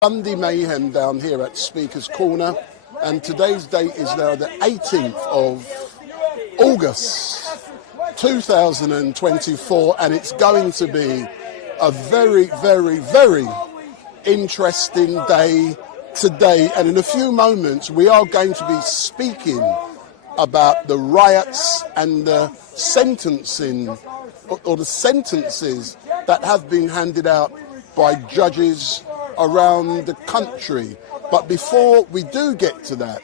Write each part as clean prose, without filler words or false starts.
Sunday mayhem down here at Speaker's Corner, and today's date is now the 18th of August 2024, and it's going to be a very, very, very interesting day today. And in a few moments we are going to be speaking about the riots and the sentencing or the sentences that have been handed out by judges around the country. But before we do get to that,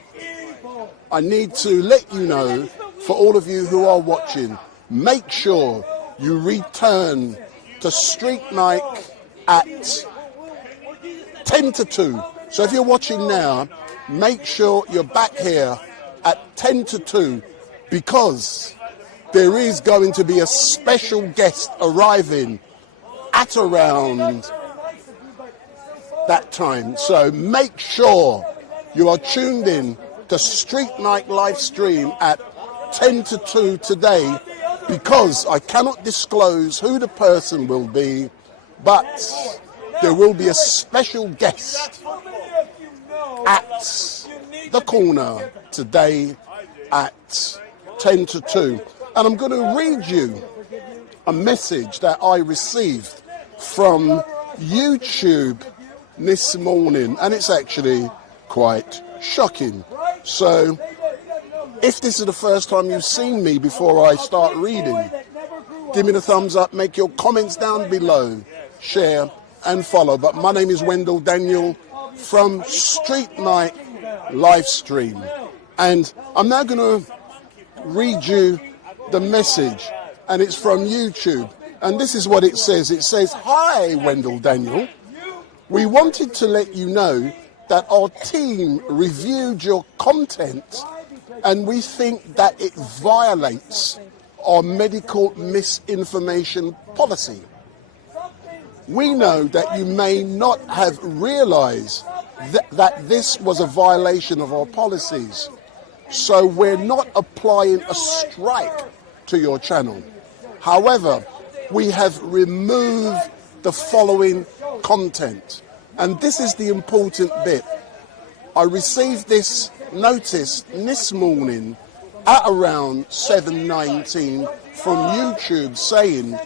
I need to let you know, for all of you who are watching, make sure you return to StreetMic at 10 to 2. So if you're watching now, make sure you're back here at 10 to 2, because there is going to be a special guest arriving at around that time. So make sure you are tuned in to StreetMic live stream at 10 to 2 today, because I cannot disclose who the person will be, but there will be a special guest at the corner today at 10 to 2. And I'm going to read you a message that I received from YouTube this morning, and it's actually quite shocking. So if this is the first time you've seen me before I start reading, give me the thumbs up, make your comments down below, share and follow. But my name is Wendell Daniel from StreetMic LiveStream, and I'm now going to read you the message, and it's from YouTube, and this is what it says. It says, "Hi Wendell Daniel, we wanted to let you know that our team reviewed your content and we think that it violates our medical misinformation policy. We know that you may not have realized that this was a violation of our policies, so we're not applying a strike to your channel. However, we have removed the following content." And this is the important bit. I received this notice this morning at around 7:19 from YouTube saying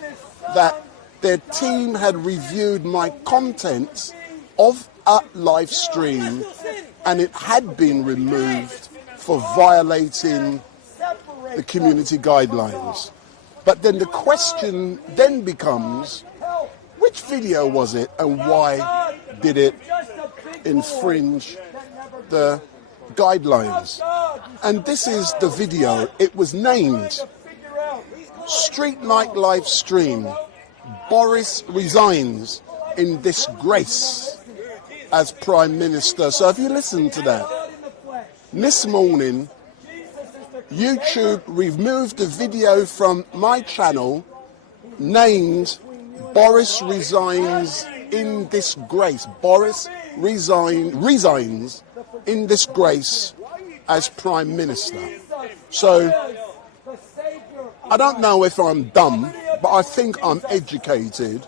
that their team had reviewed my content of a live stream and it had been removed for violating the community guidelines. But then the question then becomes, which video was it and why did it infringe the guidelines? And this is the video. It was named StreetMic live stream, Boris resigns in disgrace as Prime Minister. So if you listen to that, this morning YouTube removed the video from my channel named Boris resigns in disgrace. Boris resigns in disgrace as Prime Minister. So I don't know if I'm dumb, but I think I'm educated.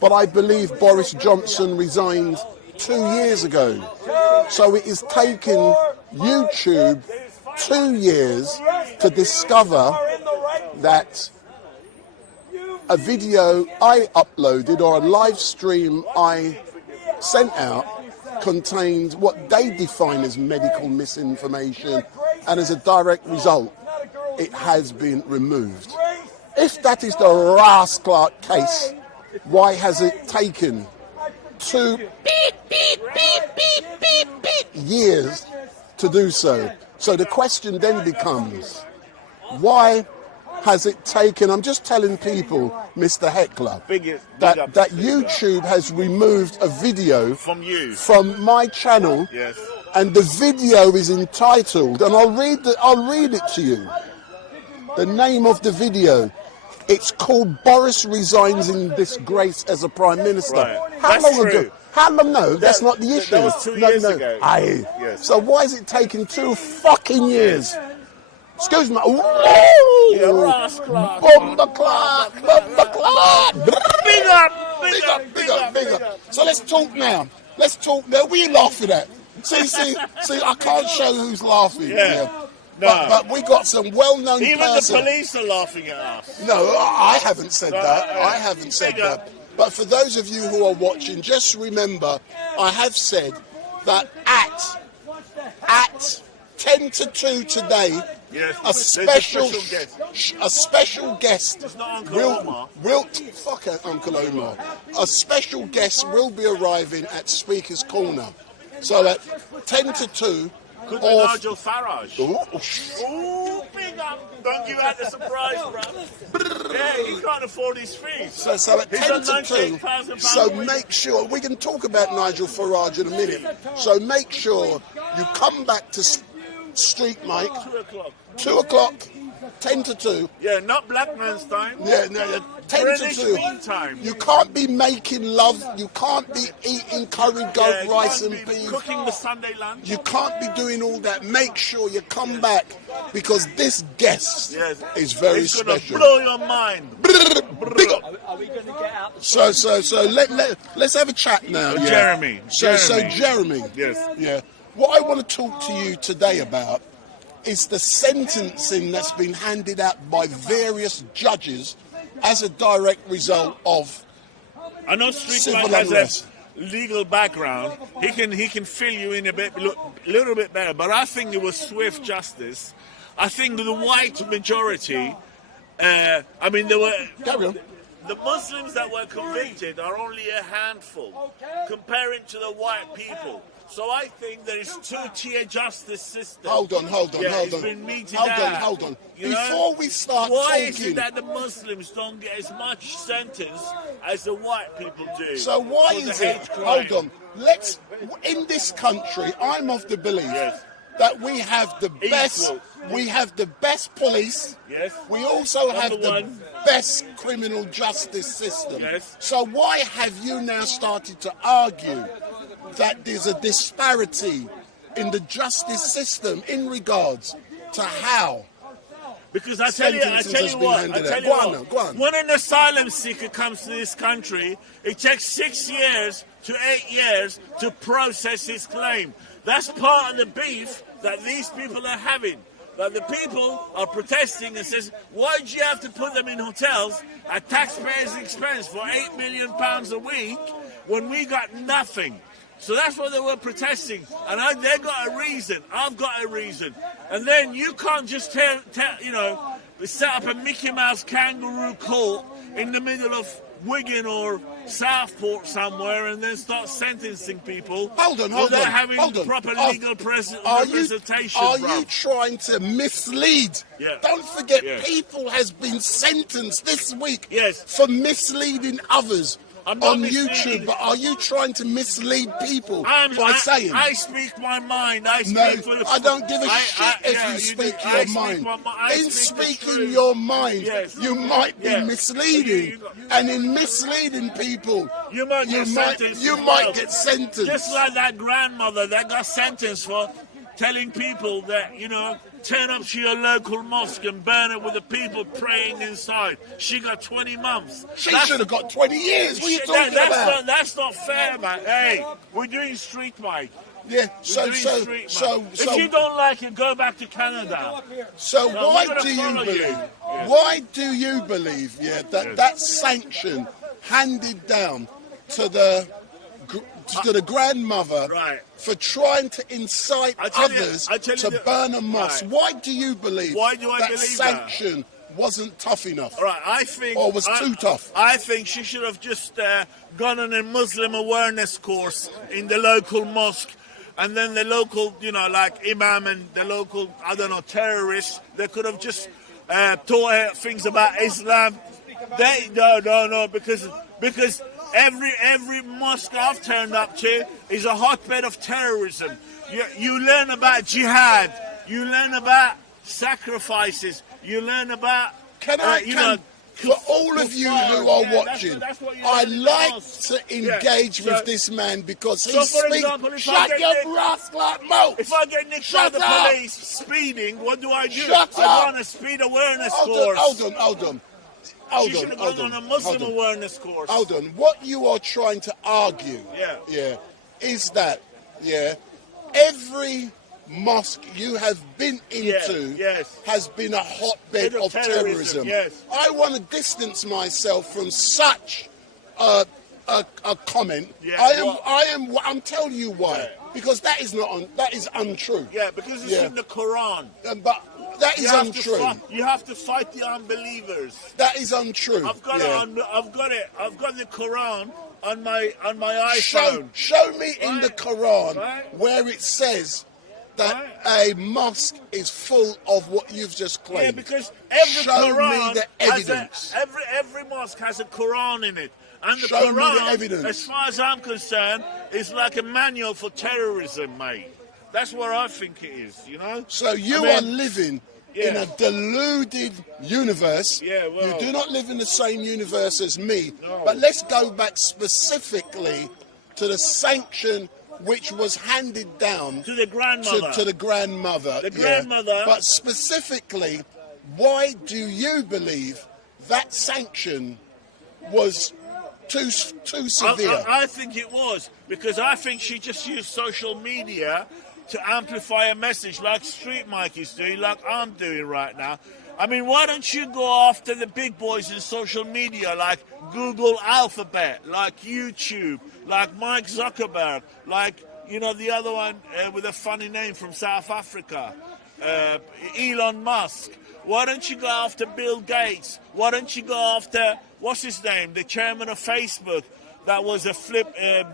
But I believe Boris Johnson resigned 2 years ago. So it has taken YouTube 2 years to discover that a video I uploaded or a live stream I sent out contained what they define as medical misinformation, and as a direct result, it has been removed. If that is the Ras Clark case, why has it taken 2 years to do so? So the question then becomes, why has it taken, I'm just telling people, Mr. Heckler, that YouTube has removed a video from my channel, Yes. and the video is entitled, and I'll read it to you. The name of the video, it's called Boris Resigns in Disgrace as a Prime Minister. Right. How That's long true. ago? How long? No, that's not the issue. That was 2 years ago. Aye. Yes. So why is it taking 2 fucking years? Excuse me. Ooh. Yeah, Ras Clark. Bomba clock. Bomba clock. Big up. So let's talk now. Let's talk. Now, what are you laughing at? See, I can't show who's laughing. Yeah. No. But we got some well-known Even person. the police are laughing at us. No, I haven't said that. right. I haven't said that. But for those of you who are watching, just remember, I have said that at 10 to 2 today, Yes, a special guest It's not Uncle Omar. fuck Uncle Omar. A special guest will be arriving at Speaker's Corner. So at 10 to 2. Could be Nigel Farage. Ooh. Big up. Don't give out the surprise, bro. Yeah, he can't afford his fees. So at He's 10 on to 2, £98,000 so a week. make sure, we can talk about Nigel Farage in a minute, so make sure you come back to StreetMic, 2 o'clock. 2 o'clock, 10 to 2. Yeah, not black man's time. Yeah, 10 British to 2. mean time. You can't be making love, you can't be eating curry goat you rice can't and be beef. cooking the Sunday lunch. You can't be doing all that. Make sure you come back because this guest Yes. is very It's gonna special. blow your mind. Big up. So let's have a chat now. Yeah. Jeremy. So Jeremy. Yes. Yeah. What I want to talk to you today about is the sentencing that's been handed out by various judges as a direct result of I know StreetMic civil has unrest. a legal background. He can fill you in a little bit better. But I think it was swift justice. I think the white majority. There were. Carry on. The Muslims that were convicted are only a handful, comparing to the white people. So I think there is two-tier justice system. Hold on. It's been meted out. Hold on. You know? Before we start Why is talking, it that the Muslims don't get as much sentence as the white people do? so why for the is it? hate crime? Hold on. In this country, I'm of the belief Yes. that we have the best. Equal. We have the best police. Yes. We also have Number the one. best criminal justice system. Yes. So why have you now started to argue that there's a disparity in the justice system in regards to how? Because I tell you what. Go on. When an asylum seeker comes to this country, it takes 6 years to 8 years to process his claim. That's part of the beef that these people are having. That the people are protesting and says, why do you have to put them in hotels at taxpayers' expense for £8 million a week when we got nothing? So that's what they were protesting, and they got a reason. I've got a reason, and then you can't just set up a Mickey Mouse kangaroo court in the middle of Wigan or Southport somewhere, and then start sentencing people. Hold on. without having proper legal representation. Are bro. you trying to mislead? Yeah. Don't forget, Yeah. people has been sentenced this week Yes. for misleading others I'm not on misleading. YouTube. But are you trying to mislead people by saying? I speak my mind. I speak No, for the. I don't give a shit if yeah, you speak do. your I speak mind. In the speaking truth. your mind, Yes. you might be Yeah. misleading, and in misleading people, You might get sentenced. you as might well. get sentenced. Just like that grandmother that got sentenced for telling people that, turn up to your local mosque and burn it with the people praying inside. She got 20 months. She should have got 20 years. What are you talking about? That's not fair, man. Hey, we're doing StreetMic. Yeah. So If you don't like it, go back to Canada. So No, why we're gonna do you follow believe? you. Yes. Why do you believe? Yeah, that sanction handed down to the grandmother Right. for trying to incite I tell you- others I tell you to the- burn a mosque. Right. Why do you believe? Why do I that believe sanction wasn't tough enough? All right, I think... Or was too tough? I think she should have just gone on a Muslim awareness course in the local mosque, and then the local, like Imam and the local, terrorists, they could have just taught her things about Islam. No, because every mosque I've turned up to is a hotbed of terrorism. You learn about jihad, you learn about sacrifices, you learn about... For all of you who are watching, that's what you I learn in like class. to engage Yeah. with this man because he for speaks. example, if I Shut get your nicked- rascal up mouth! If I get nicked by Shut the up! police speeding, what do I do? Shut I up! go on a speed awareness Hold course. on. She should have gone on a Muslim awareness course. Hold on. What you are trying to argue, Yeah. is that, every mosque you have been into has been a hotbed of terrorism. Yes. I want to distance myself from such a comment. I'm telling you why. Yeah. Because that is untrue. Yeah, because it's in the Quran. But that is untrue. You have to fight the unbelievers. That is untrue. I've got it. I've got the Quran on my iPhone. Show me in the Quran where it says that a mosque is full of what you've just claimed. Yeah, because every Quran me the evidence. Every mosque has a Quran in it. And the Show me the Quran, evidence. as far as I'm concerned, is like a manual for terrorism, mate. That's what I think it is, you know? So you are living in a deluded universe. Yeah, well, you do not live in the same universe as me. No. But let's go back specifically to the sanction which was handed down to the grandmother. To the grandmother. The grandmother. But specifically, why do you believe that sanction was too severe? I think it was, because I think she just used social media to amplify a message like StreetMic is doing, like I'm doing right now. I mean, why don't you go after the big boys in social media like Google Alphabet, like YouTube, like Mike Zuckerberg, like, you know, the other one with a funny name from South Africa, Elon Musk. Why don't you go after Bill Gates? Why don't you go after, what's his name, the chairman of Facebook? That was a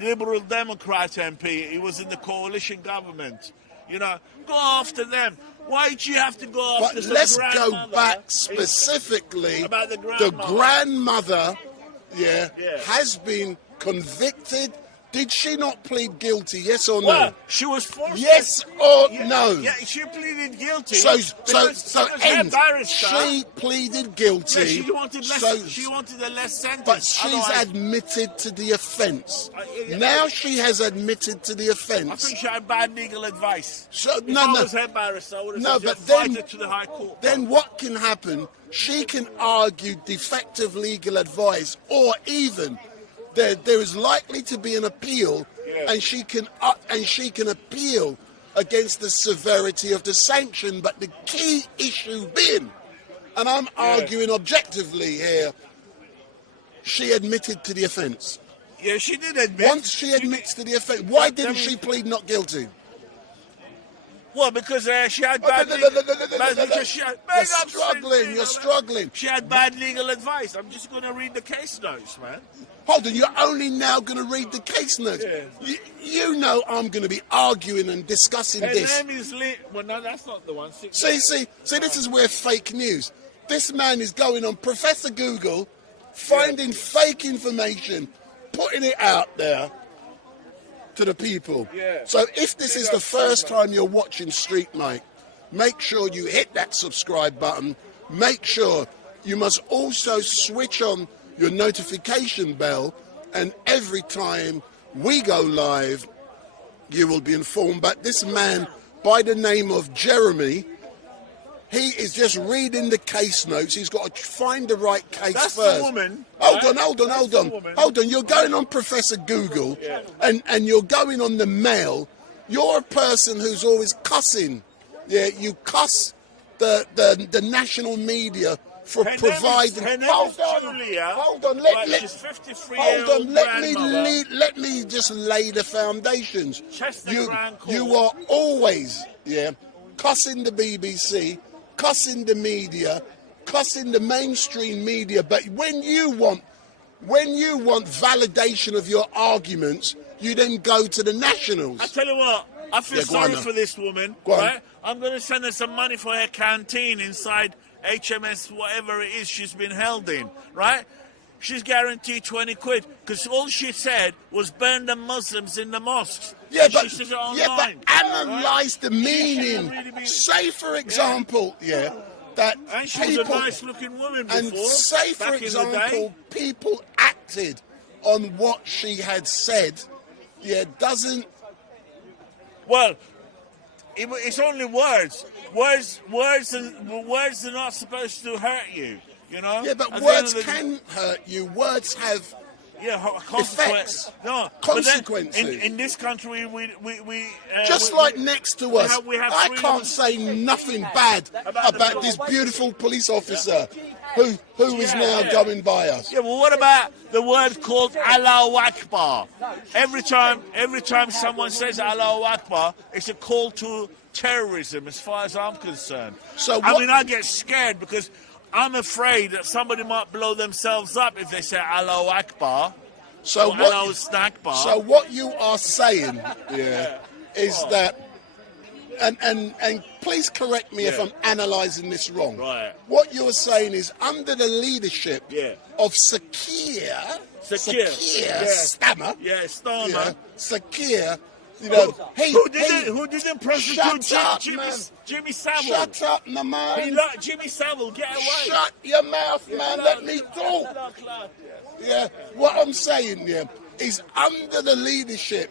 Liberal Democrat MP. He was in the coalition government. You know, go after them. Why do you have to go after But let's grandmother? go back specifically. About the grandmother, has been convicted. Did she not plead guilty? Yes or no? Well, she was forced. Yes or no? Yeah, she pleaded guilty. So barrister, she pleaded guilty. Yeah, she wanted a less sentence. But she's admitted to the offence. Now she has admitted to the offence. I think she had bad legal advice. So, if I was her barrister, I would have said fight it to the High Court. Then what can happen? She can argue defective legal advice, or even there is likely to be an appeal, and she can appeal against the severity of the sanction. But the key issue being, and I'm arguing objectively here, she admitted to the offence. Yeah, she did admit. Once she admits to the offence, why didn't she plead not guilty? Well, because she had bad You're struggling. She had bad legal advice. I'm just going to read the case notes, man. Hold on, you're only now going to read the case notes. Yeah. You know I'm going to be arguing and discussing this. Her name is well, no, that's not the one. See, this is where fake news. This man is going on Professor Google, finding fake information, putting it out there to the people. Yeah. So if this is the first time you're watching StreetMic, make sure you hit that subscribe button. Make sure you must also switch on your notification bell, and every time we go live, you will be informed. But this man, by the name of Jeremy, he is just reading the case notes. He's got to find the right case That's first. The woman. Hold on. You're going on Professor Google, and you're going on the Mail. You're a person who's always cussing. Yeah, you cuss the national media for providing. Hold on. She's 53-year-old Let me just lay the foundations. You are always cussing the BBC, cussing the media, cussing the mainstream media. But when you want validation of your arguments, you then go to the nationals. I tell you what, I feel sorry for this woman. Right? I'm going to send her some money for her canteen inside HMS, whatever it is she's been held in, right? She's guaranteed 20 quid, because all she said was burn the Muslims in the mosques. But analyse the meaning. Really say, for example, that and she was a nice-looking woman before. And say, for example, people acted on what she had said. Doesn't. Well, it's only words. Words are not supposed to hurt you. You know. Yeah, but words can hurt you. Words have effects, no consequences. But then in this country, we just we, like next to us, we have I freedom can't say nothing bad about this beautiful police officer who is now going by us. Yeah, well, what about the word called Allahu Akbar? Every time someone says Allahu Akbar, it's a call to terrorism, as far as I'm concerned. So I get scared because I'm afraid that somebody might blow themselves up if they say Allahu Akbar. So what you are saying, is that, and please correct me if I'm analysing this wrong. Right. What you're saying is under the leadership of Sakir Stammer. Yeah, Stammer. Sakir. You know, who didn't prosecute Jimmy Savile? Shut up, my man. Jimmy Savile, get away. Shut your mouth, man. Let me talk. Yeah, what I'm saying, is under the leadership,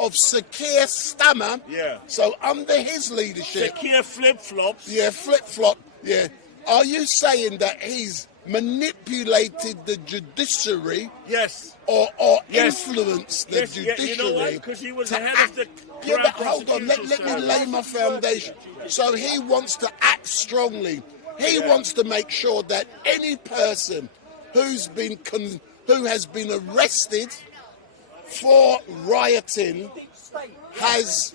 of Sakir Stammer. Yeah. So under his leadership. Sakir flip-flops. Yeah, flip-flop. Yeah. Are you saying that he's manipulated the judiciary? Yes. Or influenced the judiciary? You know why? Because he was the head of the Yeah, but hold on. Let me lay my foundation. So he wants to act strongly. He wants to make sure that any person who has been arrested for rioting has,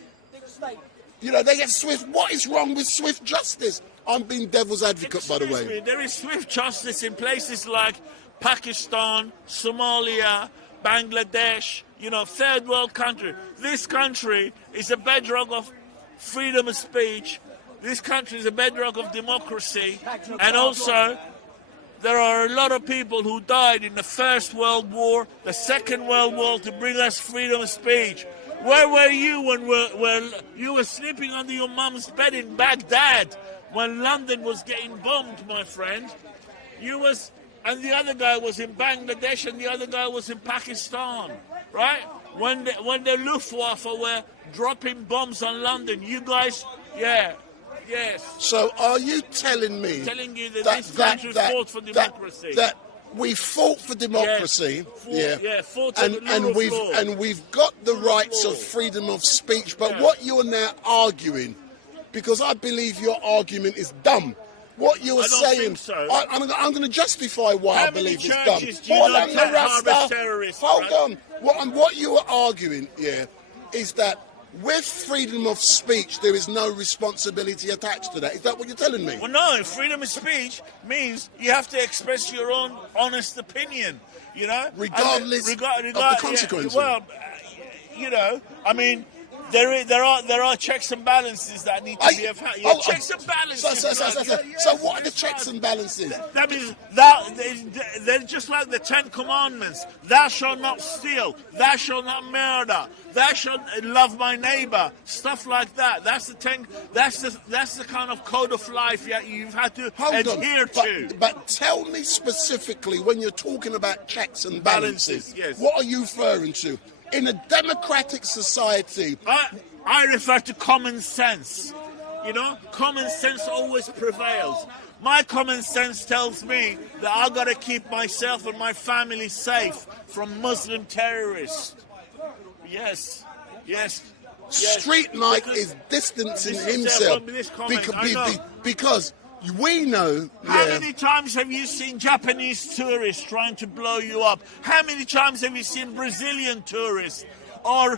they get swift. What is wrong with swift justice? I'm being devil's advocate, by the way. There is swift justice in places like Pakistan, Somalia, Bangladesh, third world country. This country is a bedrock of freedom of speech. This country is a bedrock of democracy. And also, there are a lot of people who died in the First World War, the Second World War, to bring us freedom of speech. Where were you when you were sleeping under your mum's bed in Baghdad when London was getting bombed, my friend? And the other guy was in Bangladesh, and the other guy was in Pakistan, right? When the Luftwaffe were dropping bombs on London, you guys, yes. So are you telling me? Telling you that this country fought for democracy. That we fought for democracy, fought for the rule of law. And we've got the rights of freedom of speech. But what you're now arguing, because I believe your argument is dumb. What you're saying, so. I'm going to justify why I believe it's dumb. Hold on. What you are arguing, is that with freedom of speech, there is no responsibility attached to that. Is that what you're telling me? Well, no. Freedom of speech means you have to express your own honest opinion, regardless of the consequences. There are checks and balances that need to be upheld. Checks and balances. So what are the checks and balances? That means they're just like the Ten Commandments. Thou shalt not steal. Thou shalt not murder. Thou shalt love my neighbor. Stuff like that. That's the kind of code of life you've had to adhere to. But tell me specifically, when you're talking about checks and balances, what are you referring to? In a democratic society, I refer to common sense. Common sense always prevails. My common sense tells me that I got to keep myself and my family safe from Muslim terrorists. Yes. StreetMic is distancing himself because we know. How many times have you seen Japanese tourists trying to blow you up? How many times have you seen Brazilian tourists or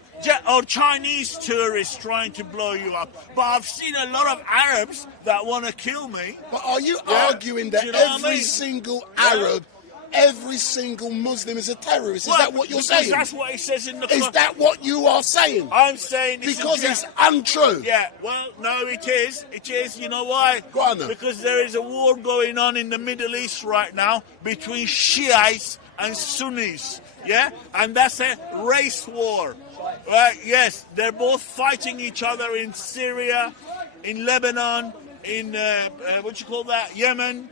Chinese tourists trying to blow you up? But I've seen a lot of Arabs that want to kill me. But are you arguing that every single Arab, every single Muslim is a terrorist? Is that what you're saying? That's what it says in the Quran. Is that what you are saying? I'm saying it's untrue. Yeah, well, no, it is. It is. You know why? Go on then. Because there is a war going on in the Middle East right now between Shiites and Sunnis. Yeah? And that's a race war. Right? Yes, they're both fighting each other in Syria, in Lebanon, in, Yemen.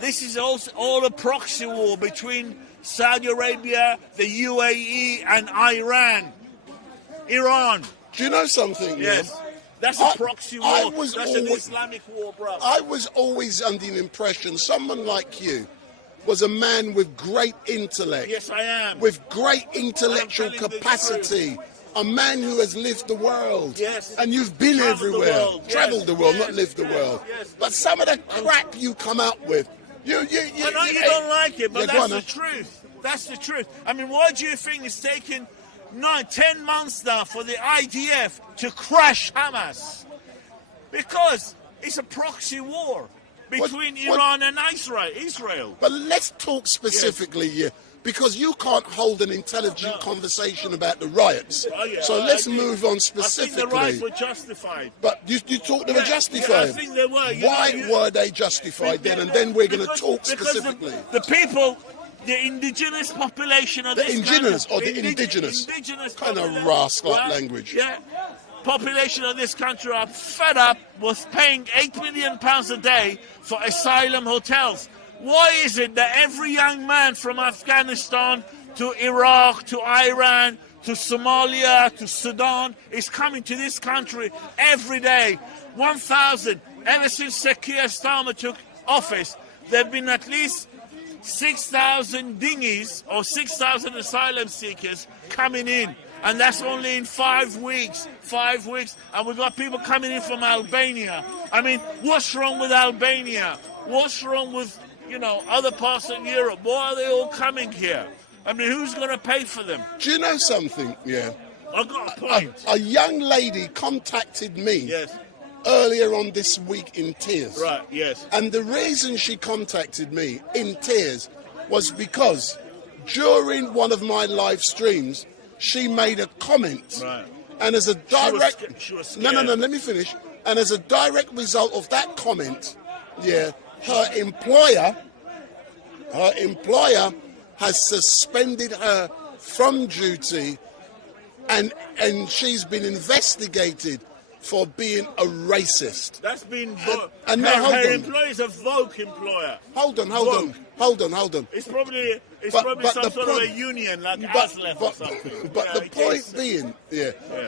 This is also all a proxy war between Saudi Arabia, the UAE, and Iran. Do you know something? Yes. That's a proxy war. That's an Islamic war, bro. I was always under the impression someone like you was a man with great intellect. Yes, I am. With great intellectual I'm telling the capacity. A man who has lived the world. Yes. And you've been everywhere. Traveled the world, yes, not lived the world. Yes. But some of the crap you come out with, you don't like it, but that's the truth. That's the truth. I mean, why do you think it's taken 10 months now for the IDF to crash Hamas? Because it's a proxy war between Iran and Israel. But let's talk specifically here, because you can't hold an intelligent conversation about the riots. So let's move on specifically. I think the riots were justified. But you thought they were justified? Yeah, I think they were. Why were they justified then? And then we're going to talk specifically. The people, the indigenous population of the indigenous kind of rascal language. Yeah. Population of this country are fed up with paying £8 million a day for asylum hotels. Why is it that every young man from Afghanistan to Iraq to Iran to Somalia to Sudan is coming to this country every day? 1,000. Ever since Keir Starmer took office, there have been at least 6,000 dinghies or 6,000 asylum seekers coming in. And that's only in 5 weeks. 5 weeks. And we've got people coming in from Albania. I mean, what's wrong with Albania? What's wrong with, other parts of Europe? Why are they all coming here? I mean, who's going to pay for them? Do you know something? Yeah. I've got a point. A young lady contacted me earlier on this week in tears. Right, yes. And the reason she contacted me in tears was because during one of my live streams, she made a comment. Right. And as a direct... She was no, let me finish. And as a direct result of that comment, her employer has suspended her from duty, and she's been investigated for being a racist. That's been... her employer is a Vogue employer. Hold on. It's probably some sort of a union like Asylum or something. But the point being,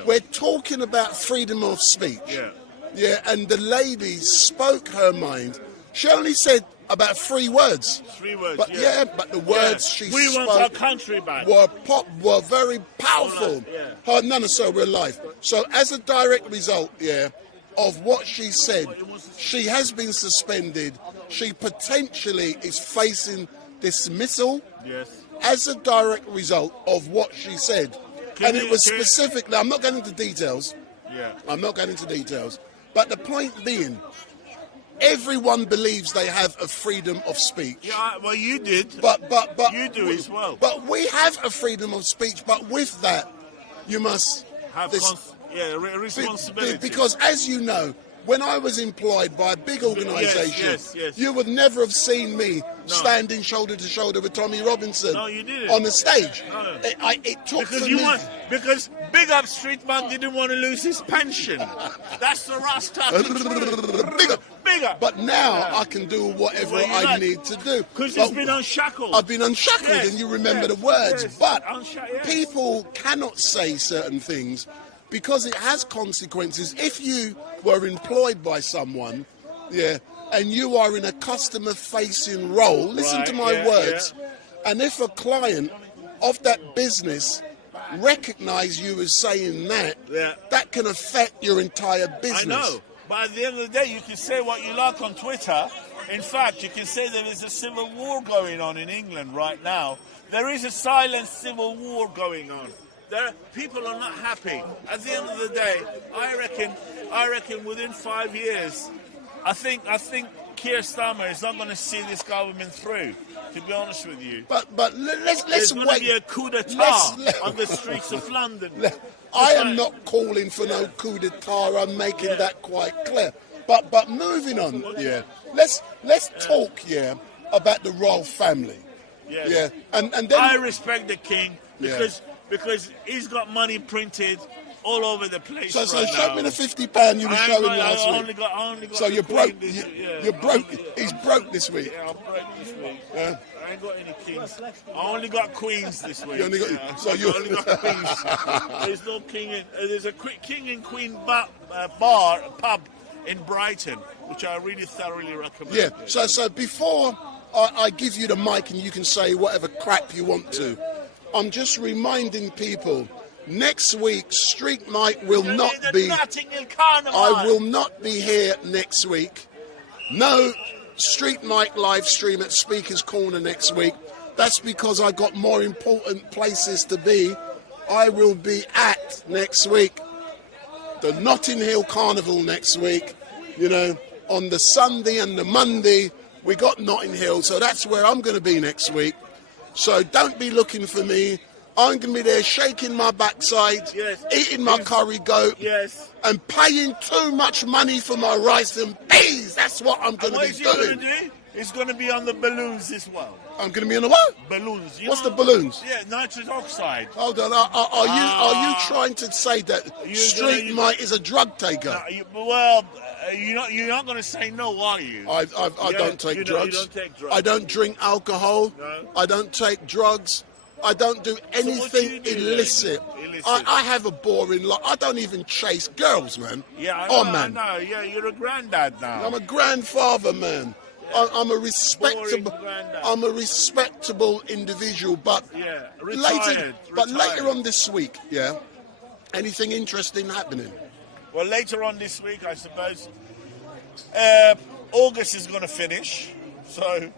we're talking about freedom of speech. Yeah, and the lady spoke her mind. She only said about 3 words. 3 words, but but the words she we spoke want our country back. were very powerful. We're live. So as a direct result, of what she said, she has been suspended. She potentially is facing dismissal as a direct result of what she said. It was specifically, I'm not getting into details. I'm not getting into details. But the point being, everyone believes they have a freedom of speech. Yeah, well, you did. But you do as well. But we have a freedom of speech. But with that, you must have responsibility. Because as you know, when I was employed by a big organisation, you would never have seen me standing shoulder to shoulder with Tommy Robinson on the stage. No. It took because Big Up StreetMic didn't want to lose his pension. That's the Rasta. Bigger. But now I can do whatever I need to do. Because it's been unshackled. I've been unshackled, and you remember the words. But people cannot say certain things because it has consequences. If you were employed by someone, and you are in a customer-facing role, listen to my words, and if a client of that business recognise you as saying that can affect your entire business. I know. But at the end of the day, you can say what you like on Twitter. In fact, you can say there is a civil war going on in England right now. There is a silent civil war going on. People are not happy. At the end of the day, I reckon within 5 years, I think Keir Starmer is not going to see this government through, to be honest with you. But let's There's going to be a coup d'etat on the streets of London. I am not calling for no coup d'etat. I'm making that quite clear. But moving on, let's talk about the royal family. Yes. And then I respect the king because he's got money printed all over the place. So show me the £50 you were showing last week. I only got so you're broke. You're broke. Yeah, He's broke this week. Yeah, I'm broke this week. I ain't got any kings. I only got queens this week. You only got, I only got queens. There's no king. There's a king and queen pub in Brighton, which I really thoroughly recommend. Yeah. So before I give you the mic and you can say whatever crap you want to. I'm just reminding people, next week, StreetMic will not be... I will not be here next week. No StreetMic live stream at Speaker's Corner next week. That's because I got more important places to be. I will be at next week the Notting Hill Carnival next week. You know, on the Sunday and the Monday, we got Notting Hill, so that's where I'm going to be next week. So don't be looking for me. I'm going to be there shaking my backside, eating my curry goat, and paying too much money for my rice and peas. That's what I'm going to be doing. Going to do? It's going to be on the balloons as well. I'm going to be on the what? Balloons. What's the balloons? Yeah, nitrous oxide. Hold on. Are you trying to say that StreetMic is a drug taker? No, you're not going to say no, are you? I don't take drugs. You don't take drugs. I don't drink alcohol. No. I don't take drugs. I don't do anything illicit. I have a boring life. I don't even chase girls, man. Yeah, man. No, yeah, you're a granddad now. I'm a grandfather, man. Yeah. I'm a respectable individual, but retired. Later on this week, anything interesting happening? Well, later on this week, I suppose, August is going to finish, so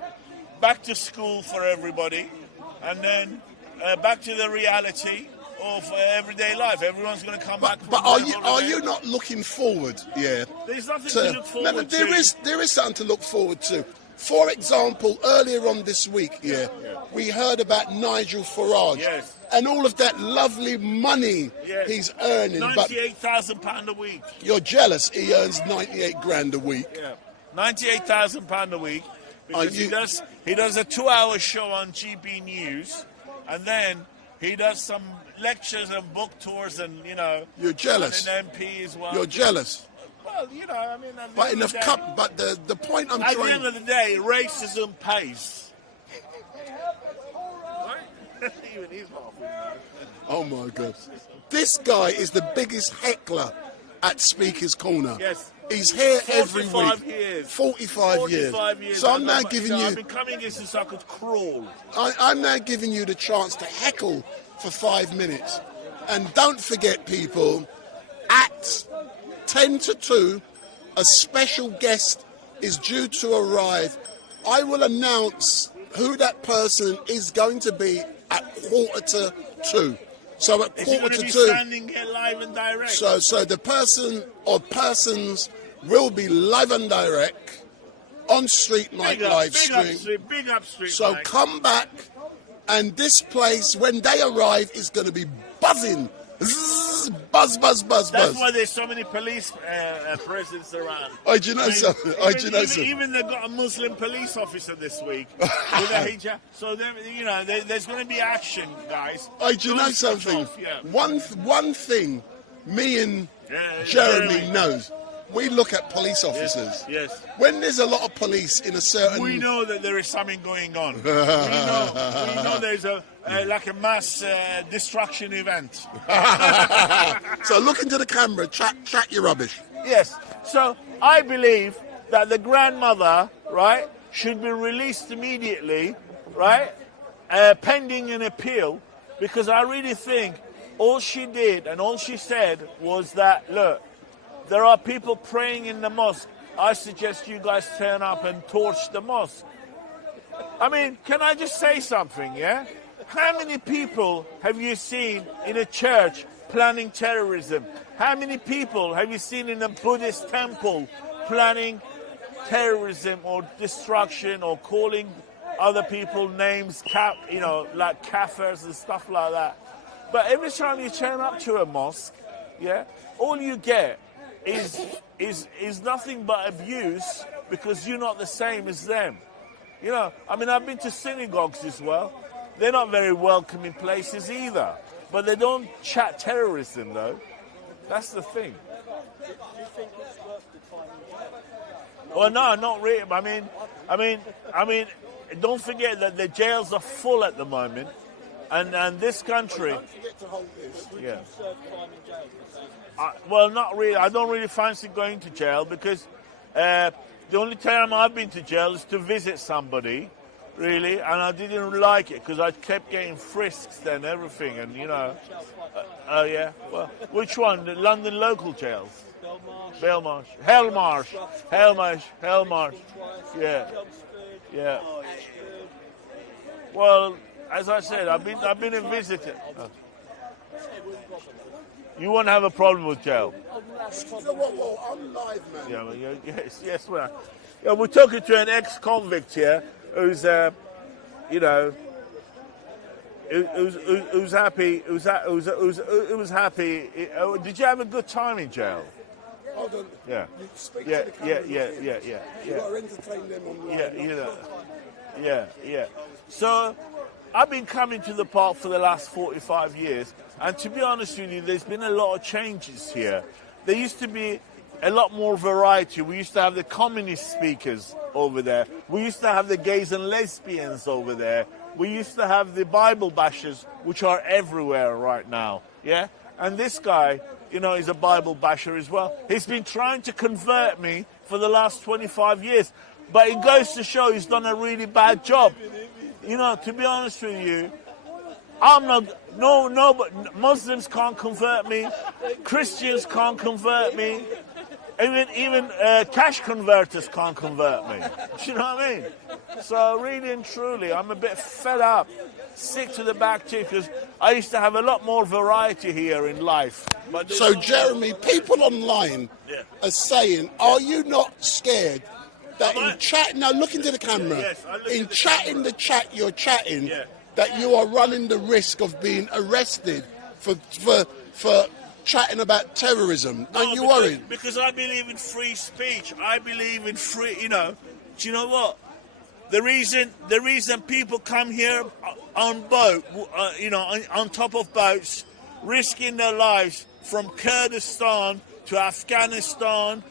back to school for everybody, and then back to the reality of everyday life. Everyone's going to come back. But are you not looking forward? Yeah. There's nothing to look forward to. There is something to look forward to. For example, earlier on this week, we heard about Nigel Farage and all of that lovely money he's earning. £98,000 a week. You're jealous. He earns 98 grand a week. Yeah, £98,000 a week because he does a 2-hour show on GB News, and then he does some lectures and book tours, and you're jealous. An MP as well. You're jealous. Well, I mean, but the point I'm at trying. the end of the day, racism pays. Even he's laughing. Oh my God! This guy is the biggest heckler at Speaker's Corner. Yes. He's here every week. 45 years. So I'm now giving you. I've been coming here since I could crawl. I'm now giving you the chance to heckle for 5 minutes. And don't forget, people, at 10 to 2, a special guest is due to arrive. I will announce who that person is going to be at 1:45. So at 1:45, standing here live and direct. So the person or persons will be live and direct on StreetMic live stream. Big up StreetMic. So come back, and this place, when they arrive, is going to be buzzing. Zzz, buzz. That's why there's so many police presence around. Oh, do you know something? Even they've got a Muslim police officer this week with a hijab. So there's going to be action, guys. Oh, do you know something? One thing me and Jeremy knows. We look at police officers. Yes. When there's a lot of police in a certain... We know that there is something going on. we know there's like a mass destruction event. So look into the camera, chat your rubbish. Yes. So I believe that the grandmother, right, should be released immediately, right, pending an appeal, because I really think all she did and all she said was that, look, there are people praying in the mosque. I suggest you guys turn up and torch the mosque. I mean, can I just say something, yeah? How many people have you seen in a church planning terrorism? How many people have you seen in a Buddhist temple planning terrorism or destruction or calling other people names, like kafirs and stuff like that? But every time you turn up to a mosque, all you get is nothing but abuse, because you're not the same as them. I mean, I've been to synagogues as well. They're not very welcoming places either. But they don't chat terrorism, though. That's the thing. Do you think it's worth the time in jail? Well, no, not really. I mean, don't forget that the jails are full at the moment, and this country. Don't forget to hold this. Would you serve time in jail for saying that? Well, not really. I don't really fancy going to jail, because the only time I've been to jail is to visit somebody, really, and I didn't like it because I kept getting frisks and everything, and oh yeah, well, which one? The London local jails? Belmarsh, Hellmarsh, yeah. Well, as I said, I've been in visiting. You won't have a problem with jail. Whoa, I'm live, man. Yes, well, we're talking to an ex-convict here who's, who's happy. Who's happy. Did you have a good time in jail? Hold on. Yeah. You speak to the camera. Yeah. You got to entertain them online. Yeah. So, I've been coming to the park for the last 45 years, and to be honest with you, there's been a lot of changes here. There used to be a lot more variety. We used to have the communist speakers over there. We used to have the gays and lesbians over there. We used to have the Bible bashers, which are everywhere right now. Yeah? And this guy, is a Bible basher as well. He's been trying to convert me for the last 25 years. But it goes to show he's done a really bad job. To be honest with you, but Muslims can't convert me. Christians can't convert me. Even cash converters can't convert me. Do you know what I mean? So really and truly, I'm a bit fed up, sick to the back too, because I used to have a lot more variety here in life. But so Jeremy, people online are saying, are you not scared that in chat, now look into the camera, in the chat you're chatting, that you are running the risk of being arrested for chatting about terrorism? Aren't you worried? Because I believe in free speech. I believe in free, do you know what? The reason people come here on boat, on top of boats, risking their lives from Kurdistan to Afghanistan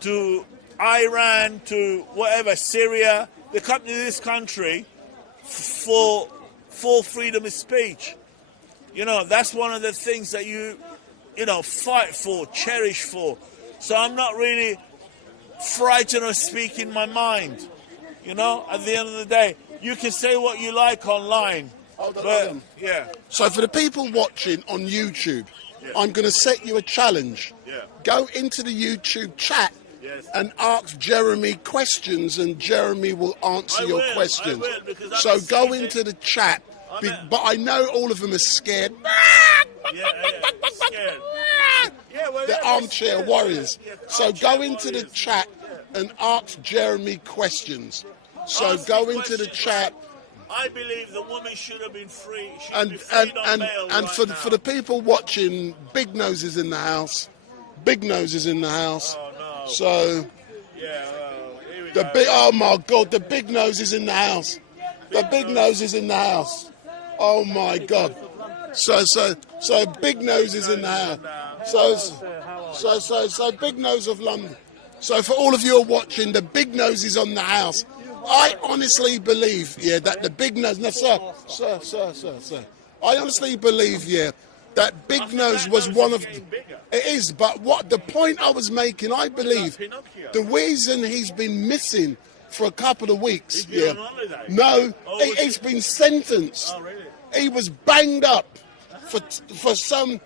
to Iran to whatever, Syria, they come to this country for freedom of speech. That's one of the things that you fight for, cherish for. So I'm not really frightened of speaking my mind. At the end of the day, you can say what you like online. Hold on. Yeah. So for the people watching on YouTube, I'm going to set you a challenge. Yeah. Go into the YouTube chat and ask Jeremy questions, and Jeremy will answer your questions. So go into the chat, but I know all of them are scared. Scared. They're armchair warriors. So go into the chat and ask Jeremy questions. So go into the chat. I believe the woman should have been free. And for the people watching, Big Nose is in the house. Big Nose is in the house. Oh, no. So oh my God, the Big Nose is in the house. The Big Nose is in the house. Oh my God. So Big Nose is in the house. So Big Nose of London. So for all of you who are watching, the Big Nose is on the house. I honestly believe, that the Big Nose. No, sir. I honestly believe, that Big Nose was one of. It is, but what the point I was making, I believe, the reason he's been missing for a couple of weeks. No, he's been sentenced. Oh, really? He was banged up for some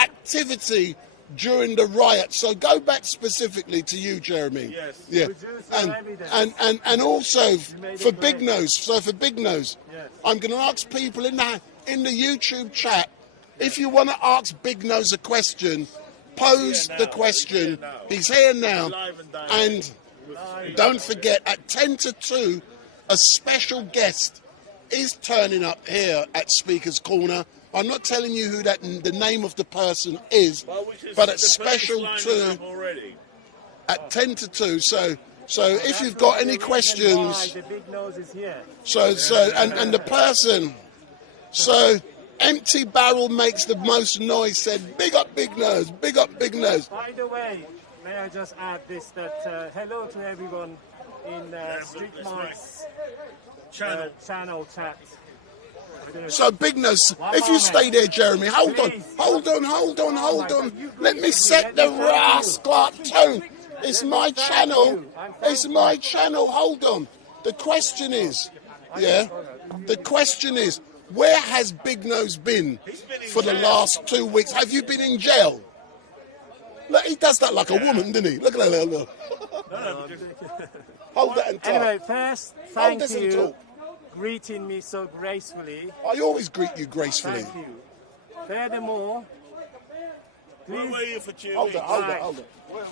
activity during the riot. So go back specifically to you, Jeremy. Yes. And also for Big Nose. So for Big Nose, I'm going to ask people in the YouTube chat, if you want to ask Big Nose a question, pose the question. He's here now. And don't forget, at 10 to 2, a special guest is turning up here at Speaker's Corner. I'm not telling you who the name of the person is, but at special 2 at 10 to 2. So if you've got any questions, the Big Nose is here. And the person, so Empty Barrel makes the most noise, said, big up Big Nose, big up Big Nose. By the way, may I just add this, that hello to everyone in StreetMic's channel chat. So Big Nose, if you stay there, Jeremy, hold on. Let me set the rascal tone. It's my channel. Hold on. The question is, Yeah. The question is, where has Big Nose been for the last 2 weeks? Have you been in jail? Look, he does that like a woman, doesn't he? Look at that little. Hold that and talk. Anyway, first, Hold thank this and you talk. greeting me so gracefully. I always greet you gracefully. Thank you. Furthermore, Where were please, you for 2 Hold weeks? it, hold it, hold it.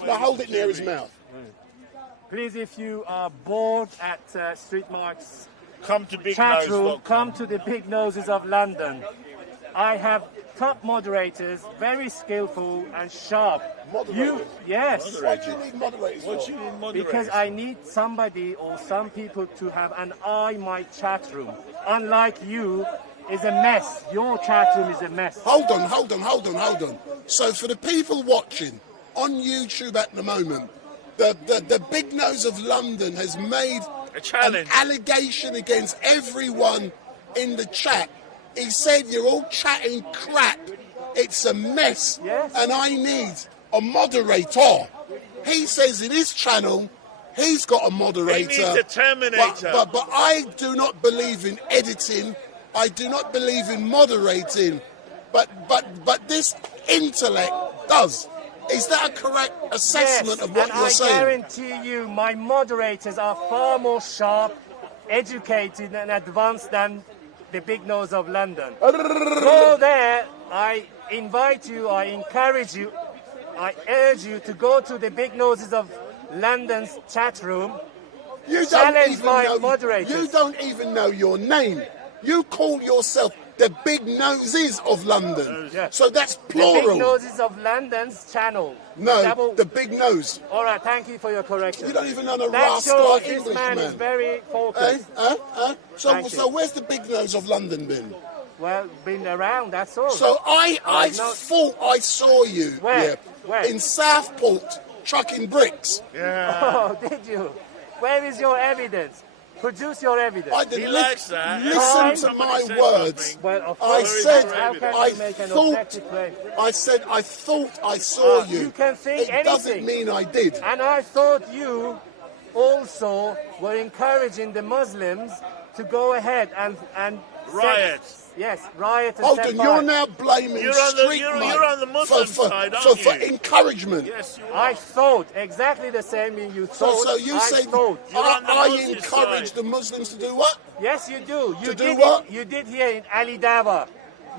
Now hold it near his mouth. please, if you are bored at StreetMic's Come to Big chat Nose. room, come to the Big Noses of London. I have top moderators, very skillful and sharp. Moderators? Yes, Why do you need moderators for? What you need moderators? because I need somebody or some people to have an eye my chat room. Unlike you, is a mess. Your chat room is a mess. Hold on. So for the people watching on YouTube at the moment, the Big Nose of London has made A challenge. an allegation against everyone in the chat. He said you're all chatting crap. It's a mess. Yes. And I need a moderator. He says in his channel, he's got a moderator. He needs a terminator. But I do not believe in editing. I do not believe in moderating. But this intellect does. Is that a correct assessment of what and you're I saying? guarantee you my moderators are far more sharp, educated and advanced than the Big Nose of London. Go there, I invite you, I encourage you, I urge you to go to the Big Noses of London's chat room. You Challenge my moderators. You don't even know your name. You call yourself the Big Noses of London. Yes. So that's The Big plural. Noses of London's channel. No, the Big Nose. All right, thank you for your correction. You don't even know the That rascal shows this English man is man. very focused. So Thank you. where's the Big Nose of London been? Well, been around, that's all. So I no- thought I saw you Where? Where? in Southport trucking bricks. Oh, did you? Where is your evidence? Produce your evidence. I didn't He likes that. listen to my Somebody said words. something. Well, of I course, said, how can I you make an thought, objective claim? I said, I thought I saw you. You can think It doesn't anything. mean I did. And I thought you also were encouraging the Muslims to go ahead and Riot. Yes, riot and Hold set on, fire. you're now blaming You're on the- Street you're- Mic you're on the Muslim side, aren't for you? encouragement. Yes, you are. I thought exactly the same thing you So, thought. so you I say thought. You're on the I Muslim encourage side. the Muslims to do what? Yes, you do. You To do did what? You did here in Ali Dawah.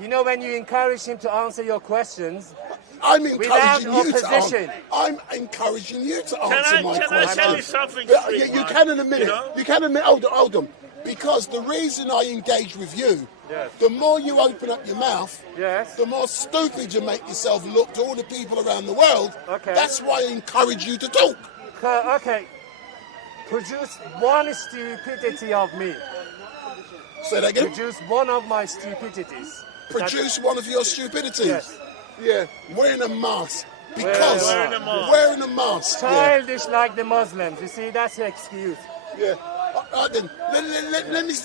You know when you encourage him to answer your questions. I'm Without encouraging you to opposition. answer. I'm encouraging you to answer my Can question. I tell you something? Yeah, Street you Mic? can in a minute. You know? You can in a minute. Hold on. Because the reason I engage with you, Yes. the more you open up your mouth, Yes. the more stupid you make yourself look to all the people around the world. Okay. That's why I encourage you to talk. Okay. Produce one stupidity of me. Say that again. Produce one of my stupidities. Produce one of your stupidities. Yes. Yeah, wearing a mask. Because Wearing a mask. wearing a mask. Yeah. Childish like the Muslims. You see, that's the excuse. Yeah. Then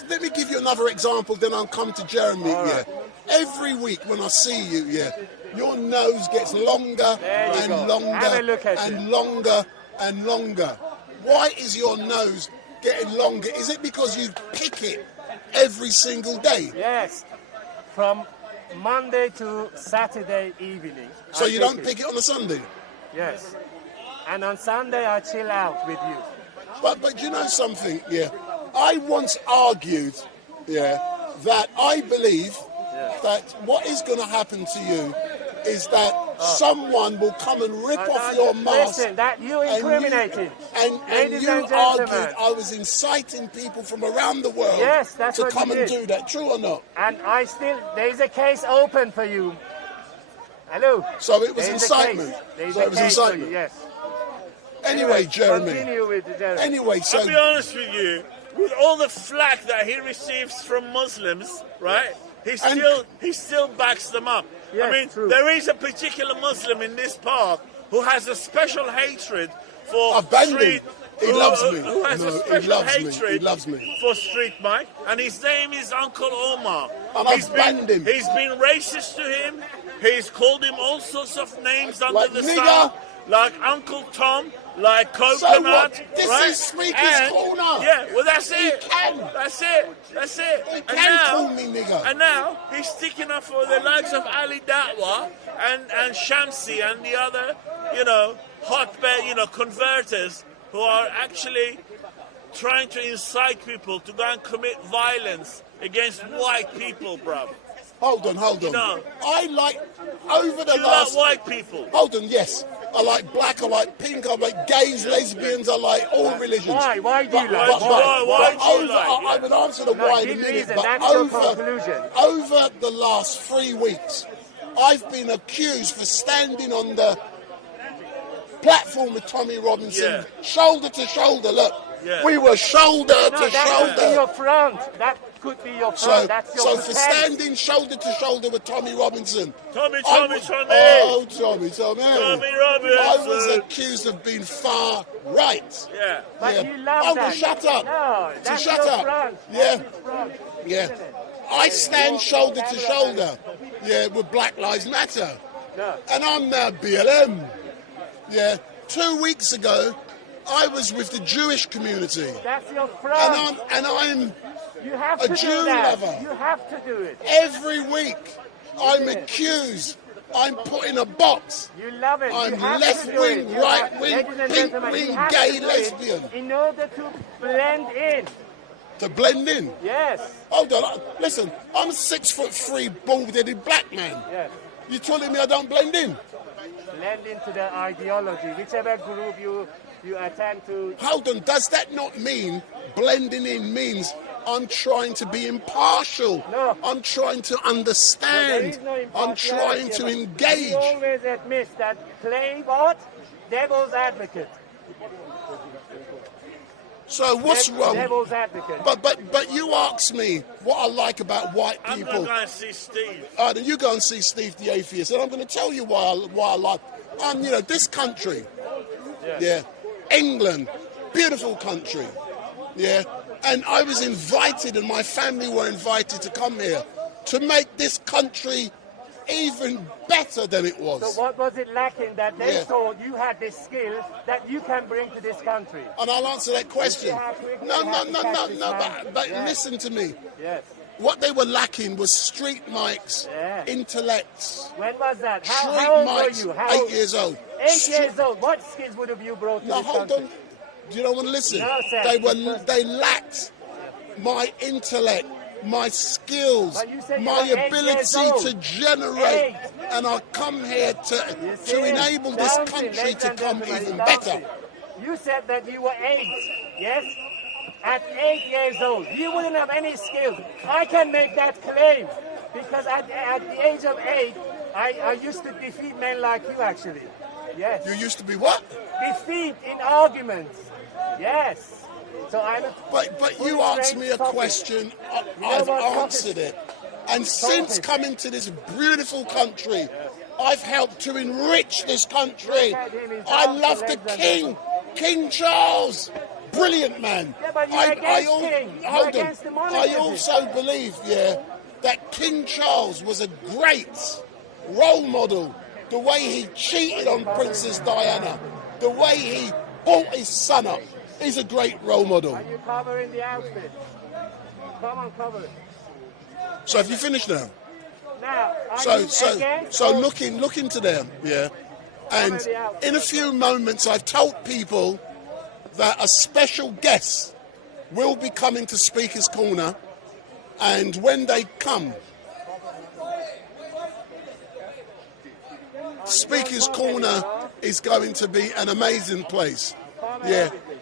let me give you another example, then I'll come to Jeremy. All right. Yeah. Every week when I see you, yeah, your nose gets longer There you and go. longer Have a look at and it. longer and longer. Why is your nose getting longer? Is it because you pick it every single day? Yes. From Monday to Saturday evening. So I you don't pick it on a Sunday? Yes. And on Sunday I chill out with you. But you know something, yeah. I once argued, yeah, that I believe that what is going to happen to you is that someone will come and rip off your mask. Listen, that you incriminating. And Ladies you and gentlemen. argued I was inciting people from around the world Yes, that's to what come you and did. do that. True or not? And there is a case open for you. Hello. So it was There is a incitement. case. There is So a it was case for incitement. you, yes. Anyway, Jeremy. Continue with Jeremy. Anyway, so I'll be honest with you, with all the flack that he receives from Muslims, right? He still backs them up. Yes, I mean, true. there is a particular Muslim in this park who has a special hatred for I've banned street. him. He loves me. Who has No, a he special loves me. hatred He loves me. for Street Mic, and his name is Uncle Omar. And I've banned him. He's been racist to him. He's called him all sorts of names under Like the nigger, sun. like Uncle Tom, like So Coconut. what? This right? is Speaker's Corner. Yeah, well that's He it. can. That's it. That's it. He And can now, call me nigger. And now he's sticking up for the likes of Ali Datwa and Shamsi and the other, hotbed, converters who are actually trying to incite people to go and commit violence against white people, bruv. Hold on. No. I like, over the You last... like white people. Hold on, yes. I like black, I like pink, I like gays, lesbians, I like all religions. Why do you like? Why do you like? I would answer the why in a give minute, reason, but that's your conclusion. over the last 3 weeks, I've been accused for standing on the platform with Tommy Robinson, shoulder to shoulder, look. Yeah. We were shoulder to That could be your shoulder. front. That could be your front. So, That's your so for defense. standing shoulder to shoulder with Tommy Robinson. Tommy. Oh, Tommy. Tommy I was Robinson. accused of being far right. Yeah. But Yeah. you love Oh, that. well, shut up. No, So that's shut your up. front. Yeah. That's your front. Yeah. Isn't it? I stand shoulder to shoulder, with Black Lives Matter. No. And I'm now BLM. Yeah. 2 weeks ago, I was with the Jewish community. That's your front. And I'm You have a to Jew do that. lover. You have to do it. every week, I'm accused. I'm put in a box. You love it. I'm You have left to do wing, it. You right have- wing, ladies and pink gentlemen, wing, you have gay, to do it lesbian. in order to blend in. To blend in. Yes. Hold on, listen, I'm a 6'3" bald-headed black man. Yes. You telling me I don't blend in? Blend into the ideology, whichever group you attend to. Hold on, does that not mean blending in means I'm trying to be impartial? No. I'm trying to There understand. is no I'm trying impartiality, to but engage. He always admits that play what? Devil's advocate. So what's wrong? Devil's advocate. But you asked me what I like about white I'm people. going to go and see Steve. Then you go and see Steve the Atheist, and I'm going to tell you why I like. This country, England, beautiful country, and I was invited, and my family were invited to come here to make this country even better than it was. So what was it lacking that they Yeah. thought you had this skill that you can bring to this country? And I'll answer that question. No, but Yeah. listen to me. Yes. What they were lacking was StreetMic's Yeah. intellects. When was that? How old were StreetMic's you? How 8 old? years old. 8 years old. What skills would have you brought to Now this hold country? on. Do you not want to listen? No, sir. They lacked my intellect, my skills, But you said you my were 8 ability years old. to generate, 8. and I come here to See, enable this Shamsi, country ladies to and come gentlemen, even Shamsi, better. You said that you were 8, yes? At 8 years old, you wouldn't have any skills. I can make that claim because at the age of 8, I used to defeat men like you actually. Yes. You used to be what? Defeat in arguments. Yes. So I'm a But you asked me a question, I've answered it. And since coming to this beautiful country, I've helped to enrich this country. I love the King, King Charles. Brilliant man. Yeah, but you're against King. You're Hold on. against the monarchy. I also believe, that King Charles was a great role model. The way he cheated on Princess Diana, the way he brought his son up. He's a great role model. Are you covering the outfit? Come on, cover it. So have you finished now? Now, are you against So or- look into them, And in a few moments, I've told people that a special guest will be coming to Speaker's Corner, and when they come, Speaker's Corner is going to be an amazing place.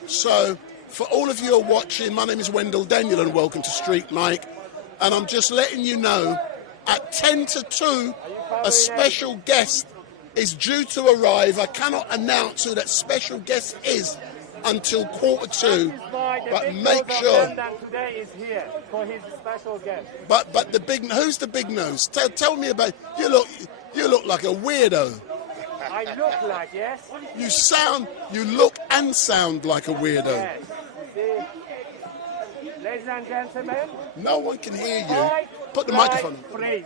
So for all of you who are watching, my name is Wendell Daniel and welcome to StreetMic. And I'm just letting you know, at 10 to 2, a special guest is due to arrive. I cannot announce who that special guest is until 1:45, but make sure. Today is here for his special guest. But who's the big nose? Tell me about. You look like a weirdo. I look like, yes? You look and sound like a weirdo. Yes. See? Ladies and gentlemen. No one can hear you. Fight, Put the flight, microphone on. Freeze.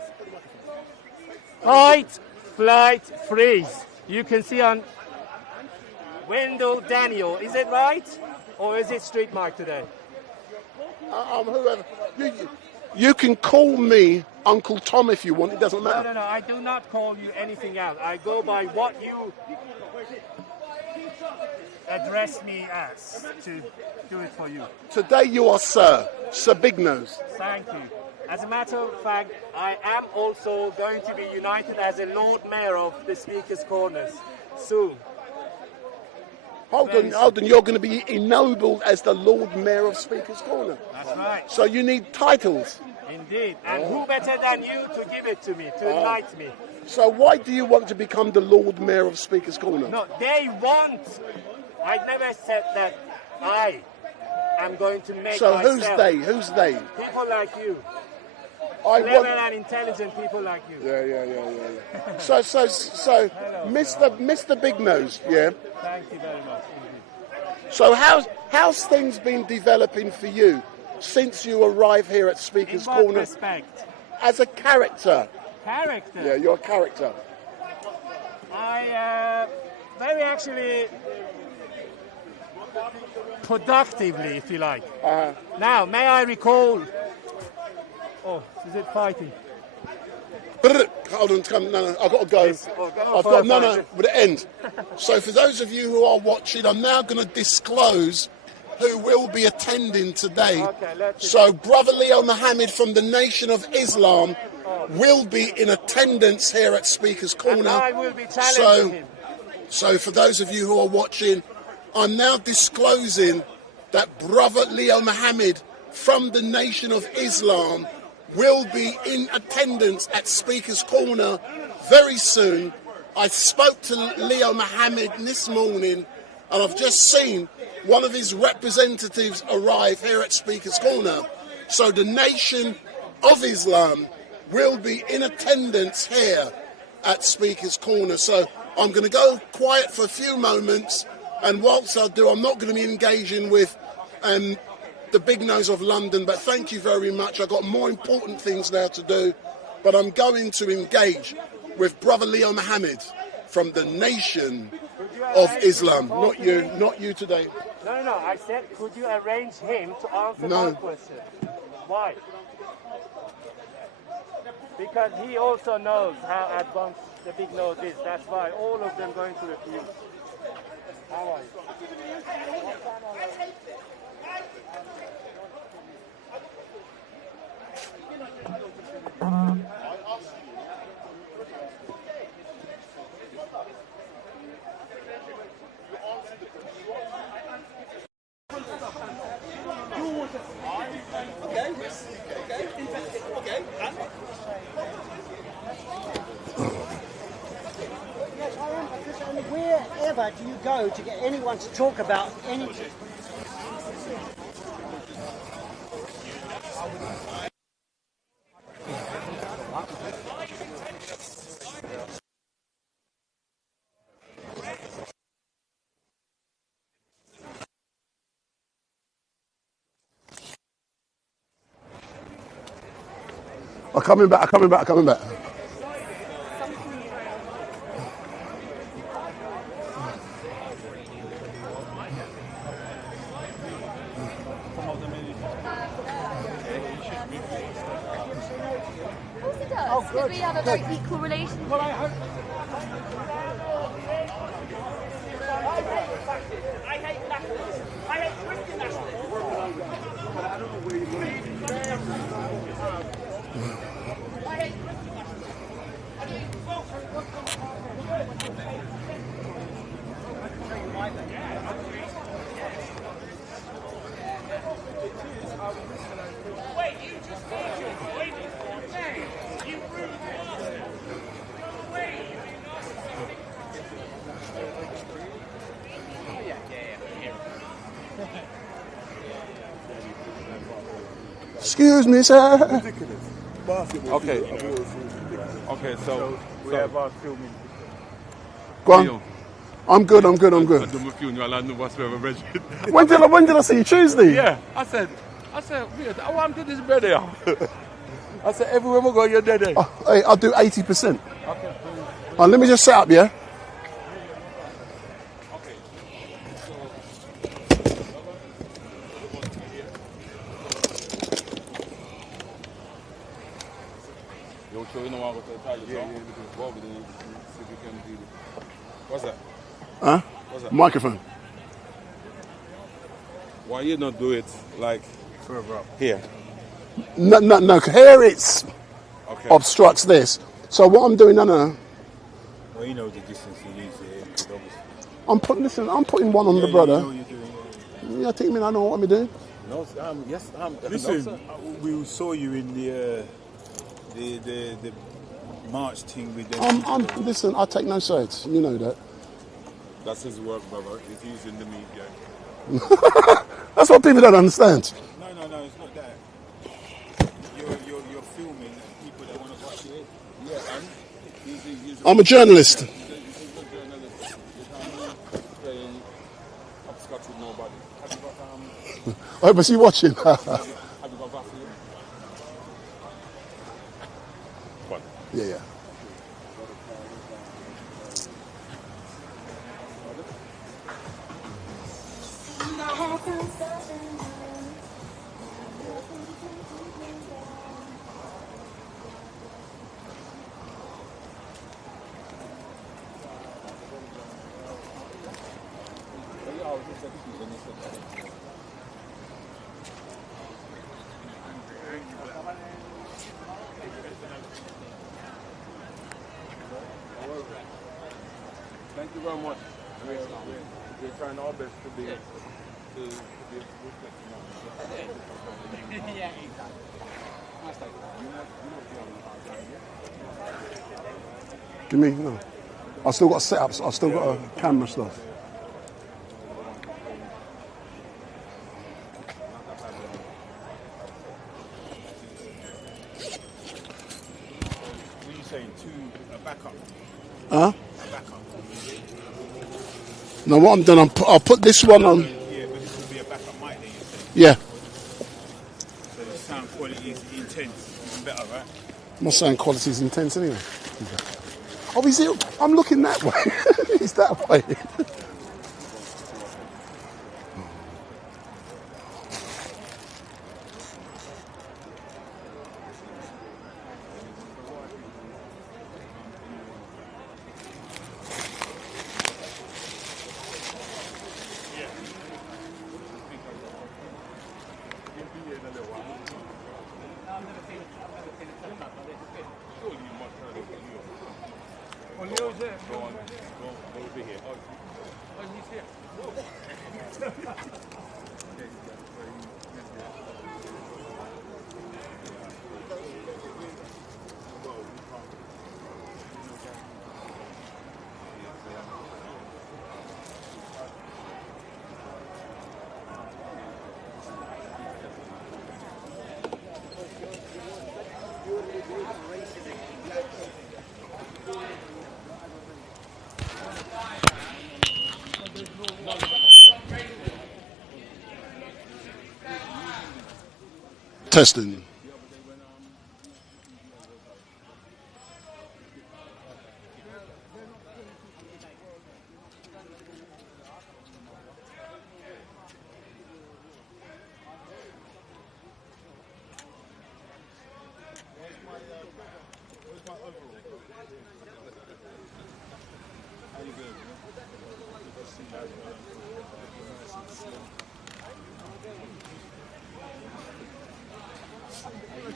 Fight, flight, freeze. You can see on Wendell Daniel, is it right? Or is it StreetMic today? Whoever. You can call me Uncle Tom if you want, it doesn't matter. No, I do not call you anything else. I go by what you address me as to do it for you. Today you are Sir Big Nose. Thank you. As a matter of fact, I am also going to be united as a Lord Mayor of the Speaker's Corners soon. Hold on, you're going to be ennobled as the Lord Mayor of Speaker's Corner. That's right. So you need titles. Indeed. And who better than you to give it to me, to invite me? So why do you want to become the Lord Mayor of Speaker's Corner? No, they want. I never said that I am going to make so myself. Who's they? People like you. Clever and intelligent people like you. Yeah. so hello, Mr. Big Nose, yeah? Thank you very much indeed. So how's things been developing for you since you arrived here at Speaker's Corner? In what respect? As a character. Character? Yeah, you're a character. I very actually productively, if you like. Now, may I recall... Oh, is it fighting? Hold on, no, I've got to go. But it ends. So for those of you who are watching, I'm now going to disclose who will be attending today. Okay, so Brother Leo Mohammed from the Nation of Islam will be in attendance here at Speaker's Corner. And I will be challenging him. So for those of you who are watching, I'm now disclosing that Brother Leo Mohammed from the Nation of Islam will be in attendance at Speaker's Corner very soon. I spoke to Leo Mohammed this morning and I've just seen one of his representatives arrive here at Speaker's Corner. So the Nation of Islam will be in attendance here at Speaker's Corner. So I'm going to go quiet for a few moments, and whilst I do, I'm not going to be engaging with the Big Nose of London, but thank you very much. I've got more important things now to do, but I'm going to engage with Brother Leo Mohammed from the Nation of Islam. Not you today. No, I said, could you arrange him to answer my question? Why? Because he also knows how advanced the Big Nose is. That's why all of them going to refuse. How are you? Wherever do you go to get anyone to talk about anything? I'm coming back. Oh, good. We have a very equal relationship. Well, I hope. I hate nationalists. I hate Christian nationalists. I don't know where you're going. I hate Christian nationalists. Wait, you just made your point? You rude bastard. No way. Excuse me, sir. Okay, so we have our filming. Go on. I'm good. When did I see you? Tuesday? Yeah, I said, weird. I want to do this better. I said, everywhere we go, you're dead. Oh, hey, I'll do 80%. Okay. Let me just set up, yeah? Okay. So you know what I'm going to tell you? Yeah, go over there and see if we can do it. What's that? Huh? What's that? Microphone. Why you not do it like further up? Here. No. Here it's obstructs this. So what I'm doing, no. Well, you know the distance you need to obviously. I'm putting one on the brother. You know what you're doing, Yeah, I think I know what I'm doing. No, yes, listen, no, we saw you in the March thing with them. Listen, I take no sides. You know that. That's his work, brother. He's using the media. That's what people don't understand. No, it's not that. You're filming people that want to watch it. Yeah, and he's I'm a journalist. He's a journalist. You can't playing upscotch with nobody. Have you got Oh, was he watching? have you got Vaseline? What? Yeah. Thank you very much. We're trying our best to be Give me, no. I've still got setups. I've still got a camera stuff. What are you saying? A backup? Huh? A backup. No, what I'm doing, I'll put this one on. Yeah, but this will be a backup mic then, you say? Yeah. So the sound quality is intense, even better, right? My sound quality is intense anyway. Oh, is it? I'm looking that way. He's that way. Testing.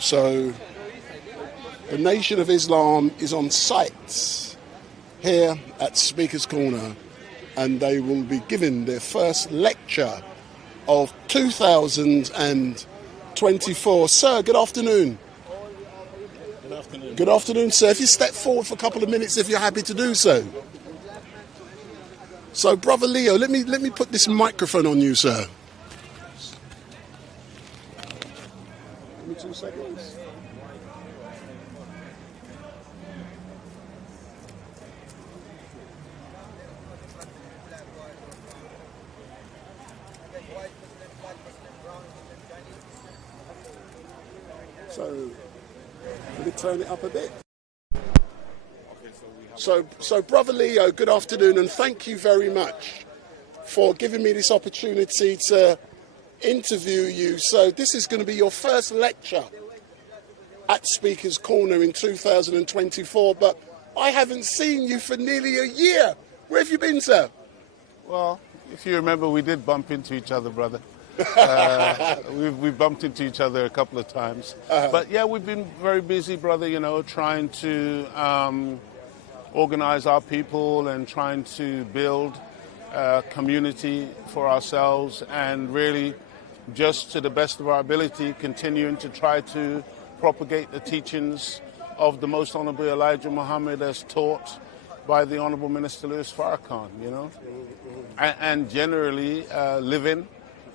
So, the Nation of Islam is on site here at Speaker's Corner, and they will be giving their first lecture of 2024. Sir, good afternoon. Good afternoon. Good afternoon, sir. If you step forward for a couple of minutes, if you're happy to do so. So, Brother Leo, let me put this microphone on you, sir. Give me 2 seconds. So, let me turn it up a bit. So, Brother Leo, good afternoon, and thank you very much for giving me this opportunity to interview you. So, this is going to be your first lecture. at Speaker's Corner in 2024, but I haven't seen you for nearly a year. Where have you been, sir? Well, if you remember, we did bump into each other, brother. We've bumped into each other a couple of times. But yeah, we've been very busy, brother, you know, trying to organize our people and trying to build a community for ourselves, and really just to the best of our ability continuing to try to propagate the teachings of the Most Honourable Elijah Muhammad as taught by the Honourable Minister Louis Farrakhan, you know, and generally living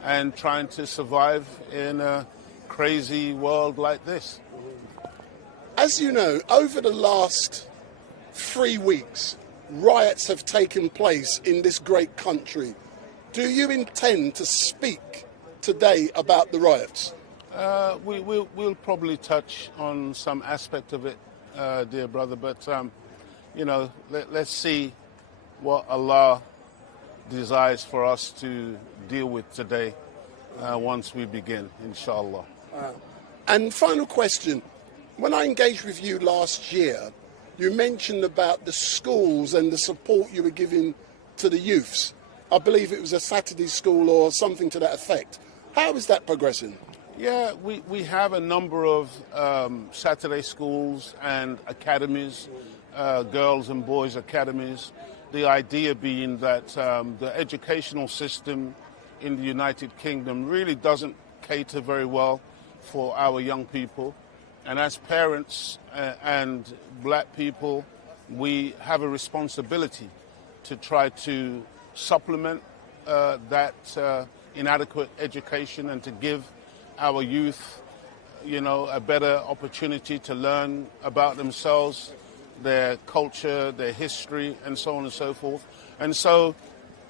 and trying to survive in a crazy world like this. As you know, over the last 3 weeks, riots have taken place in this great country. Do you intend to speak today about the riots? We'll probably touch on some aspect of it, dear brother, but you know, let's see what Allah desires for us to deal with today once we begin, inshallah. And final question. When I engaged with you last year, you mentioned about the schools and the support you were giving to the youths. I believe it was a Saturday school or something to that effect. How is that progressing? Yeah, we have a number of Saturday schools and academies, girls and boys academies. The idea being that the educational system in the United Kingdom really doesn't cater very well for our young people. And as parents and black people, we have a responsibility to try to supplement that inadequate education and to give our youth, you know, a better opportunity to learn about themselves, their culture, their history, and so on and so forth. And so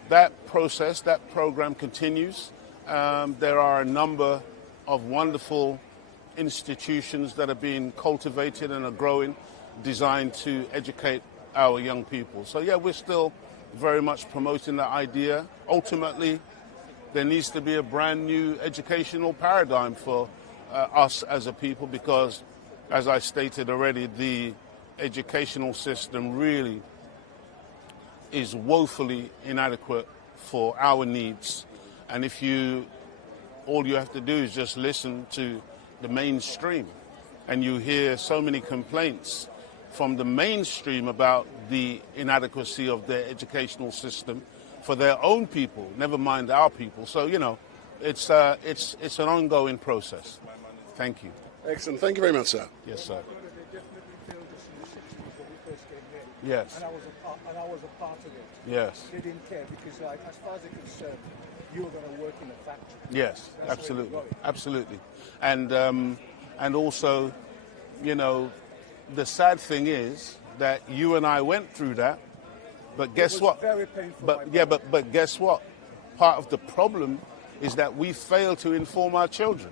that process, that program continues. There are a number of wonderful institutions that are being cultivated and are growing, designed to educate our young people. So yeah, we're still very much promoting that idea. Ultimately, there needs to be a brand new educational paradigm for us as a people, because, as I stated already, the educational system really is woefully inadequate for our needs. And if all you have to do is just listen to the mainstream, and you hear so many complaints from the mainstream about the inadequacy of their educational system for their own people, never mind our people. So, you know, it's an ongoing process. Thank you. Excellent. Thank you very much, sir. Yes, sir. They definitely failed the solution when we first came in. Yes. And I was a part of it. Yes. They didn't care because, like, as far as they're concerned, you were going to work in the factory. Yes, That's absolutely, where you're absolutely. And also, you know, the sad thing is that you and I went through that, but guess what? Very painful. But guess what? Part of the problem is that we fail to inform our children,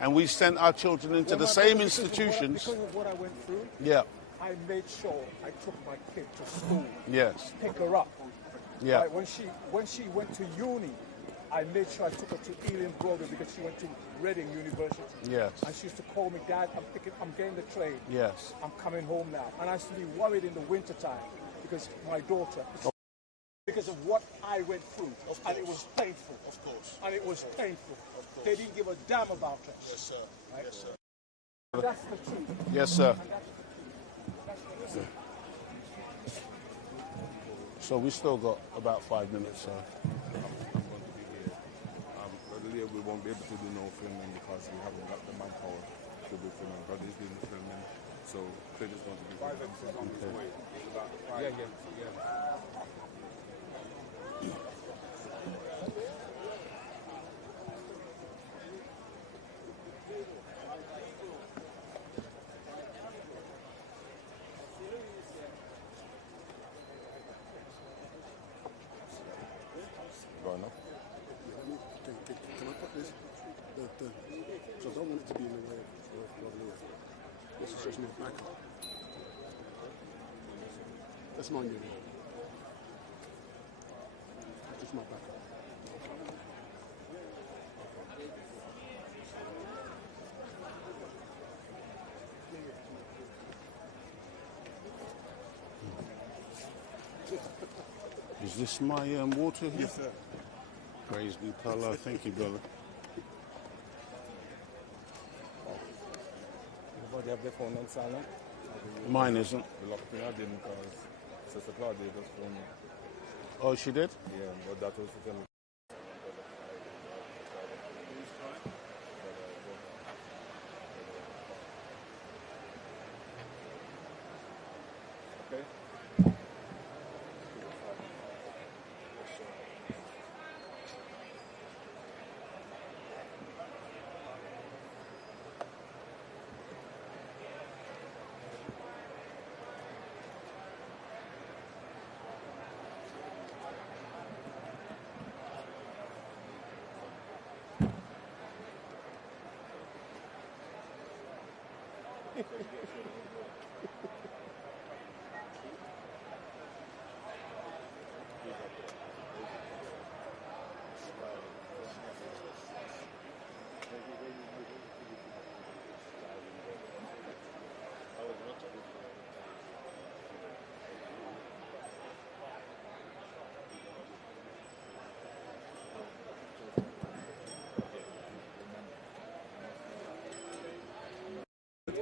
and we sent our children into the same institutions. Because of what I went through, Yeah. I made sure I took my kid to school. Yes. Pick her up. Yeah. Like when she went to uni, I made sure I took her to Ealing Broadway because she went to Reading University. Yes. And she used to call me, Dad, I'm getting the train. Yes. I'm coming home now. And I used to be worried in the wintertime because my daughter, because of what I went through. And it was painful. Of course. And it was painful. Of course. They didn't give a damn about her. Yes, sir. Right? Yes, sir. That's the truth. Yes, sir. So we still got about 5 minutes, sir. I'm going to be here. Earlier we won't be able to do no filming because we haven't got the manpower to do filming. Brother's doing the filming, so Clint is going to be filming. Yeah. Going up. Can I put this? Because I don't want it to be in the way of Leah. This is just my backup. That's mine, you know. Just my backup. Is this my water here? Yes, sir. Praise be to Allah. Thank you, brother. Everybody have their phone on silent? Mine isn't. The lock thing I didn't because Sister Claudia just phoned me. Oh, she did? Yeah, but that was to tell me. Okay.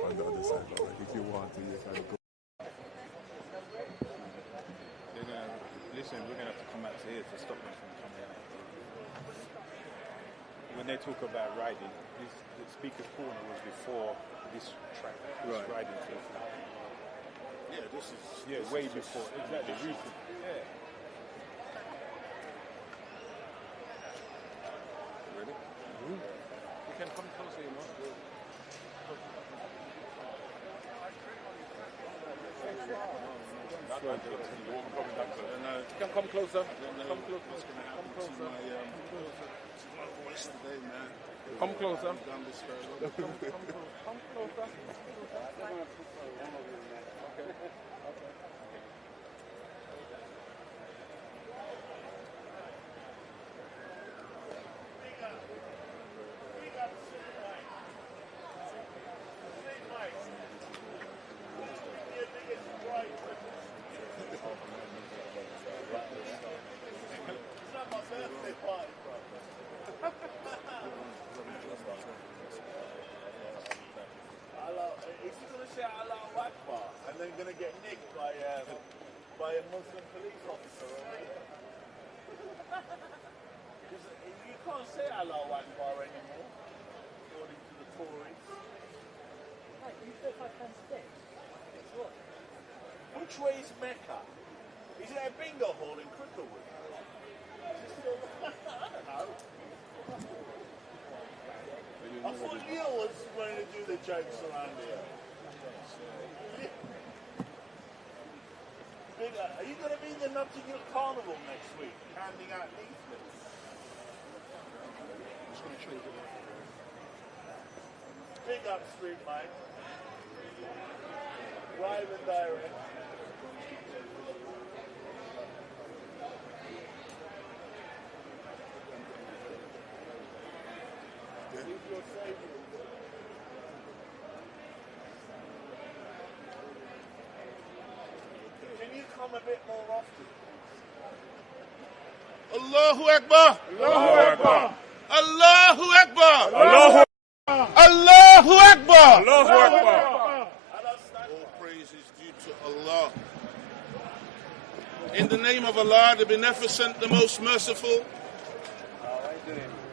On the other side, all right? If you want to, you can go. They're gonna listen. We're gonna have to come out to here to stop them from coming out. When they talk about riding, the speaker's corner was before this track, this riding field. Yeah, this is... Yeah, way before. Exactly, recent. Yeah. Ready? You can come closer, you know. You can come closer. Come closer. Come closer. Come closer. Come closer. Going to get nicked by a Muslim police officer. Because you can't say Allahu Akbar anymore, according to the Tories. Right, you 35 pounds a day. What? Which way is Mecca? Is it a bingo hall in Cricklewood? I don't know. I thought you was going to do the jokes around here. Are you going to be in the Notting Hill Carnival next week, handing out leaflets? Big up StreetMic. Live and direct. Leave your savior. Can you come a bit more often? Allahu Akbar! Allahu Akbar! Allahu Akbar! Allahu Akbar! Allahu Akbar! Allahu Akbar! All praise is due to Allah. In the name of Allah, the Beneficent, the Most Merciful,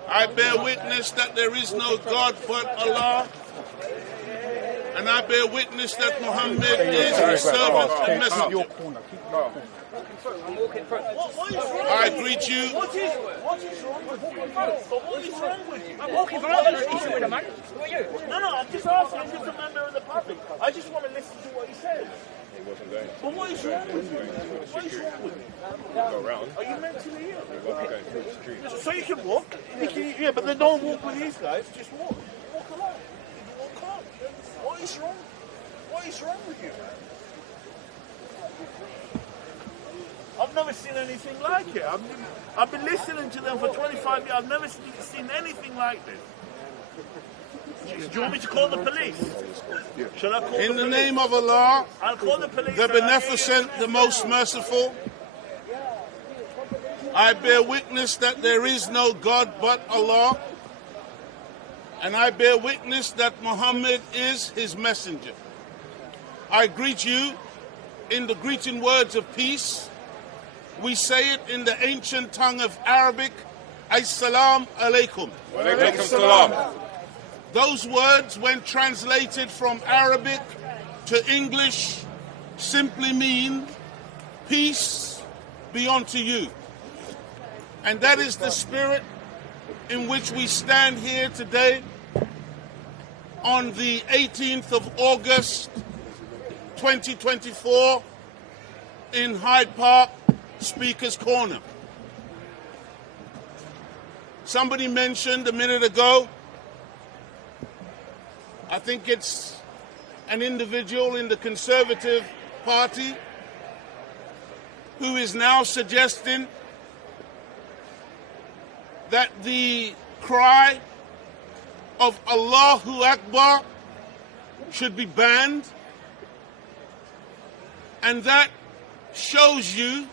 I bear witness that there is no God but Allah, and I bear witness that Muhammad is his servant and messenger. I greet you. What is wrong with you? What is wrong with you? I'm walking for others. Who are you? No, I'm just asking. I'm just a member of the public. I just want to listen to what he says. But what is wrong with you? What is wrong with you? Are you mentally ill? So you can walk. Yeah, but then don't walk with these guys. Just walk. Walk along. Walk on. What is wrong? What is wrong with you? I've never seen anything like it. I've been listening to them for 25 years. I've never seen anything like this. Do you want me to call the police? Shall I call In the the police? name of Allah, I'll call the police. the Beneficent, the Most Merciful, I bear witness that there is no God but Allah, and I bear witness that Muhammad is his messenger. I greet you in the greeting words of peace. We say it in the ancient tongue of Arabic, Assalamu alaikum. Wa alaikum salam. Those words, when translated from Arabic to English, simply mean peace be unto you. And that is the spirit in which we stand here today on the 18th of August 2024 in Hyde Park, Speaker's Corner. Somebody mentioned a minute ago, I think it's an individual in the Conservative Party who is now suggesting that the cry of Allahu Akbar should be banned, and that shows you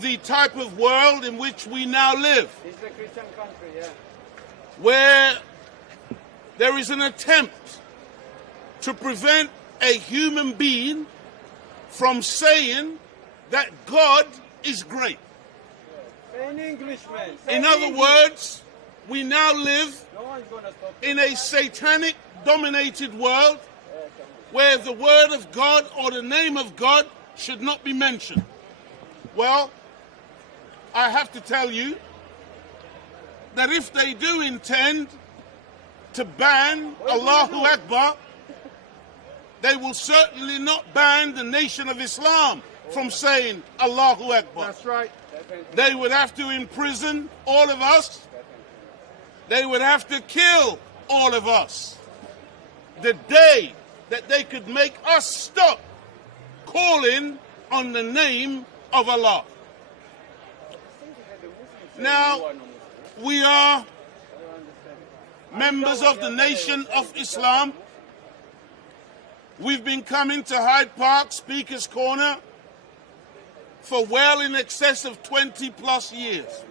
the type of world in which we now live. It's a Christian country, yeah. Where there is an attempt to prevent a human being from saying that God is great. Say in English, man. In other words, we now live in a satanic-dominated world where the word of God or the name of God should not be mentioned. Well, I have to tell you that if they do intend to ban Allahu Akbar, they will certainly not ban the Nation of Islam from saying Allahu Akbar. That's right. They would have to imprison all of us. They would have to kill all of us. The day that they could make us stop calling on the name of Allah. Now, we are members of the Nation of Islam. We've been coming to Hyde Park, Speaker's Corner, for well in excess of 20 plus years.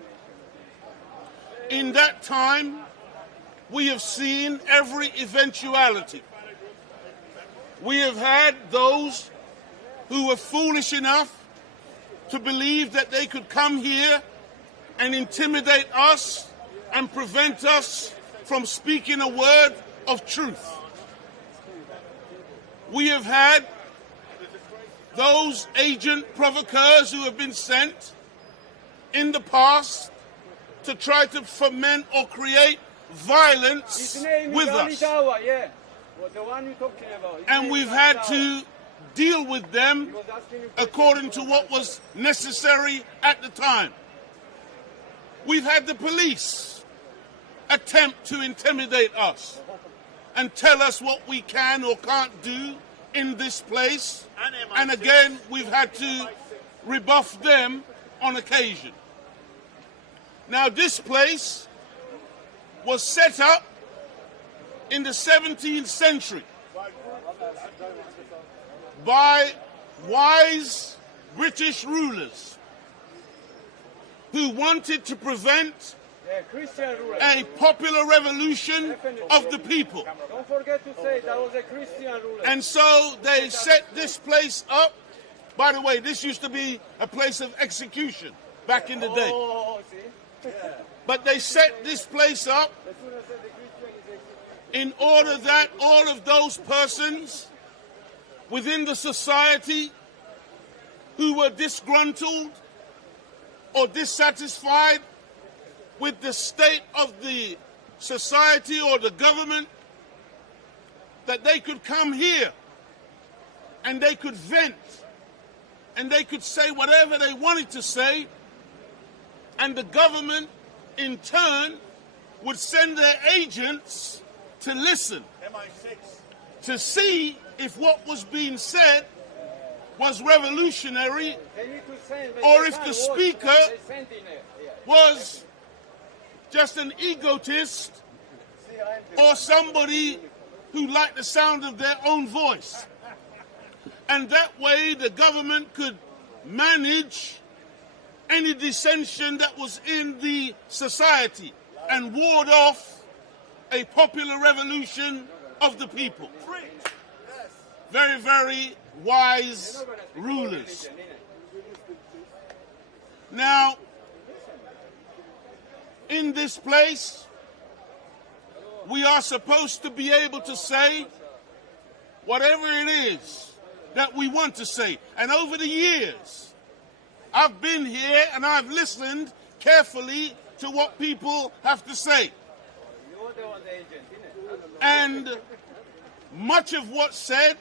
In that time, we have seen every eventuality. We have had those who were foolish enough to believe that they could come here and intimidate us and prevent us from speaking a word of truth. We have had those agent provocateurs who have been sent in the past to try to foment or create violence with us. Yeah. The one you're talking about. And we've had to deal with them according to what was necessary at the time. We've had the police attempt to intimidate us and tell us what we can or can't do in this place. And again, we've had to rebuff them on occasion. Now, this place was set up in the 17th century by wise British rulers who wanted to prevent a popular revolution of the people. Don't forget to say that was a Christian ruler. And so they set this place up. By the way, this used to be a place of execution back in the day. But they set this place up in order that all of those persons within the society who were disgruntled or dissatisfied with the state of the society or the government, that they could come here and they could vent and they could say whatever they wanted to say, and the government in turn would send their agents to listen, to see if what was being said was revolutionary or if the speaker was just an egotist or somebody who liked the sound of their own voice. And that way the government could manage any dissension that was in the society and ward off a popular revolution of the people. Very, very wise rulers. Now, in this place, we are supposed to be able to say whatever it is that we want to say. And over the years, I've been here and I've listened carefully to what people have to say. And much of what's said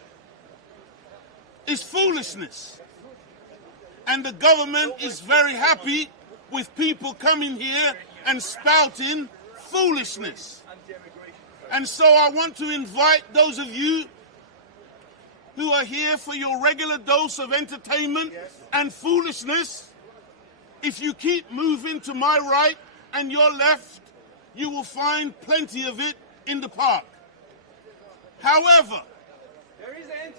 is foolishness. And the government is very happy with people coming here and spouting foolishness. And so I want to invite those of you who are here for your regular dose of entertainment and foolishness. If you keep moving to my right and your left, you will find plenty of it in the park. However,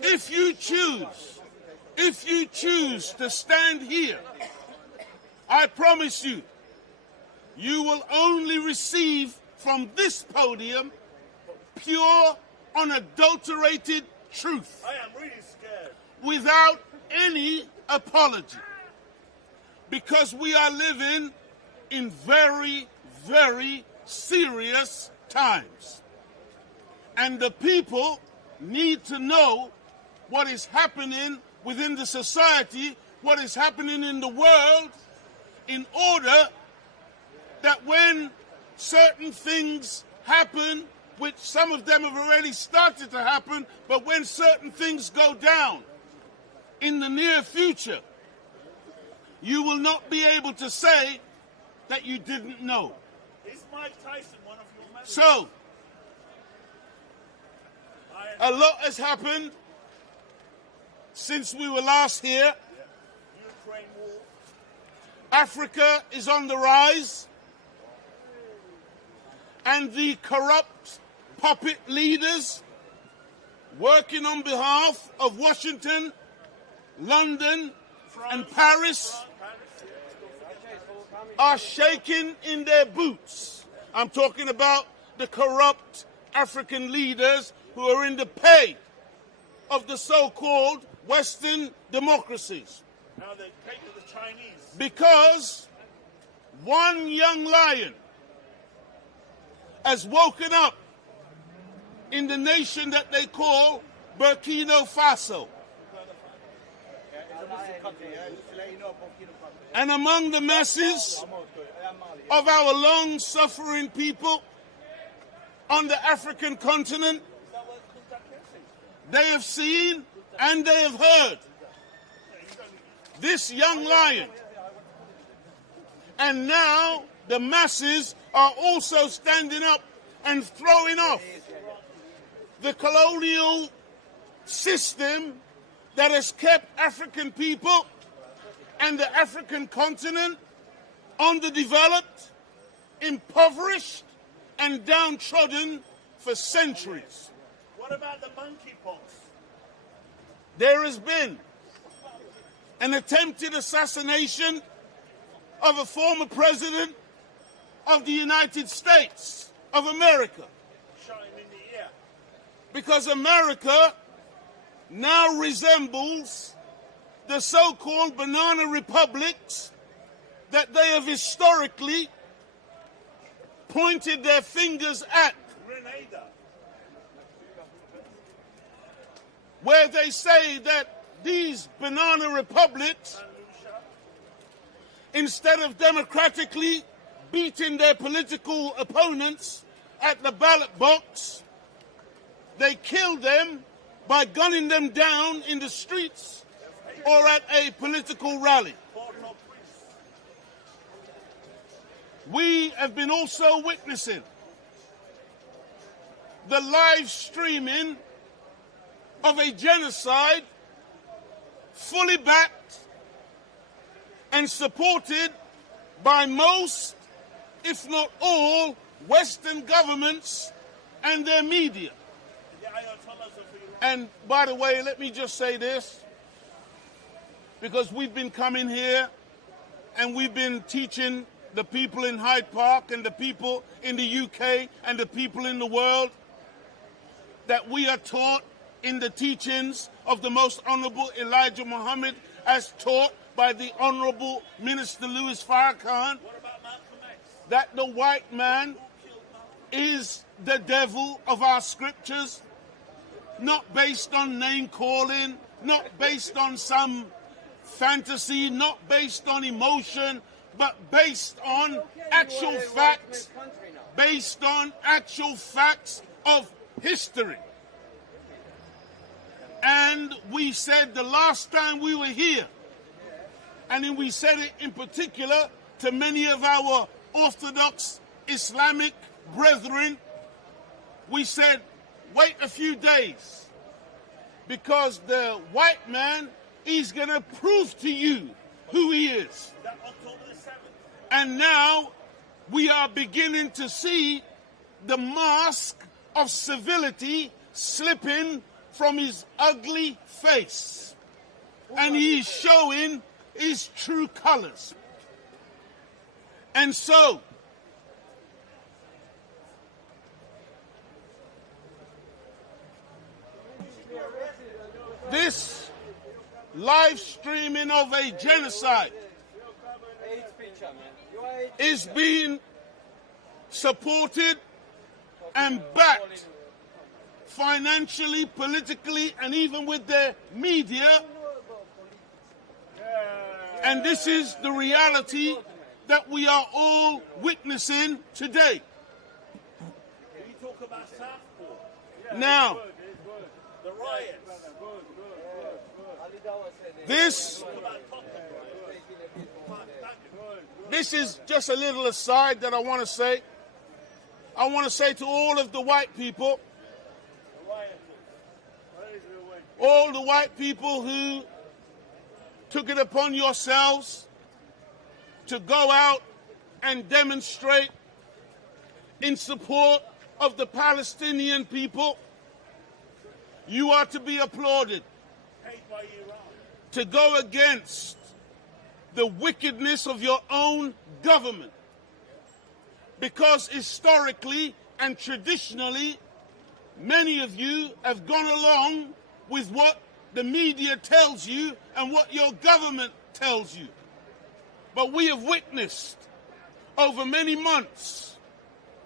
if you choose to stand here, I promise you, you will only receive from this podium pure, unadulterated truth. I am really scared. Without any apology. Because we are living in very, very serious times. And the people need to know what is happening within the society, what is happening in the world, in order that when certain things happen, which some of them have already started to happen, but when certain things go down in the near future, you will not be able to say that you didn't know. Is Mike Tyson one of your members? So, a lot has happened since we were last here. Ukraine war. Africa is on the rise. And the corrupt puppet leaders working on behalf of Washington, London, and Paris are shaking in their boots. I'm talking about the corrupt African leaders who are in the pay of the so-called Western democracies. Now they take to the Chinese. Because one young lion has woken up in the nation that they call Burkina Faso. And among the masses of our long-suffering people on the African continent, they have seen and they have heard this young lion. And now the masses are also standing up and throwing off the colonial system that has kept African people and the African continent underdeveloped, impoverished, and downtrodden for centuries. What about the monkeypox? There has been an attempted assassination of a former president of the United States of America. Shot him in the ear. Because America now resembles the so-called banana republics that they have historically pointed their fingers at. Grenada. Where they say that these banana republics, instead of democratically beating their political opponents at the ballot box, they kill them by gunning them down in the streets or at a political rally. We have been also witnessing the live streaming of a genocide fully backed and supported by most, if not all, Western governments and their media. And by the way, let me just say this, because we've been coming here and we've been teaching the people in Hyde Park and the people in the UK and the people in the world that we are taught in the teachings of the Most Honourable Elijah Muhammad as taught by the Honourable Minister Louis Farrakhan, that the white man is the devil of our scriptures, not based on name calling, not based on some fantasy, not based on emotion, but based on actual facts, based on actual facts of history. And we said the last time we were here, and then we said it in particular to many of our Orthodox Islamic brethren, we said, wait a few days, because the white man is going to prove to you who he is. And now we are beginning to see the mask of civility slipping from his ugly face. And he's showing his true colors. And so, this live streaming of a genocide is being supported and backed financially, politically, and even with the media. And this is the reality that we are all witnessing today. Now, the riots. This is just a little aside that I want to say. I want to say to all of the white people, all the white people who took it upon yourselves to go out and demonstrate in support of the Palestinian people, you are to be applauded. To go against the wickedness of your own government. Because historically and traditionally, many of you have gone along with what the media tells you and what your government tells you. But we have witnessed over many months,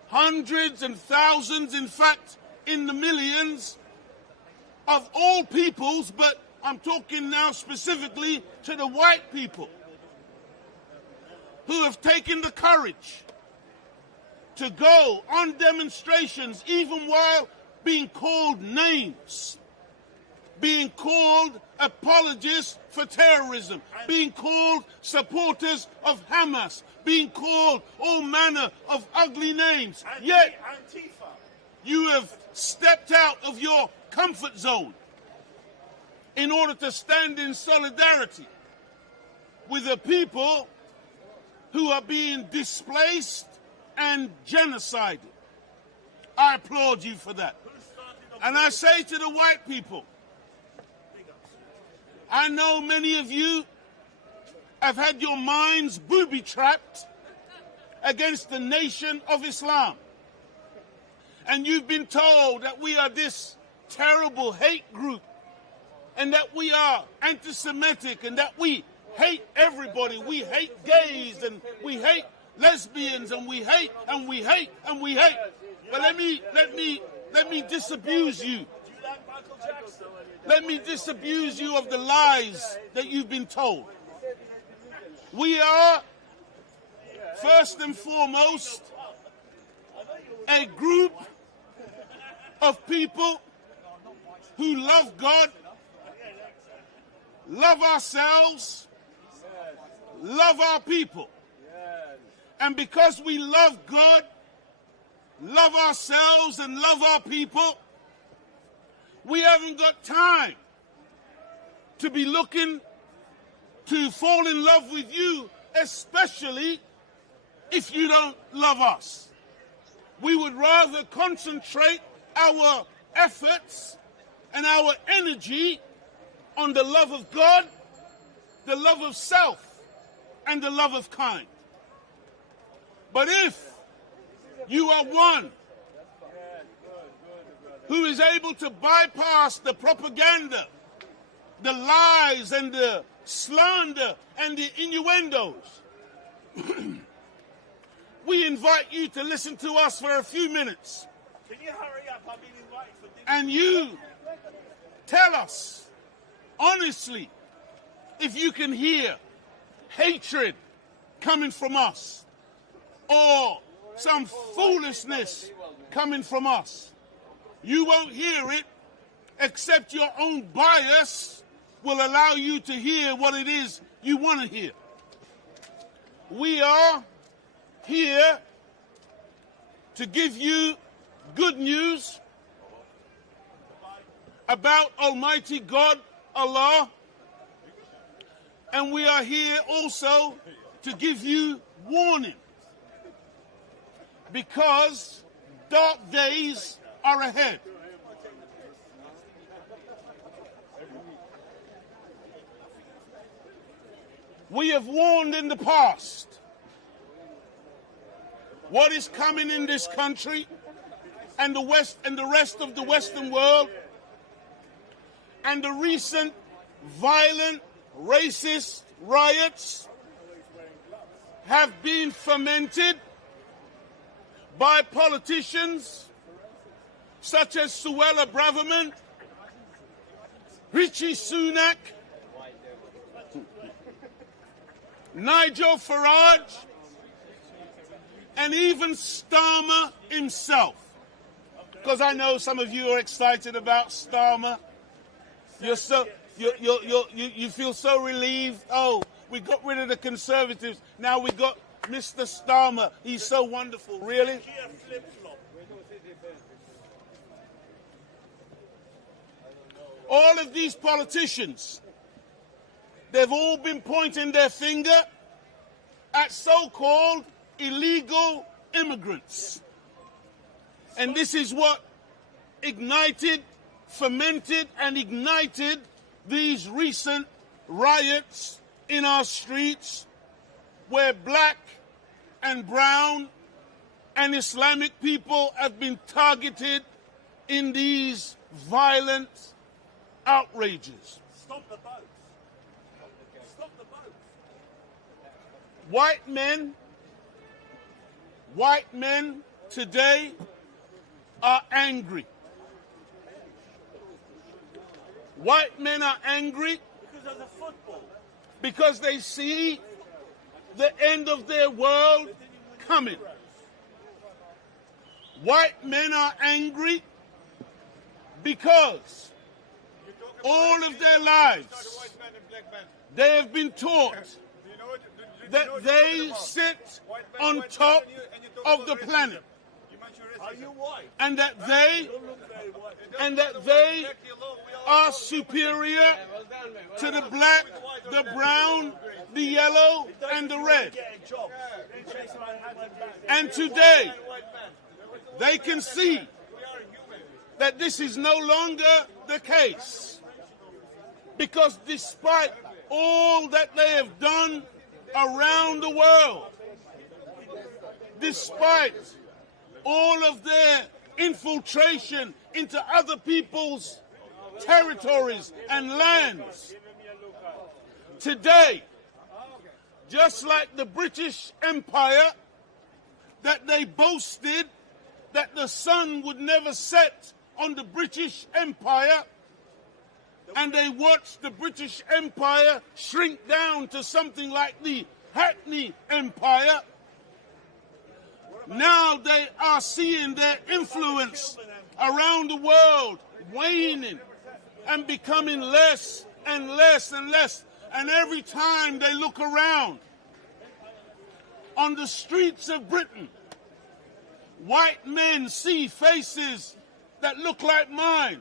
hundreds and thousands, in fact, in the millions, of all peoples, but I'm talking now specifically to the white people who have taken the courage to go on demonstrations even while being called names, being called apologists for terrorism, being called supporters of Hamas, being called all manner of ugly names. Yet you have stepped out of your comfort zone in order to stand in solidarity with the people who are being displaced and genocided. I applaud you for that. And I say to the white people, I know many of you have had your minds booby-trapped against the nation of Islam. And you've been told that we are this terrible hate group, and that we are anti-Semitic, and that we hate everybody. We hate gays, and we hate lesbians, and we hate, and we hate, and we hate. But let me disabuse you. Let me disabuse you of the lies that you've been told. We are, first and foremost, a group of people who love God, love ourselves, love our people. And because we love God, love ourselves, and love our people, we haven't got time to be looking to fall in love with you, especially if you don't love us. We would rather concentrate our efforts and our energy on the love of God, the love of self, and the love of kind. But if you are one who is able to bypass the propaganda, the lies and the slander and the innuendos, we invite you to listen to us for a few minutes. Can you hurry up? I've been invited for dinner. And you tell us, honestly, if you can hear hatred coming from us or some foolishness coming from us. You won't hear it, except your own bias will allow you to hear what it is you want to hear. We are here to give you good news about Almighty God, Allah, and we are here also to give you warning, because dark days are ahead. We have warned in the past what is coming in this country and the West and the rest of the Western world, and the recent violent, racist riots have been fomented by politicians such as Suella Braverman, Richie Sunak, Nigel Farage, and even Starmer himself. Because I know some of you are excited about Starmer. You feel so relieved. Oh, we got rid of the Conservatives. Now we got Mr. Starmer. He's so wonderful. Really? All of these politicians, they've all been pointing their finger at so-called illegal immigrants. And this is what fermented and ignited these recent riots in our streets, where black and brown and Islamic people have been targeted in these violent outrages. Stop the boats. Stop the boats. White men today are angry. White men are angry because of the football. Because they see the end of their world coming. White men are angry because all of their lives they have been taught that they sit on top of the planet, and that they are superior to the black, the brown, the yellow, and the red. And today, they can see that this is no longer the case, because despite all that they have done around the world, despite all of their infiltration into other people's territories and lands, today, just like the British Empire, that they boasted that the sun would never set on the British Empire, and they watched the British Empire shrink down to something like the Hackney Empire. Now they are seeing their influence around the world waning and becoming less and less and less. And every time they look around on the streets of Britain, white men see faces that look like mine.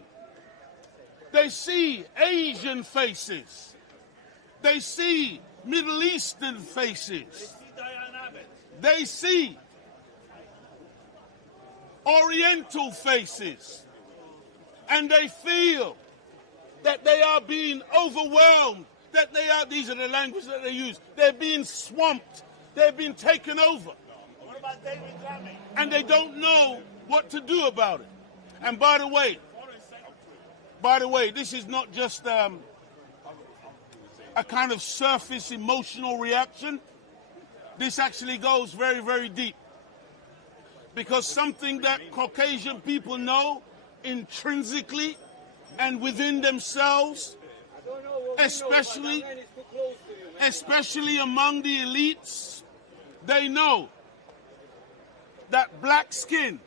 They see Asian faces. They see Middle Eastern faces. They see Oriental faces. And they feel that they are being overwhelmed that they are, these are the language that they use, they're being swamped, they've been taken over. What about David Lammy? And they don't know what to do about it. And by the way, this is not just a kind of surface emotional reaction. This actually goes very, very deep. Because something that Caucasian people know intrinsically and within themselves, especially among the elites, they know that black skin,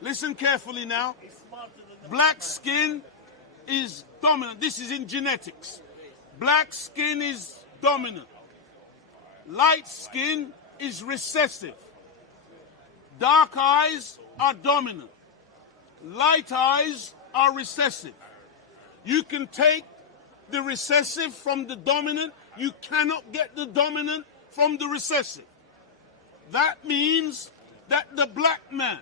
listen carefully now, black skin is dominant. This is in genetics. Black skin is dominant. Light skin is recessive. Dark eyes are dominant. Light eyes are recessive. You can take the recessive from the dominant. You cannot get the dominant from the recessive. That means that the black man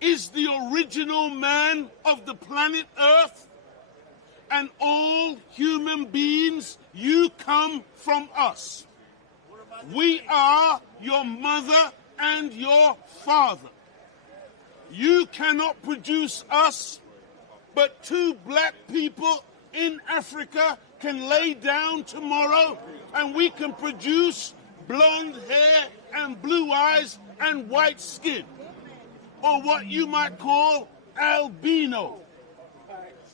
is the original man of the planet Earth, and all human beings, you come from us. We are your mother and your father. You cannot produce us, but two black people in Africa can lay down tomorrow and we can produce blonde hair and blue eyes and white skin, or what you might call albino.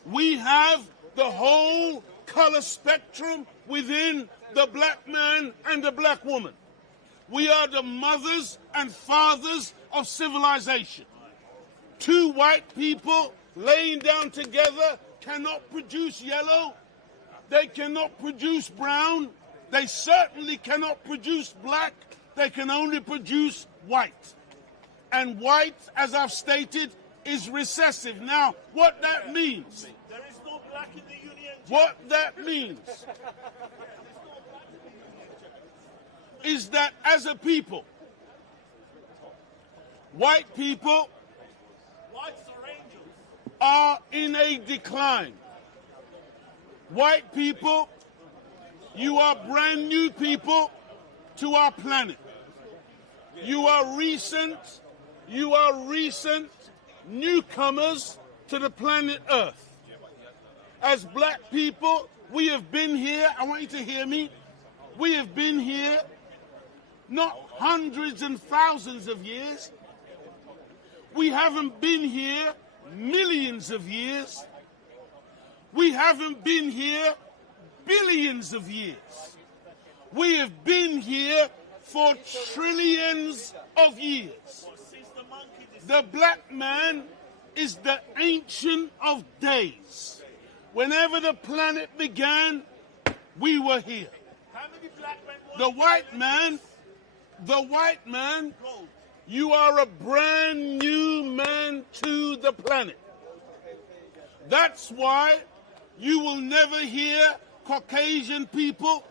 We have the whole color spectrum within the black man and the black woman. We are the mothers and fathers of civilization. Two white people laying down together cannot produce yellow. They cannot produce brown. They certainly cannot produce black. They can only produce white. And white, as I've stated, is recessive. Now, what that means, There is no black in the Union Jack. what that means is that as a people, white people Whites are angels. are in a decline. White people, you are brand new people to our planet. You are recent newcomers to the planet Earth. As black people, we have been here, I want you to hear me, we have been here not hundreds and thousands of years. We haven't been here millions of years. We haven't been here billions of years. We have been here for trillions of years. The black man is the ancient of days. Whenever the planet began, we were here. How many black men were The white man, you are a brand new man to the planet. That's why you will never hear Caucasian people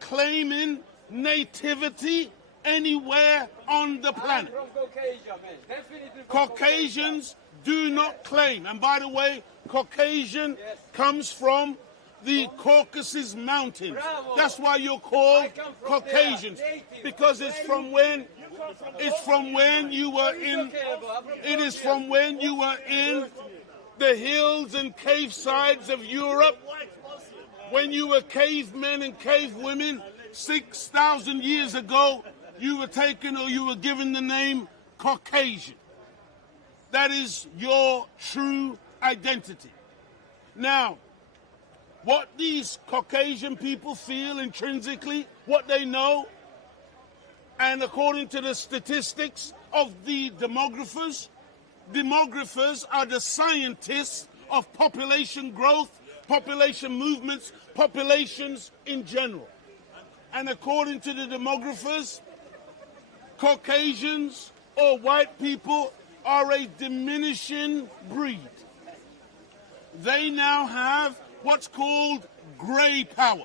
claiming nativity anywhere on the planet. From Caucasia, man. Definitely from Caucasians do not claim. And by the way, Caucasian comes from the Caucasus Mountains. Bravo. That's why you're called I come from Caucasians, there, native. because it's from when you were in the hills and cave sides of Europe, when you were cavemen and cave women 6,000 years ago. You were taken, or you were given the name Caucasian. That is your true identity. Now, what these Caucasian people feel intrinsically, what they know, and according to the statistics of the demographers are the scientists of population growth, population movements, populations in general. And according to the demographers, Caucasians or white people are a diminishing breed. They now have what's called gray power.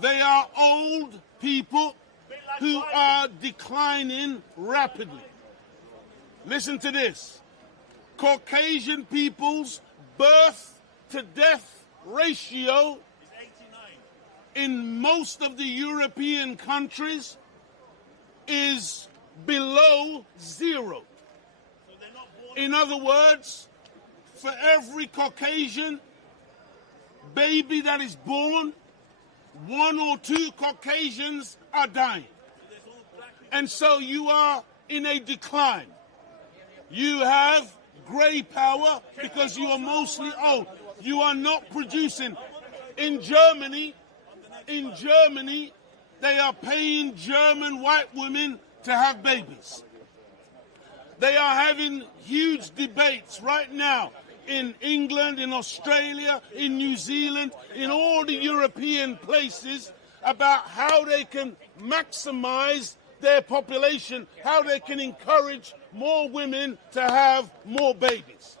They are old people who are declining rapidly. Listen to this. Caucasian people's birth to death ratio in most of the European countries is below 0. In other words, for every Caucasian baby that is born, 1 or 2 Caucasians are dying. And so you are in a decline. You have grey power because you are mostly old. You are not producing. In Germany, they are paying German white women to have babies. They are having huge debates right now in England, in Australia, in New Zealand, in all the European places about how they can maximize their population, how they can encourage more women to have more babies.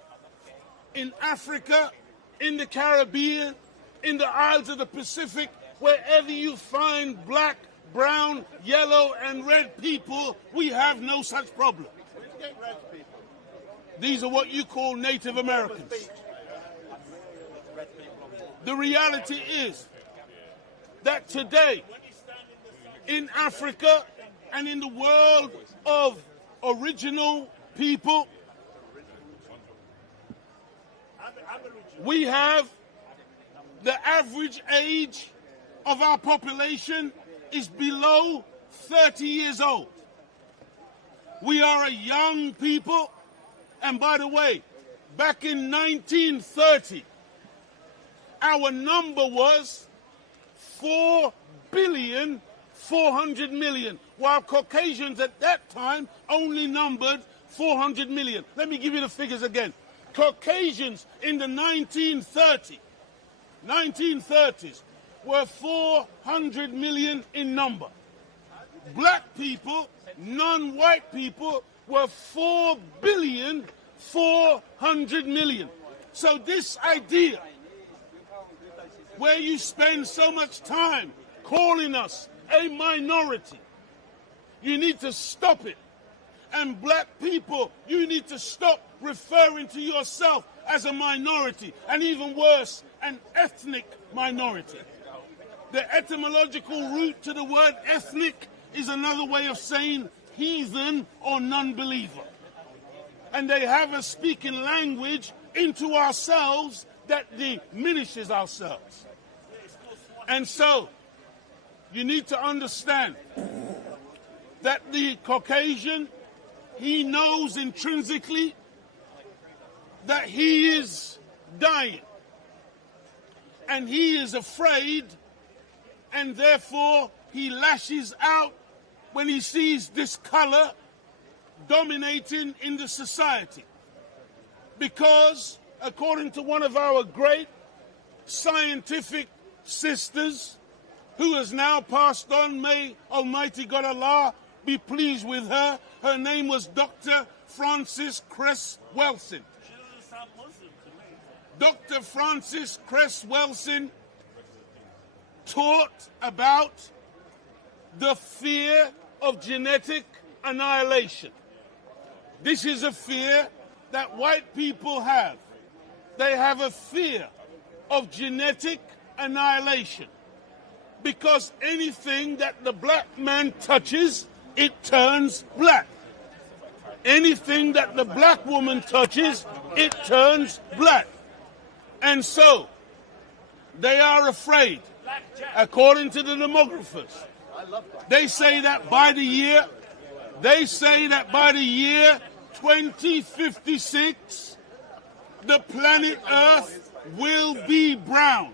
In Africa, in the Caribbean, in the Isles of the Pacific, wherever you find black, brown, yellow, and red people, we have no such problem. These are what you call Native Americans. The reality is that today, in Africa and in the world of original people, we have the average age of our population is below 30 years old. We are a young people, and by the way, back in 1930, our number was 4,400,000,000, while Caucasians at that time only numbered 400 million. Let me give you the figures again. Caucasians in the 1930s were 400 million in number. Black people, non-white people, were 4,400,000,000. So this idea, where you spend so much time calling us a minority, you need to stop it. And black people, you need to stop referring to yourself as a minority, and even worse, an ethnic minority. The etymological root to the word ethnic is another way of saying heathen or non-believer. And they have us speaking language into ourselves that diminishes ourselves. And so, you need to understand that the Caucasian, he knows intrinsically that he is dying. And he is afraid, and therefore he lashes out when he sees this color dominating in the society. Because, according to one of our great scientific sisters, who has now passed on, may Almighty God Allah be pleased with her, her name was Dr. Frances Cress Welsing. Dr. Frances Cress Welsing taught about the fear of genetic annihilation. This is a fear that white people have. They have a fear of genetic annihilation because anything that the black man touches, it turns black. Anything that the black woman touches, it turns black. And so, they are afraid, according to the demographers. They say that by the year 2056, the planet Earth will be brown.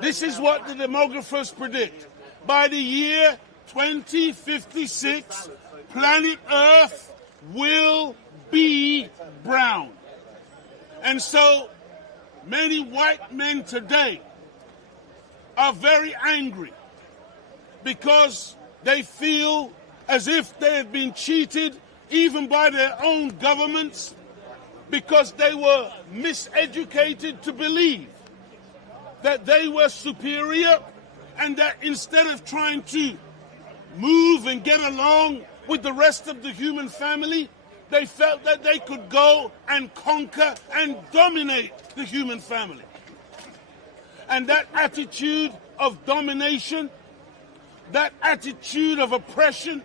This is what the demographers predict. By the year 2056, planet Earth will be brown. And so, many white men today are very angry because they feel as if they have been cheated even by their own governments because they were miseducated to believe that they were superior and that instead of trying to move and get along with the rest of the human family, they felt that they could go and conquer and dominate the human family. And that attitude of domination, that attitude of oppression,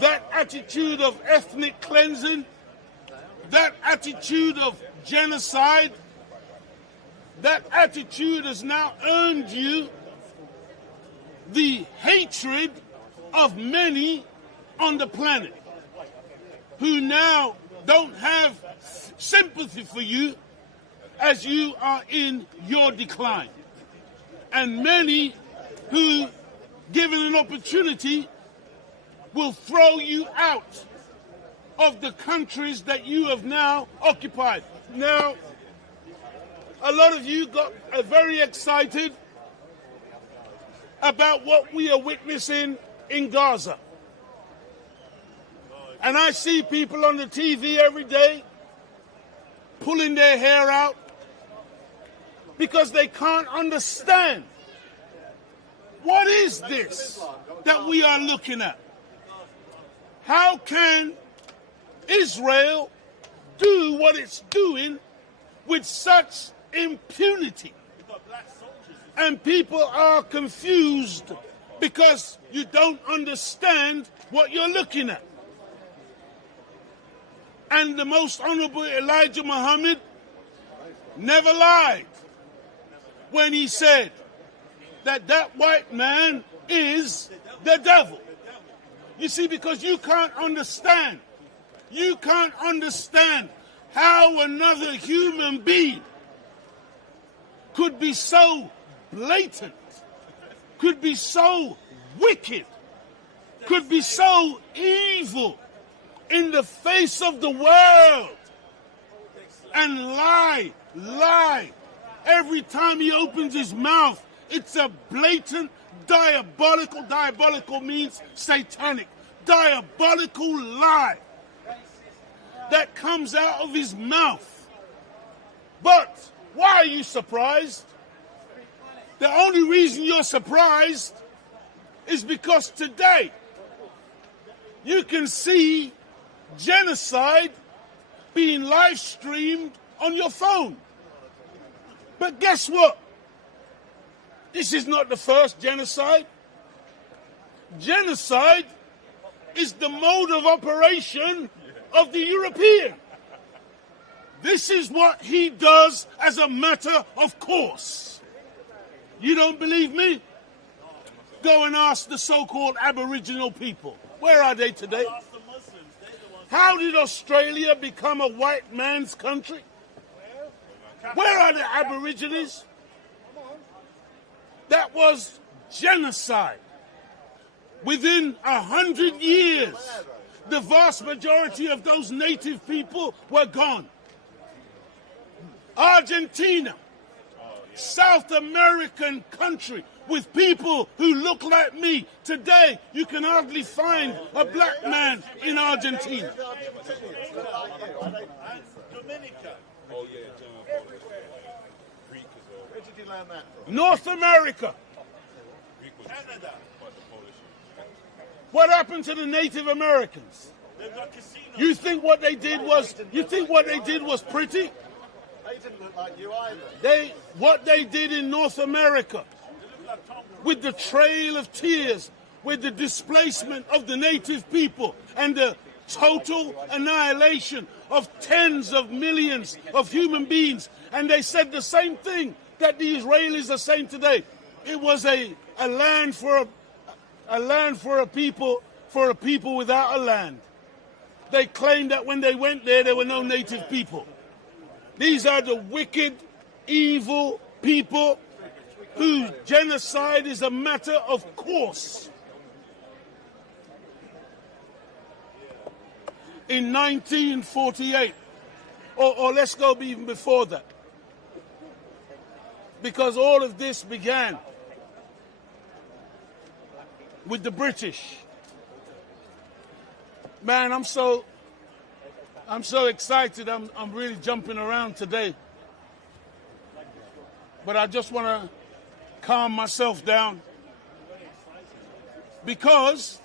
that attitude of ethnic cleansing, that attitude of genocide, that attitude has now earned you the hatred of many on the planet who now don't have sympathy for you as you are in your decline. And many who, given an opportunity, will throw you out of the countries that you have now occupied. Now, a lot of you got very excited about what we are witnessing in Gaza. And I see people on the TV every day pulling their hair out because they can't understand what is this that we are looking at. How can Israel do what it's doing with such impunity? And people are confused because you don't understand what you're looking at. And the Most Honorable Elijah Muhammad never lied when he said that that white man is the devil. You see, because you can't understand how another human being could be so blatant, could be so wicked, could be so evil in the face of the world and lie. Every time he opens his mouth, it's a blatant, diabolical means satanic, diabolical lie that comes out of his mouth. But why are you surprised? The only reason you're surprised is because today you can see genocide being live streamed on your phone. But guess what? This is not the first genocide. Genocide is the mode of operation of the European. This is what he does as a matter of course. You don't believe me? Go and ask the so-called Aboriginal people. Where are they today? How did Australia become a white man's country? Where are the Aborigines? That was genocide. Within 100 years, the vast majority of those native people were gone. Argentina, South American country with people who look like me. Today, you can hardly find a black man in Argentina. North America. What happened to the Native Americans? You think what they did was pretty? They didn't look like you either. What they did in North America with the Trail of Tears, with the displacement of the native people and the total annihilation of tens of millions of human beings. And they said the same thing that the Israelis are saying today. It was a land for a people without a land. They claimed that when they went there were no native people. These are the wicked, evil people whose genocide is a matter of course. In 1948, or let's go even before that, because all of this began with the British. Man, I'm so excited. I'm really jumping around today. But I just want to calm myself down because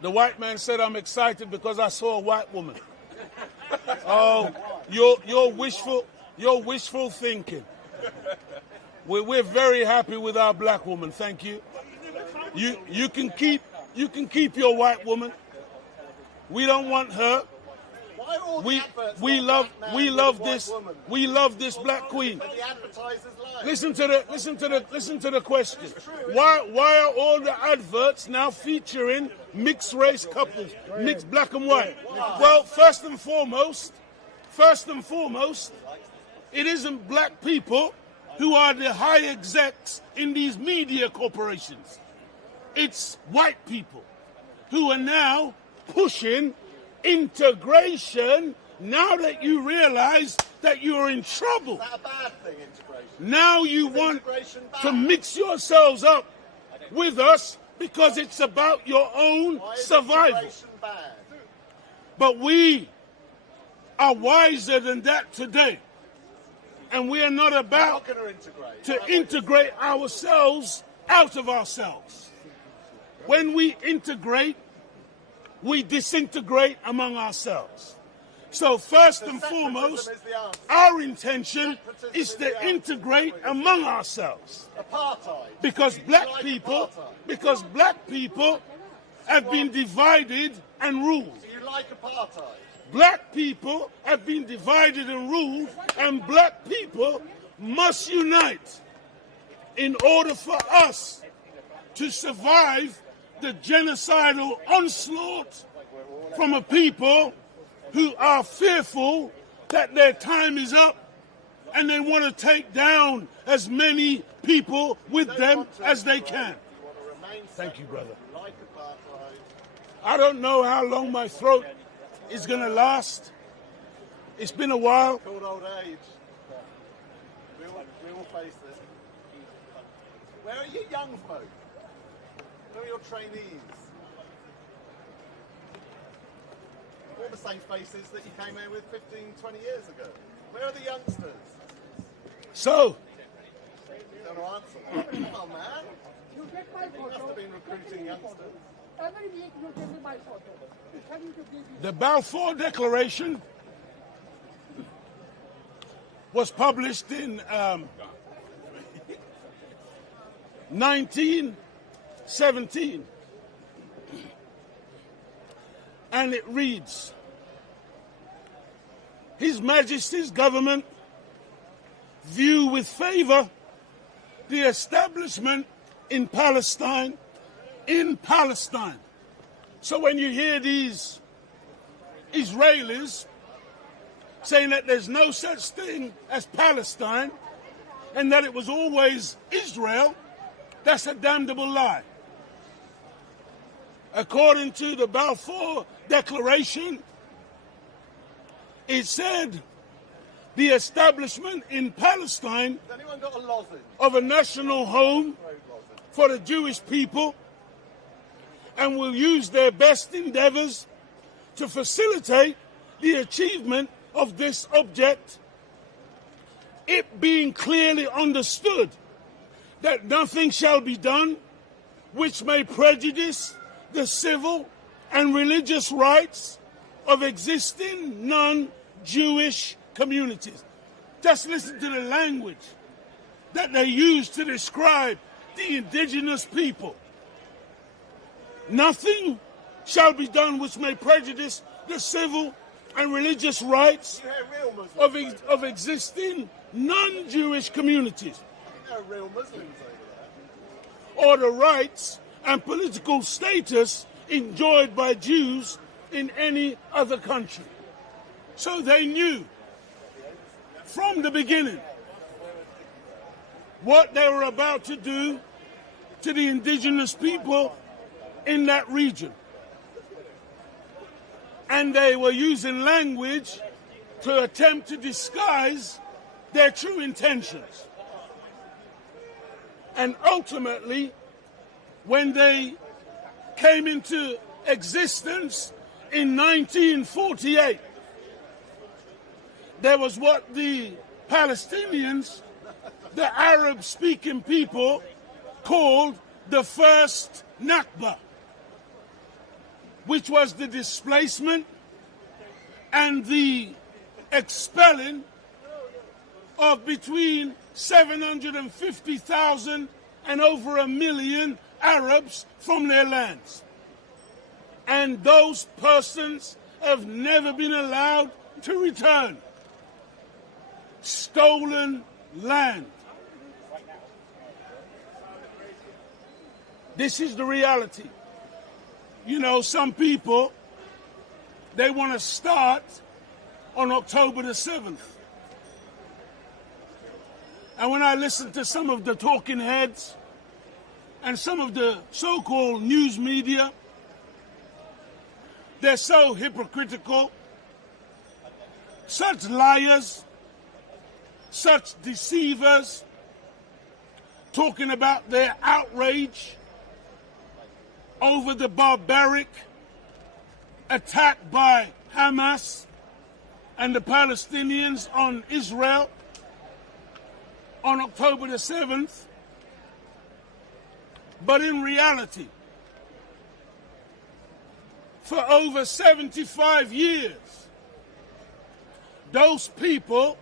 the white man said I'm excited because I saw a white woman. Oh, you're wishful thinking. We're very happy with our black woman. Thank you. You can keep your white woman. We don't want her. We love this black queen. Listen to the question. Why are all the adverts now featuring mixed race couples, mixed black and white? Well, first and foremost, it isn't black people who are the high execs in these media corporations. It's white people who are now pushing integration now that you realize that you're in trouble. Is that a bad thing, integration? Now you want to mix yourselves up with us because it's about your own survival. Bad? But we are wiser than that today. And we are not about to integrate ourselves out of ourselves. When we integrate, we disintegrate among ourselves. So first and foremost, our intention is to integrate among ourselves. Because black people have been divided and ruled. Do you like apartheid? Black people have been divided and ruled, and black people must unite in order for us to survive the genocidal onslaught from a people who are fearful that their time is up and they want to take down as many people with them as they can. Thank you, brother. I don't know how long my throat is going to last. It's been a while. Called old age. We all face this. Where are you young folk? Where are your trainees? All the same faces that you came here with 15, 20 years ago. Where are the youngsters? So, You don't want to answer. Come on, man. You must have been recruiting youngsters. Every week you give me my photo. The Balfour Declaration was published in 1917, and it reads, His Majesty's government view with favor the establishment in Palestine. So when you hear these Israelis saying that there's no such thing as Palestine and that it was always Israel, that's a damnable lie. According to the Balfour Declaration, it said the establishment in Palestine of a national home for the Jewish people and will use their best endeavors to facilitate the achievement of this object, it being clearly understood that nothing shall be done which may prejudice the civil and religious rights of existing non-Jewish communities. Just listen to the language that they use to describe the indigenous people. Nothing shall be done which may prejudice the civil and religious rights of existing non-Jewish communities, or the rights and political status enjoyed by Jews in any other country. So they knew from the beginning what they were about to do to the indigenous people in that region. And they were using language to attempt to disguise their true intentions. And ultimately, when they came into existence in 1948, there was what the Palestinians, the Arab-speaking people, called the first Nakba, which was the displacement and the expelling of between 750,000 and over 1 million Arabs from their lands. And those persons have never been allowed to return. Stolen land. This is the reality. You know, some people, they want to start on October the 7th. And when I listen to some of the talking heads and some of the so-called news media, they're so hypocritical, such liars, such deceivers, talking about their outrage over the barbaric attack by Hamas and the Palestinians on Israel on October the 7th. But in reality, for over 75 years, those people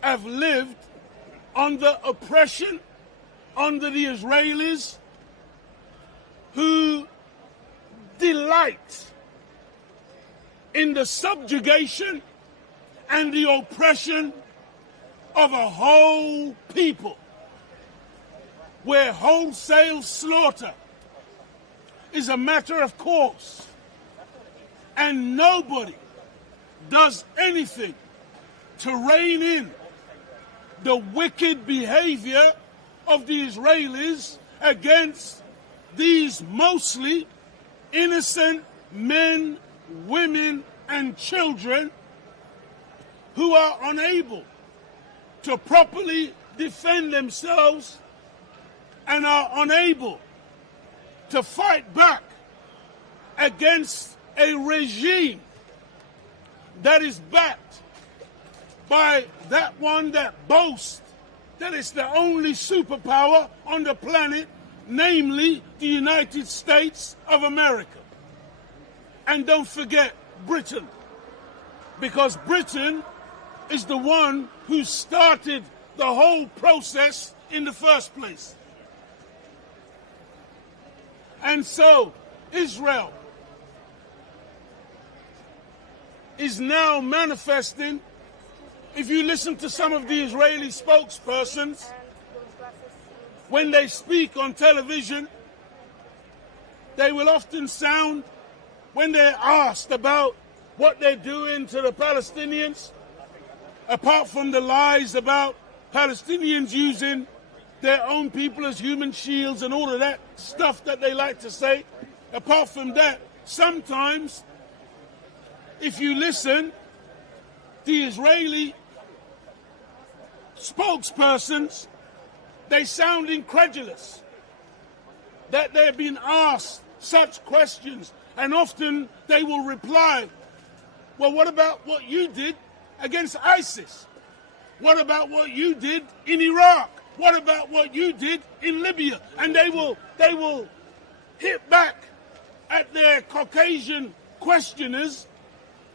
have lived under oppression, under the Israelis, who delight in the subjugation and the oppression of a whole people, where wholesale slaughter is a matter of course, and nobody does anything to rein in the wicked behavior of the Israelis against these mostly innocent men, women, and children who are unable to properly defend themselves and are unable to fight back against a regime that is backed by that one that boasts that it's the only superpower on the planet, namely the United States of America. And don't forget Britain, because Britain is the one who started the whole process in the first place. And so Israel is now manifesting. If you listen to some of the Israeli spokespersons, when they speak on television, they will often sound, when they're asked about what they're doing to the Palestinians, apart from the lies about Palestinians using their own people as human shields and all of that stuff that they like to say, apart from that, sometimes, if you listen, the Israeli spokespersons, they sound incredulous that they're being asked such questions, and often they will reply, well, what about what you did against ISIS? What about what you did in Iraq? What about what you did in Libya? And they will hit back at their Caucasian questioners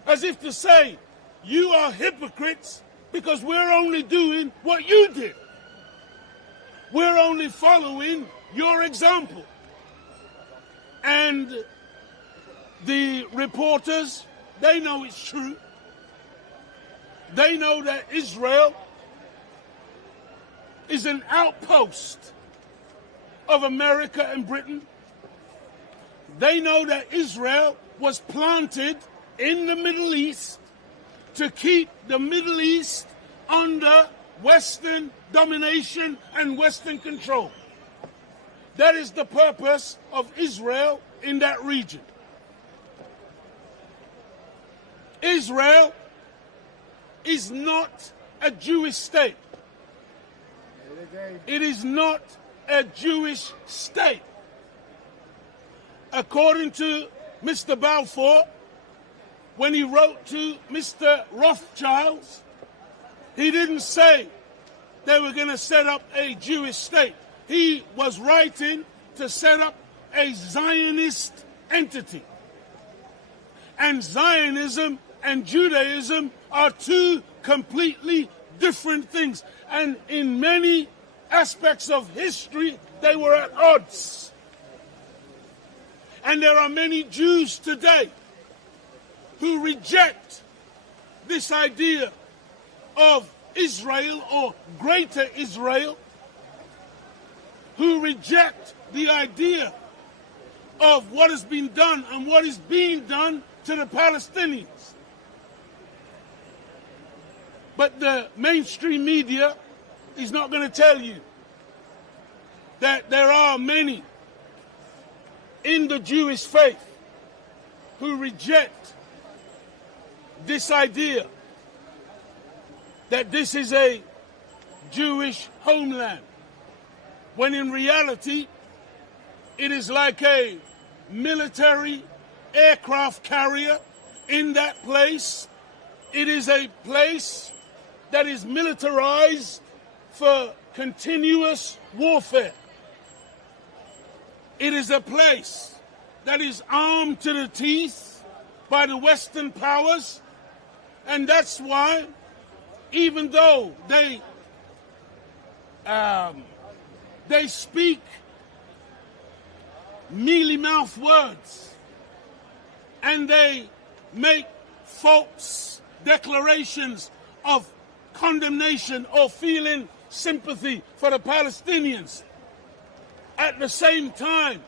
as if to say, you are hypocrites because we're only doing what you did. We're only following your example. And the reporters, they know it's true. They know that Israel is an outpost of America and Britain. They know that Israel was planted in the Middle East to keep the Middle East under Western domination and Western control. That is the purpose of Israel in that region. Israel is not a Jewish state. It is not a Jewish state. According to Mr. Balfour, when he wrote to Mr. Rothschild, he didn't say they were going to set up a Jewish state. He was writing to set up a Zionist entity. And Zionism and Judaism are two completely different things. And in many aspects of history, they were at odds. And there are many Jews today who reject this idea of Israel or greater Israel, who reject the idea of what has been done and what is being done to the Palestinians. But the mainstream media is not going to tell you that there are many in the Jewish faith who reject this idea that this is a Jewish homeland, when in reality it is like a military aircraft carrier in that place. It is a place that is militarized for continuous warfare. It is a place that is armed to the teeth by the Western powers, and that's why, even though they speak mealy-mouthed words and they make false declarations of condemnation or feeling sympathy for the Palestinians, at the same time,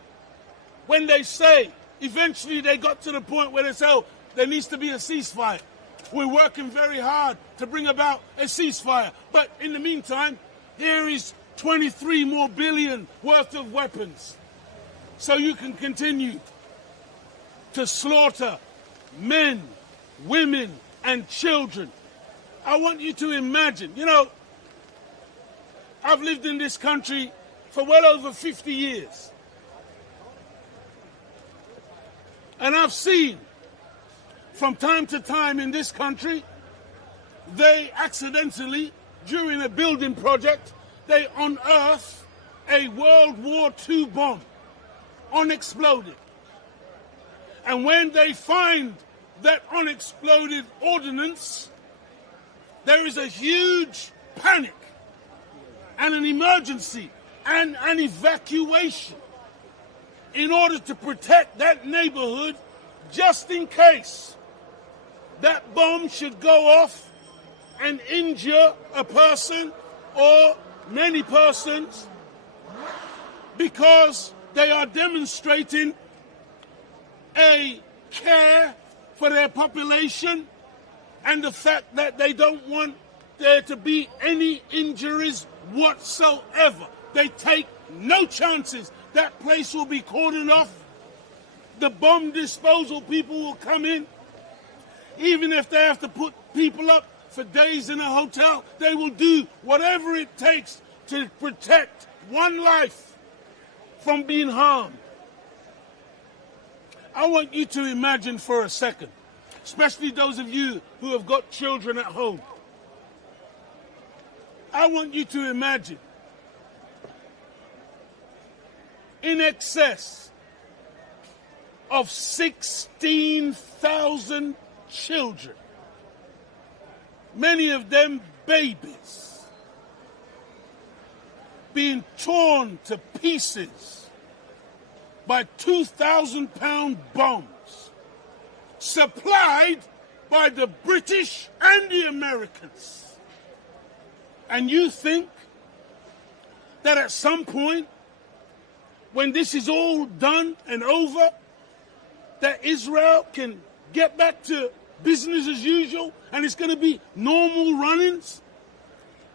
when they say, eventually they got to the point where they say, oh, there needs to be a ceasefire. We're working very hard to bring about a ceasefire. But in the meantime, here is 23 more billion worth of weapons. So you can continue to slaughter men, women, and children. I want you to imagine, you know, I've lived in this country for well over 50 years. And I've seen, from time to time in this country, they accidentally, during a building project, they unearth a World War II bomb, unexploded. And when they find that unexploded ordnance, there is a huge panic and an emergency and an evacuation in order to protect that neighborhood, just in case that bomb should go off and injure a person or many persons, because they are demonstrating a care for their population and the fact that they don't want there to be any injuries whatsoever. They take no chances. That place will be cordoned off. The bomb disposal people will come in. Even if they have to put people up for days in a hotel, they will do whatever it takes to protect one life from being harmed. I want you to imagine for a second, especially those of you who have got children at home. I want you to imagine in excess of 16,000 children, many of them babies, being torn to pieces by 2,000-pound bombs supplied by the British and the Americans. And you think that at some point, when this is all done and over, that Israel can get back to business as usual and it's going to be normal runnings?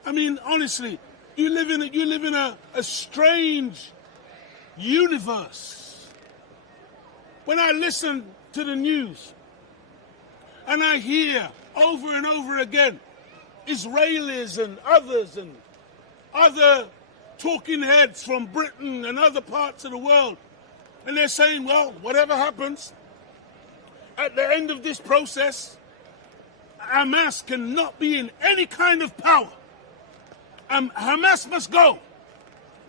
I mean, honestly, you live in a strange universe. When I listen to the news and I hear over and over again Israelis and other talking heads from Britain and other parts of the world, and they're saying, well, whatever happens, at the end of this process, Hamas cannot be in any kind of power. Hamas must go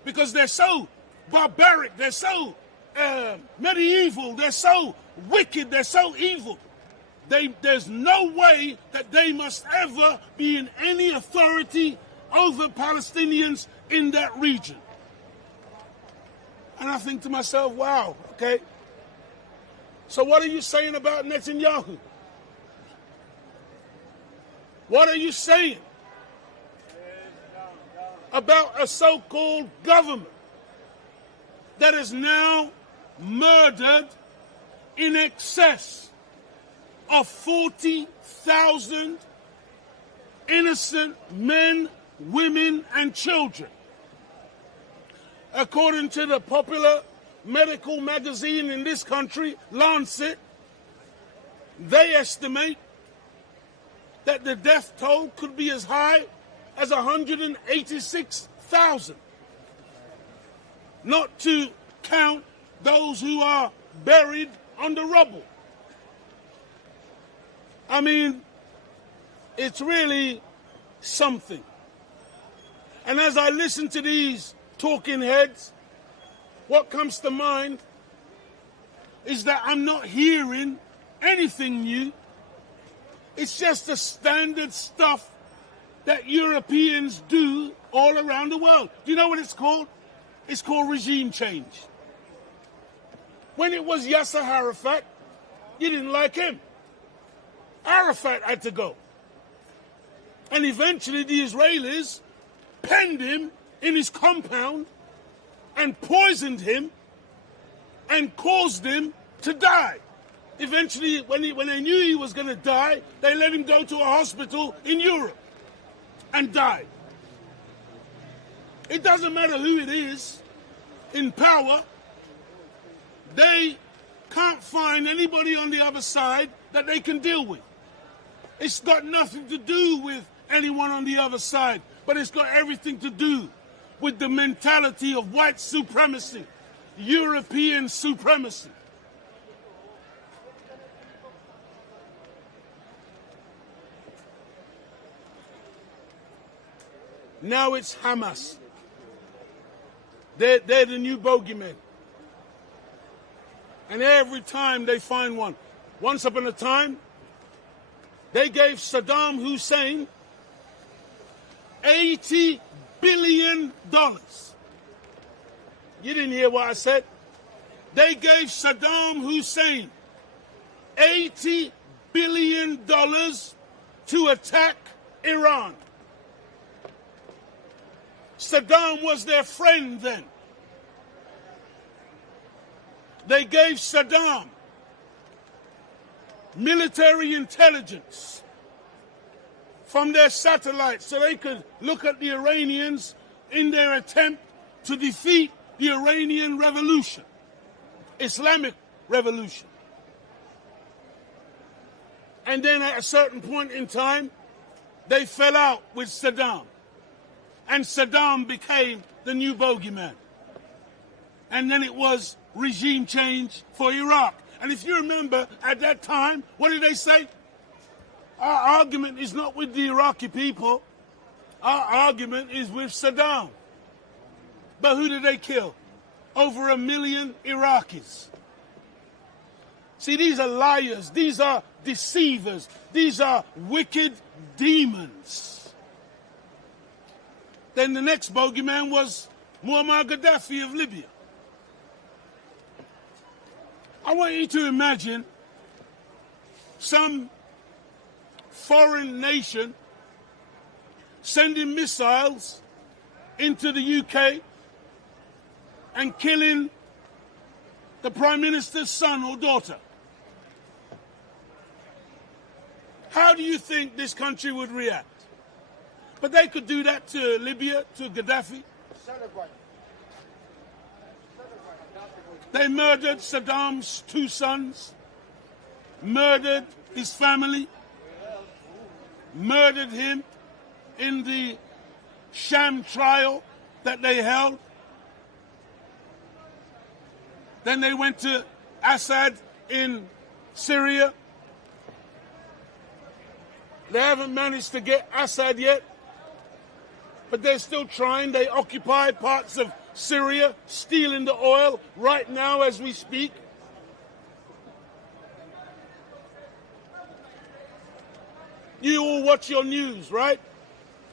because they're so barbaric, they're so medieval, they're so wicked, they're so evil. There's no way that they must ever be in any authority over Palestinians in that region. And I think to myself, wow, okay. So what are you saying about Netanyahu? What are you saying about a so-called government that has now murdered in excess of 40,000 innocent men, women, and children? According to the popular medical magazine in this country, Lancet, they estimate that the death toll could be as high as 186,000. Not to count those who are buried under rubble. I mean, it's really something. And as I listen to these talking heads, what comes to mind is that I'm not hearing anything new. It's just the standard stuff that Europeans do all around the world. Do you know what it's called? It's called regime change. When it was Yasser Arafat, you didn't like him. Arafat had to go. And eventually the Israelis penned him in his compound and poisoned him and caused him to die. Eventually, when they knew he was going to die, they let him go to a hospital in Europe and die. It doesn't matter who it is in power. They can't find anybody on the other side that they can deal with. It's got nothing to do with anyone on the other side, but it's got everything to do with the mentality of white supremacy, European supremacy. Now it's Hamas. They're the new bogeymen. And every time they find one. Once upon a time, they gave Saddam Hussein $80 billion. You didn't hear what I said? They gave Saddam Hussein $80 billion to attack Iran. Saddam was their friend then. They gave Saddam military intelligence from their satellites so they could look at the Iranians in their attempt to defeat the Iranian revolution, Islamic revolution. And then at a certain point in time, they fell out with Saddam. And Saddam became the new bogeyman. And then it was regime change for Iraq. And if you remember, at that time, what did they say? Our argument is not with the Iraqi people. Our argument is with Saddam. But who did they kill? Over 1 million Iraqis. See, these are liars. These are deceivers. These are wicked demons. Then the next bogeyman was Muammar Gaddafi of Libya. I want you to imagine some foreign nation sending missiles into the UK and killing the Prime Minister's son or daughter. How do you think this country would react? But they could do that to Libya, to Gaddafi. They murdered Saddam's 2 sons, murdered his family, murdered him in the sham trial that they held. Then they went to Assad in Syria. They haven't managed to get Assad yet, but they're still trying. They occupy parts of Syria, stealing the oil right now as we speak. You all watch your news, right?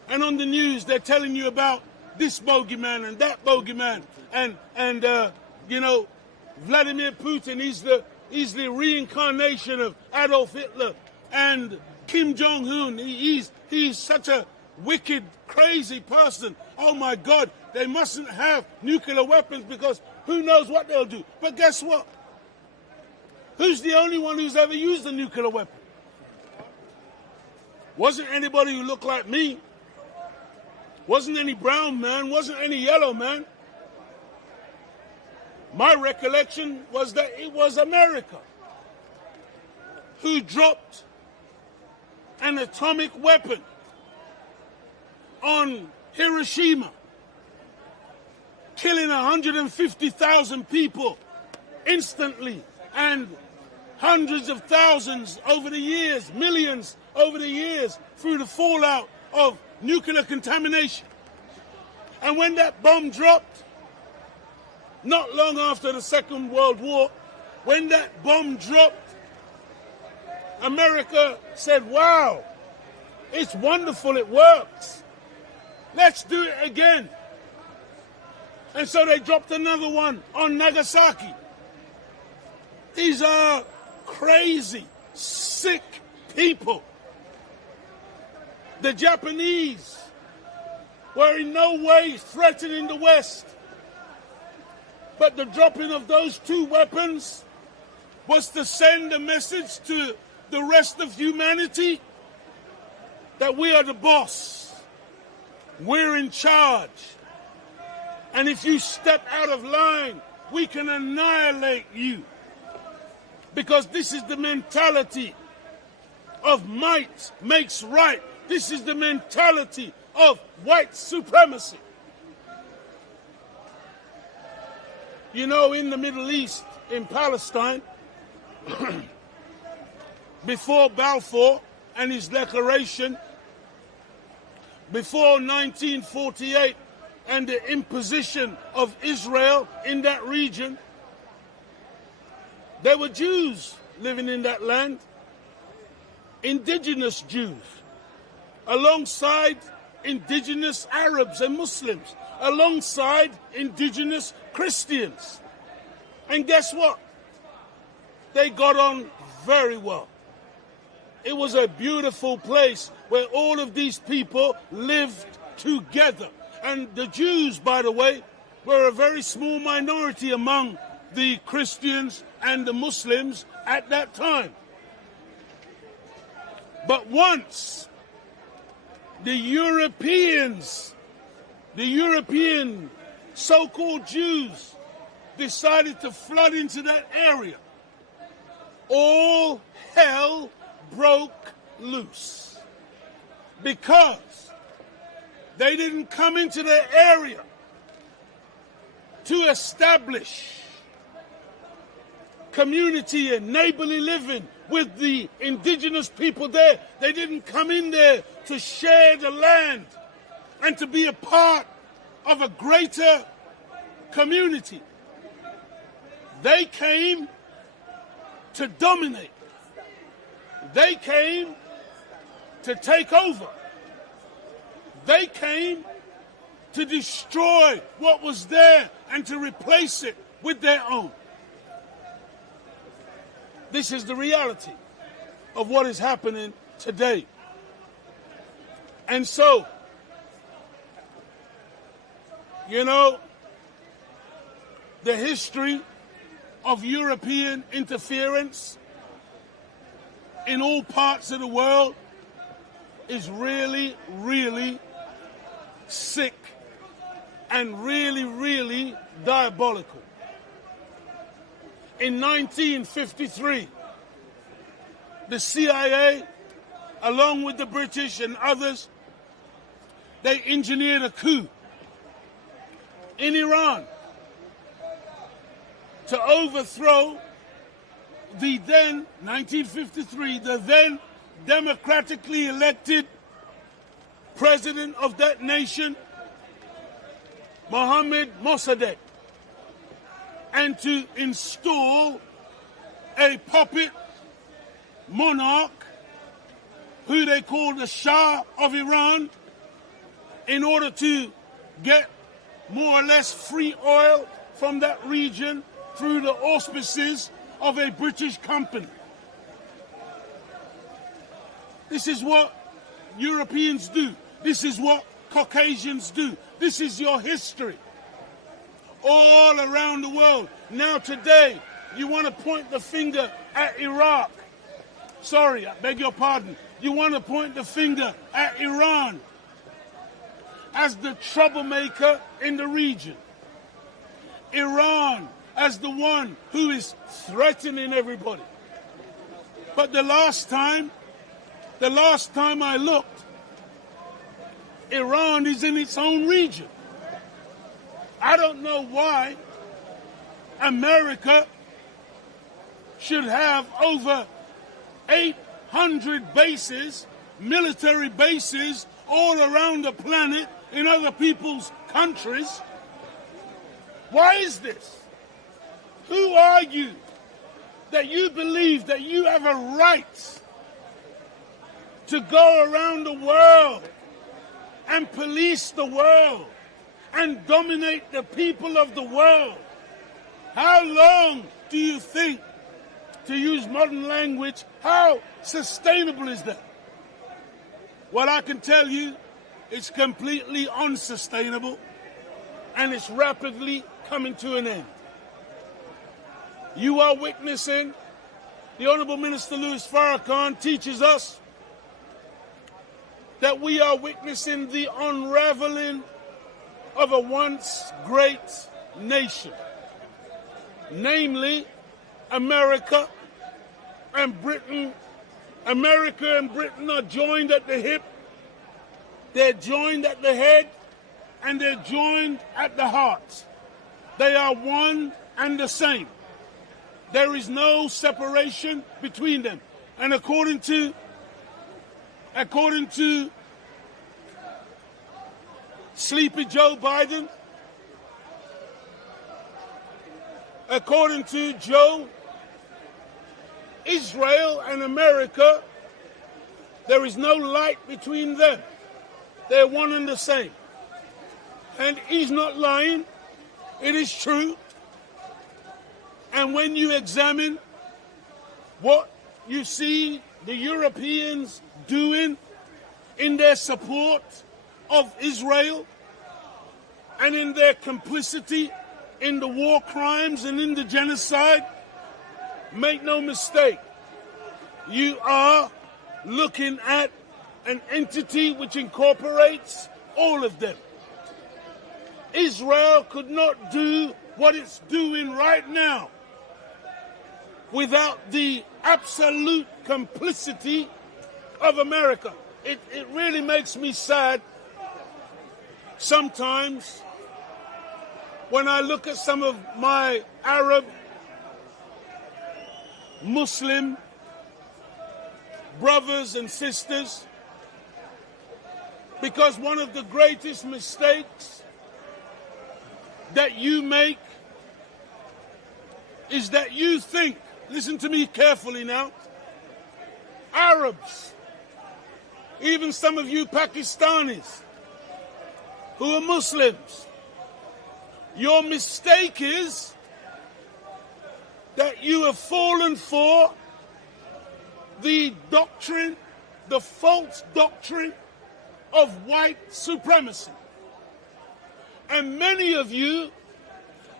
And on the news, they're telling you about this bogeyman and that bogeyman. And you know, Vladimir Putin, he's the reincarnation of Adolf Hitler. And Kim Jong-un, he's such a wicked, crazy person. Oh my God, they mustn't have nuclear weapons because who knows what they'll do. But guess what? Who's the only one who's ever used a nuclear weapon? Wasn't anybody who looked like me. Wasn't any brown man, wasn't any yellow man. My recollection was that it was America who dropped an atomic weapon on Hiroshima, killing 150,000 people instantly, and hundreds of thousands over the years, millions over the years, through the fallout of nuclear contamination. And when that bomb dropped, not long after the Second World War, when that bomb dropped, America said, wow, it's wonderful, it works. Let's do it again. And so they dropped another one on Nagasaki. These are crazy, sick people. The Japanese were in no way threatening the West. But the dropping of those two weapons was to send a message to the rest of humanity that we are the boss. We're in charge. And if you step out of line, we can annihilate you. Because this is the mentality of might makes right. This is the mentality of white supremacy. You know, in the Middle East, in Palestine, before Balfour and his declaration, before 1948 and the imposition of Israel in that region, there were Jews living in that land, indigenous Jews, alongside indigenous Arabs and Muslims, alongside indigenous Christians. And guess what? They got on very well. It was a beautiful place where all of these people lived together. And the Jews, by the way, were a very small minority among the Christians and the Muslims at that time. But once the European so-called Jews decided to flood into that area, all hell broke loose. Because they didn't come into their area to establish community and neighborly living with the indigenous people there. They didn't come in there to share the land and to be a part of a greater community. They came to dominate. They came to take over. They came to destroy what was there and to replace it with their own. This is the reality of what is happening today. And so, you know, the history of European interference in all parts of the world is really, really sick and really, really diabolical. In 1953, the CIA, along with the British and others, they engineered a coup in Iran to overthrow the then, 1953, the then democratically elected president of that nation, Mohammad Mossadegh, and to install a puppet monarch who they call the Shah of Iran, in order to get more or less free oil from that region through the auspices of a British company. This is what Europeans do. This is what Caucasians do. This is your history. All around the world. Now today, you want to point the finger at Iraq. Sorry, I beg your pardon. You want to point the finger at Iran as the troublemaker in the region. Iran as the one who is threatening everybody. But the last time I looked, Iran is in its own region. I don't know why America should have over 800 bases, military bases, all around the planet in other people's countries. Why is this? Who are you that you believe that you have a right to go around the world and police the world and dominate the people of the world? How long do you think, to use modern language, how sustainable is that? Well, I can tell you, it's completely unsustainable, and it's rapidly coming to an end. You are witnessing, the Honourable Minister Louis Farrakhan teaches us that we are witnessing the unraveling of a once great nation, namely America and Britain. America and Britain are joined at the hip, they're joined at the head, and they're joined at the heart. They are one and the same. There is no separation between them. And according to Sleepy Joe Biden, according to Joe, Israel and America, there is no light between them. They're one and the same. And he's not lying. It is true. And when you examine what you see the Europeans doing in their support of Israel and in their complicity in the war crimes and in the genocide, make no mistake, you are looking at an entity which incorporates all of them. Israel could not do what it's doing right now without the absolute complicity of America. It really makes me sad sometimes when I look at some of my Arab, Muslim brothers and sisters, because one of the greatest mistakes that you make is that you think, listen to me carefully now, Arabs, even some of you Pakistanis who are Muslims, your mistake is that you have fallen for the doctrine, the false doctrine of white supremacy. And many of you,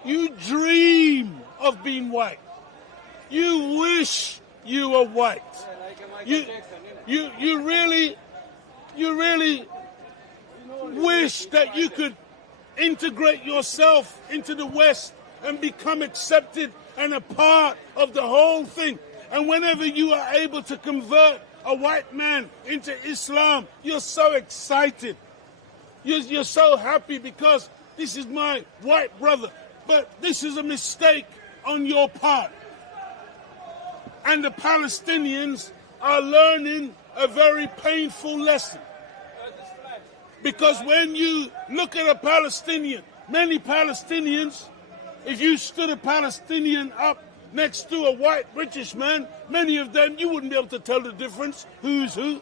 you dream of being white. You wish you were white. You really wish that you could integrate yourself into the West and become accepted and a part of the whole thing. And whenever you are able to convert a white man into Islam, you're so excited. You're so happy because this is my white brother. But this is a mistake on your part. And the Palestinians are learning a very painful lesson. Because when you look at a Palestinian, many Palestinians, if you stood a Palestinian up next to a white British man, many of them, you wouldn't be able to tell the difference, who's who.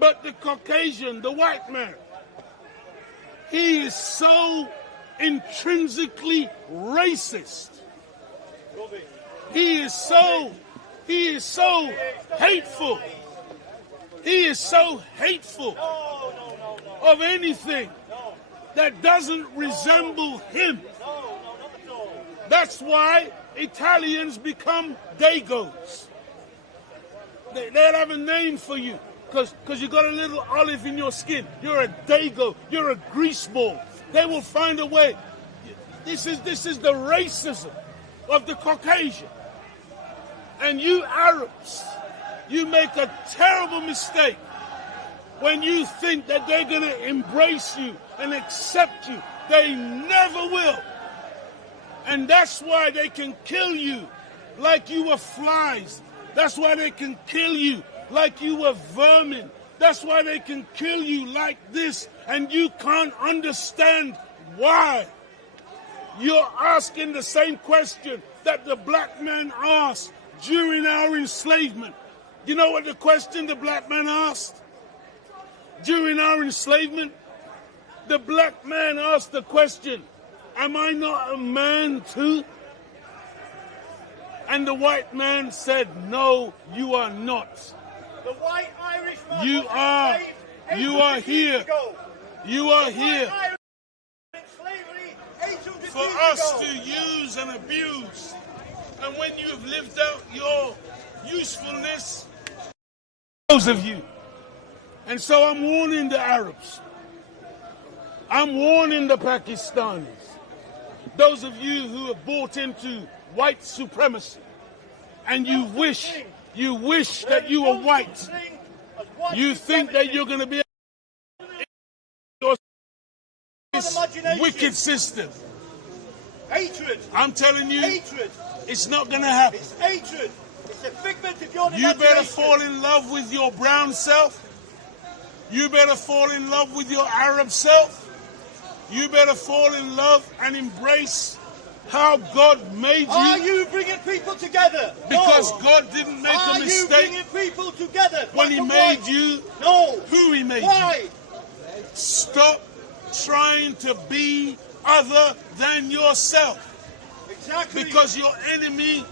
But the Caucasian, the white man, he is so intrinsically racist. He is so hateful. He is so hateful of anything that doesn't resemble him. That's why Italians become Dagos. They'll have a name for you because you got a little olive in your skin. You're a Dago. You're a greaseball. They will find a way. This is the racism of the Caucasian. And you Arabs, you make a terrible mistake when you think that they're going to embrace you and accept you. They never will. And that's why they can kill you like you were flies. That's why they can kill you like you were vermin. That's why they can kill you like this, and you can't understand why. You're asking the same question that the black man asked during our enslavement. You know what the question the black man asked? During our enslavement, the black man asked the question, am I not a man too? And the white man said, no, you are not. The white Irish man you are here. You are here for us to use and abuse. And when you have lived out your usefulness, those of you. And so I'm warning the Arabs. I'm warning the Pakistanis. Those of you who have bought into white supremacy and you wish that you were white. You think that you're going to be in this wicked system. Hatred. I'm telling you, hatred. It's not going to happen. It's hatred. It's a figment of your imagination. You better fall in love with your brown self. You better fall in love with your Arab self. You better fall in love and embrace how God made you. Are you bringing people together? Because no. God didn't make a mistake. Are you bringing people together? When He made you? No. Who He made Why? you? Stop trying to be other than yourself. Exactly. Because your enemy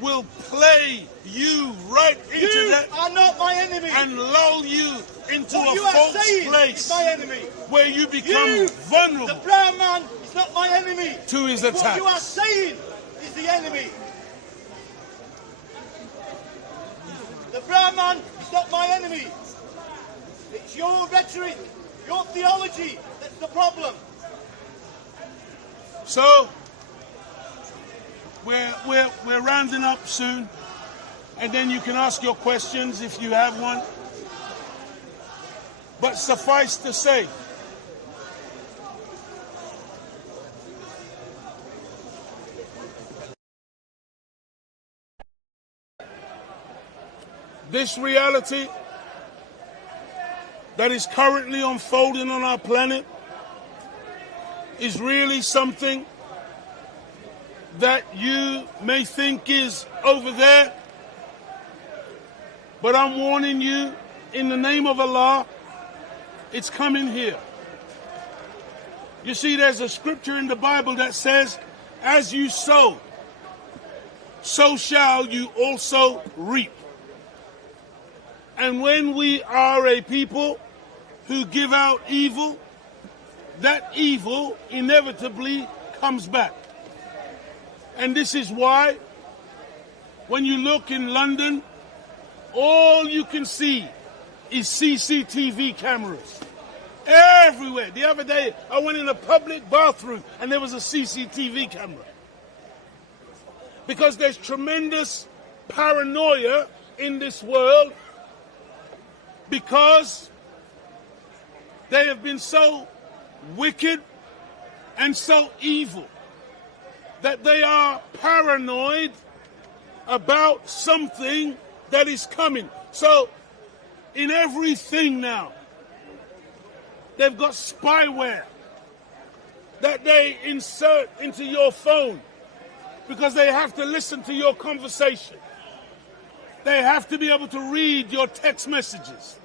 will play you right into that. You are not my enemy. And lull you into what a false place is my enemy. Where you become vulnerable. The brown man is not my enemy. To his attacks. What you are saying is the enemy. The brown man is not my enemy. It's your rhetoric, your theology that's the problem. So we're rounding up soon, and then you can ask your questions if you have one. But suffice to say, this reality that is currently unfolding on our planet is really something that you may think is over there, but I'm warning you, in the name of Allah, it's coming here. You see, there's a scripture in the Bible that says, as you sow, so shall you also reap. And when we are a people who give out evil, that evil inevitably comes back. And this is why, when you look in London, all you can see is CCTV cameras. Everywhere. The other day, I went in a public bathroom and there was a CCTV camera. Because there's tremendous paranoia in this world because they have been so wicked and so evil that they are paranoid about something that is coming. So, in everything now, they've got spyware that they insert into your phone because they have to listen to your conversation. They have to be able to read your text messages.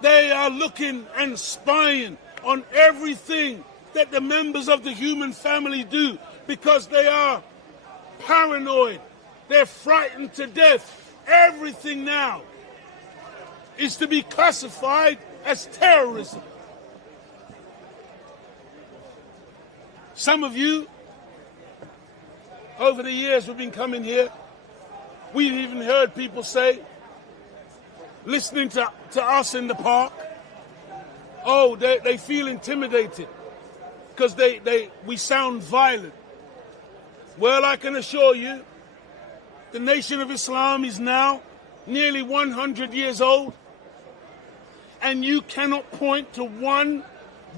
They are looking and spying on everything that the members of the human family do because they are paranoid. They're frightened to death. Everything now is to be classified as terrorism. Some of you, over the years we've been coming here, we've even heard people say, listening to us in the park, oh, they feel intimidated because we sound violent. Well, I can assure you, the Nation of Islam is now nearly 100 years old, and you cannot point to one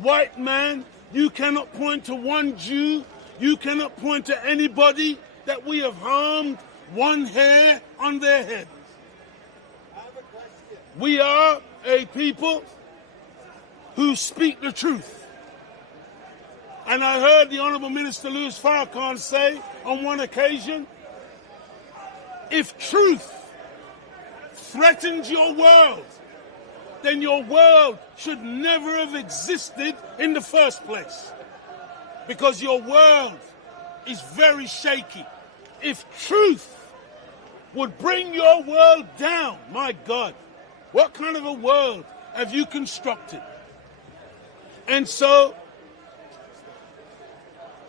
white man, you cannot point to one Jew, you cannot point to anybody that we have harmed one hair on their head. We are a people who speak the truth. And I heard the Honourable Minister Louis Farrakhan say on one occasion, if truth threatens your world, then your world should never have existed in the first place. Because your world is very shaky. If truth would bring your world down, my God, what kind of a world have you constructed? And so,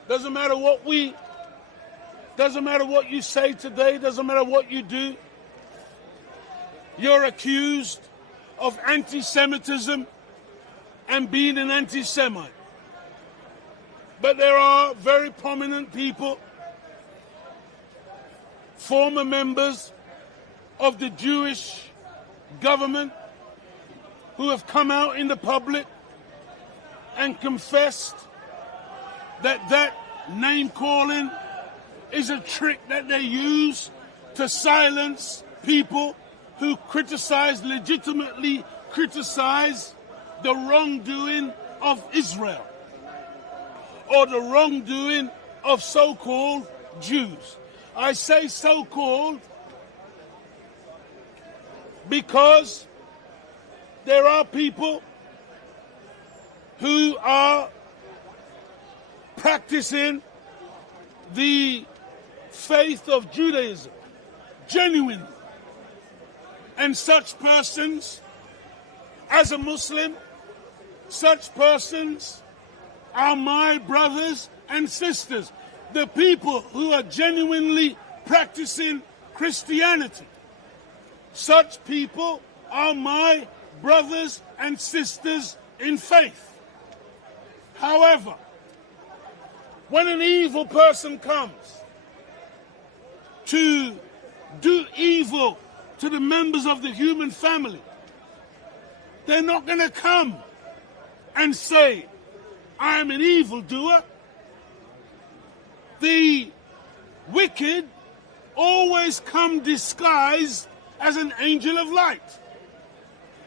doesn't matter what you say today, doesn't matter what you do, you're accused of anti-Semitism and being an anti-Semite. But there are very prominent people, former members of the Jewish government, who have come out in the public and confessed that name-calling is a trick that they use to silence people who legitimately criticize the wrongdoing of Israel or the wrongdoing of so-called Jews. I say so-called because there are people who are practicing the faith of Judaism genuinely. And such persons, as a Muslim, such persons are my brothers and sisters. The people who are genuinely practicing Christianity, such people are my brothers and sisters in faith. However, when an evil person comes to do evil to the members of the human family, they're not going to come and say, I'm an evildoer. The wicked always come disguised as an angel of light.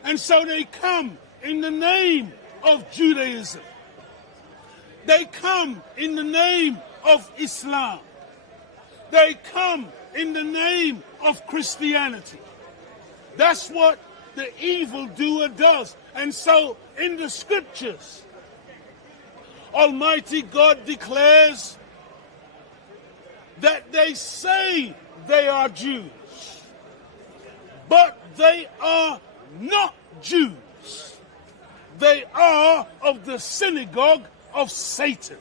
And so they come in the name of Judaism. They come in the name of Islam. They come in the name of Christianity. That's what the evildoer does. And so in the scriptures, Almighty God declares that they say they are Jews, but they are not Jews. They are of the synagogue of Satan.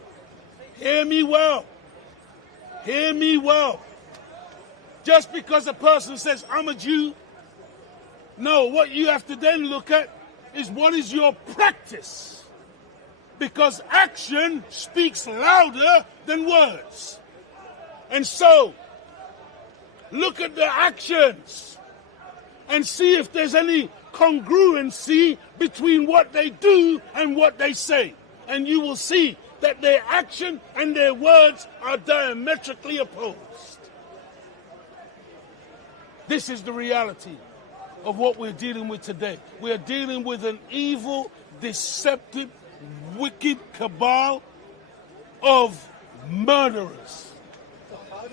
Hear me well. Hear me well. Just because a person says, I'm a Jew, no, what you have to then look at is what is your practice. Because action speaks louder than words. And so, look at the actions and see if there's any congruency between what they do and what they say. And you will see that their action and their words are diametrically opposed. This is the reality of what we're dealing with today. We're dealing with an evil, deceptive, wicked cabal of murderers,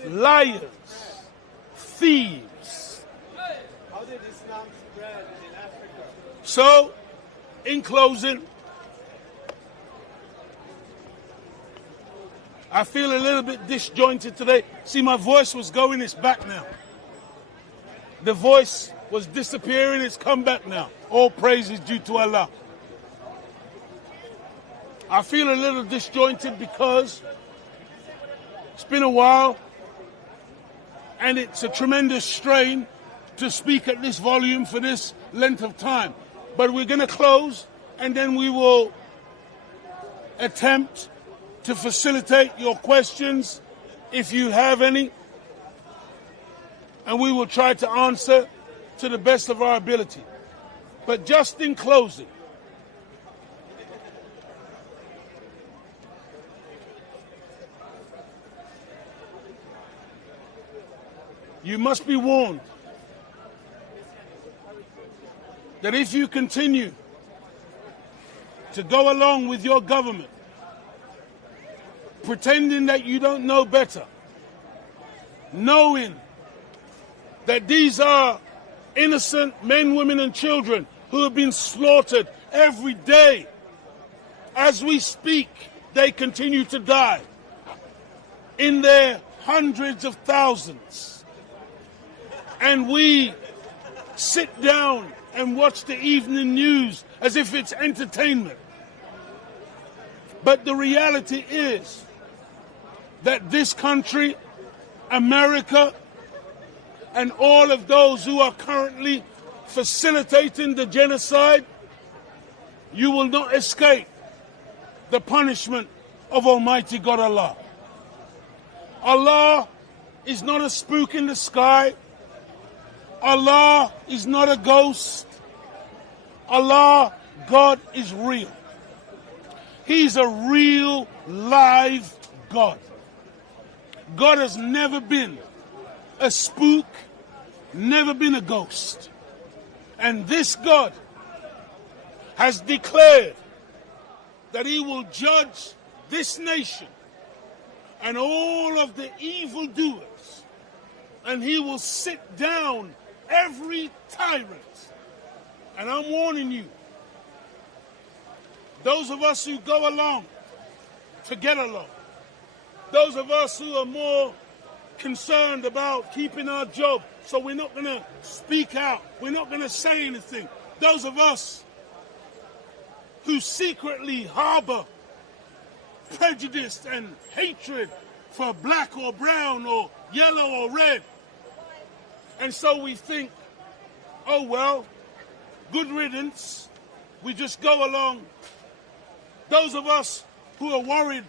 liars, thieves. How did Islam spread in Africa? So, in closing, I feel a little bit disjointed today. See, my voice was going, it's back now. The voice was disappearing, it's come back now. All praise is due to Allah. I feel a little disjointed because it's been a while and it's a tremendous strain to speak at this volume for this length of time. But we're going to close and then we will attempt to facilitate your questions if you have any, and we will try to answer to the best of our ability. But just in closing, you must be warned that if you continue to go along with your government, pretending that you don't know better, knowing that these are innocent men, women, and children who have been slaughtered every day. As we speak, they continue to die in their hundreds of thousands. And we sit down and watch the evening news as if it's entertainment. But the reality is that this country, America, and all of those who are currently facilitating the genocide, you will not escape the punishment of Almighty God Allah. Allah is not a spook in the sky. Allah is not a ghost. Allah, God, is real. He's a real, live God. God has never been a spook, never been a ghost. And this God has declared that he will judge this nation and all of the evildoers, and he will sit down every tyrant. And I'm warning you, those of us who go along to get along, those of us who are more concerned about keeping our job, so we're not going to speak out, we're not going to say anything. Those of us who secretly harbor prejudice and hatred for black or brown or yellow or red. And so we think, oh well, good riddance, we just go along. Those of us who are worried,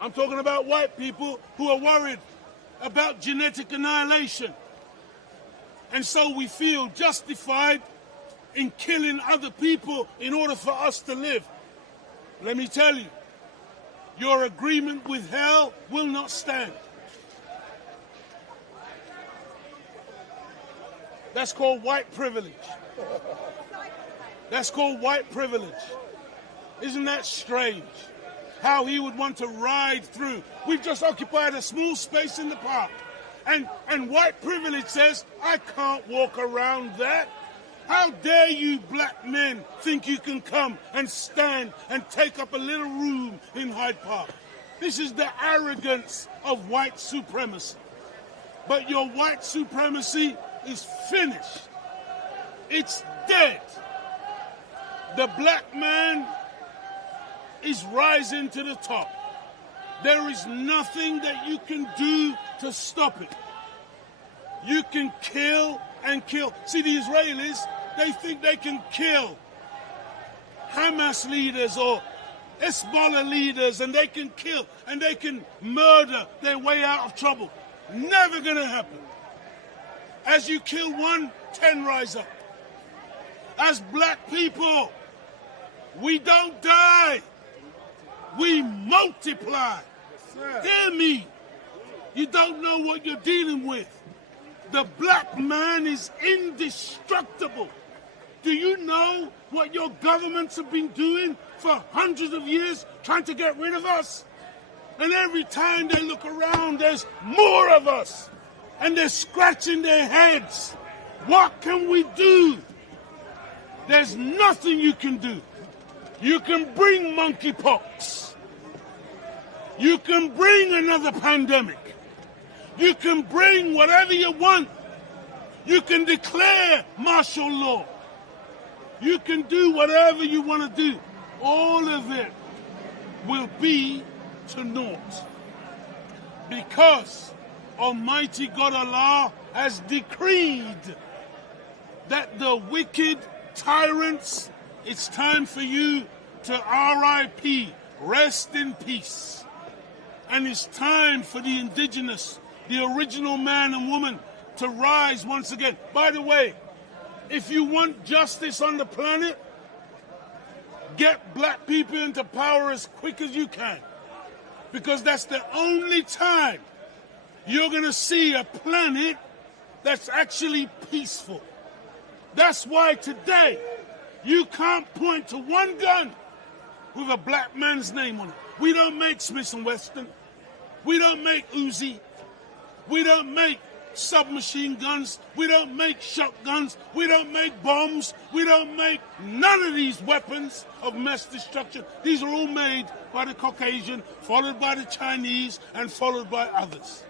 I'm talking about white people who are worried about genetic annihilation. And so we feel justified in killing other people in order for us to live. Let me tell you, your agreement with hell will not stand. That's called white privilege. That's called white privilege. Isn't that strange? How he would want to ride through. We've just occupied a small space in the park. And white privilege says, I can't walk around that. How dare you black men think you can come and stand and take up a little room in Hyde Park? This is the arrogance of white supremacy. But your white supremacy is finished. It's dead. The black man is rising to the top. There is nothing that you can do to stop it. You can kill and kill. See, the Israelis, they think they can kill Hamas leaders or Hezbollah leaders, and they can kill and they can murder their way out of trouble. Never gonna happen. As you kill one, 10 rise up. As black people, we don't die. We multiply. Hear me. You don't know what you're dealing with. The black man is indestructible. Do you know what your governments have been doing for hundreds of years, trying to get rid of us? And every time they look around, there's more of us. And they're scratching their heads. What can we do? There's nothing you can do. You can bring monkeypox. You can bring another pandemic. You can bring whatever you want. You can declare martial law. You can do whatever you want to do. All of it will be to naught. Because Almighty God Allah has decreed that the wicked tyrants, it's time for you to RIP, rest in peace. And it's time for the indigenous, the original man and woman to rise once again. By the way, if you want justice on the planet, get black people into power as quick as you can. Because that's the only time you're going to see a planet that's actually peaceful. That's why today you can't point to one gun with a black man's name on it. We don't make Smith & Wesson. We don't make Uzi. We don't make submachine guns. We don't make shotguns. We don't make bombs. We don't make none of these weapons of mass destruction. These are all made by the Caucasian, followed by the Chinese, and followed by others.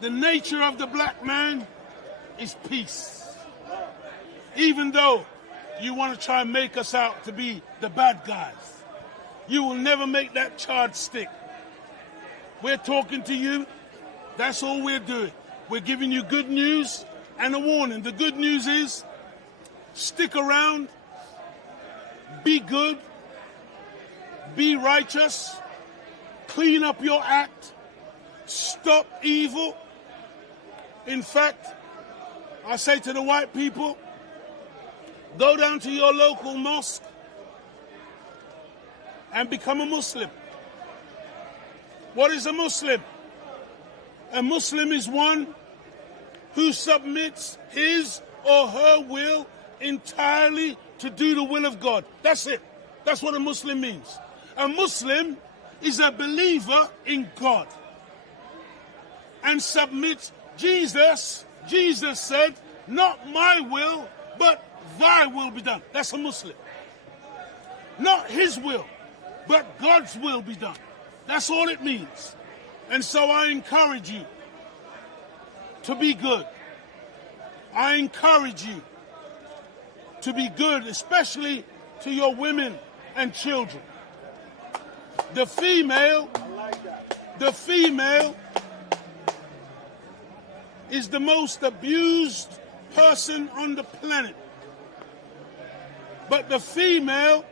The nature of the black man is peace. Even though you want to try and make us out to be the bad guys, you will never make that charge stick. We're talking to you. That's all we're doing. We're giving you good news and a warning. The good news is, stick around, be good, be righteous, clean up your act, stop evil. In fact, I say to the white people, go down to your local mosque and become a Muslim. What is a Muslim? A Muslim is one who submits his or her will entirely to do the will of God. That's it. That's what a Muslim means. A Muslim is a believer in God and submits. Jesus said, not my will, but thy will be done. That's a Muslim. Not his will, but God's will be done. That's all it means. And so I encourage you to be good. I encourage you to be good, especially to your women and children. The female is the most abused person on the planet. But the female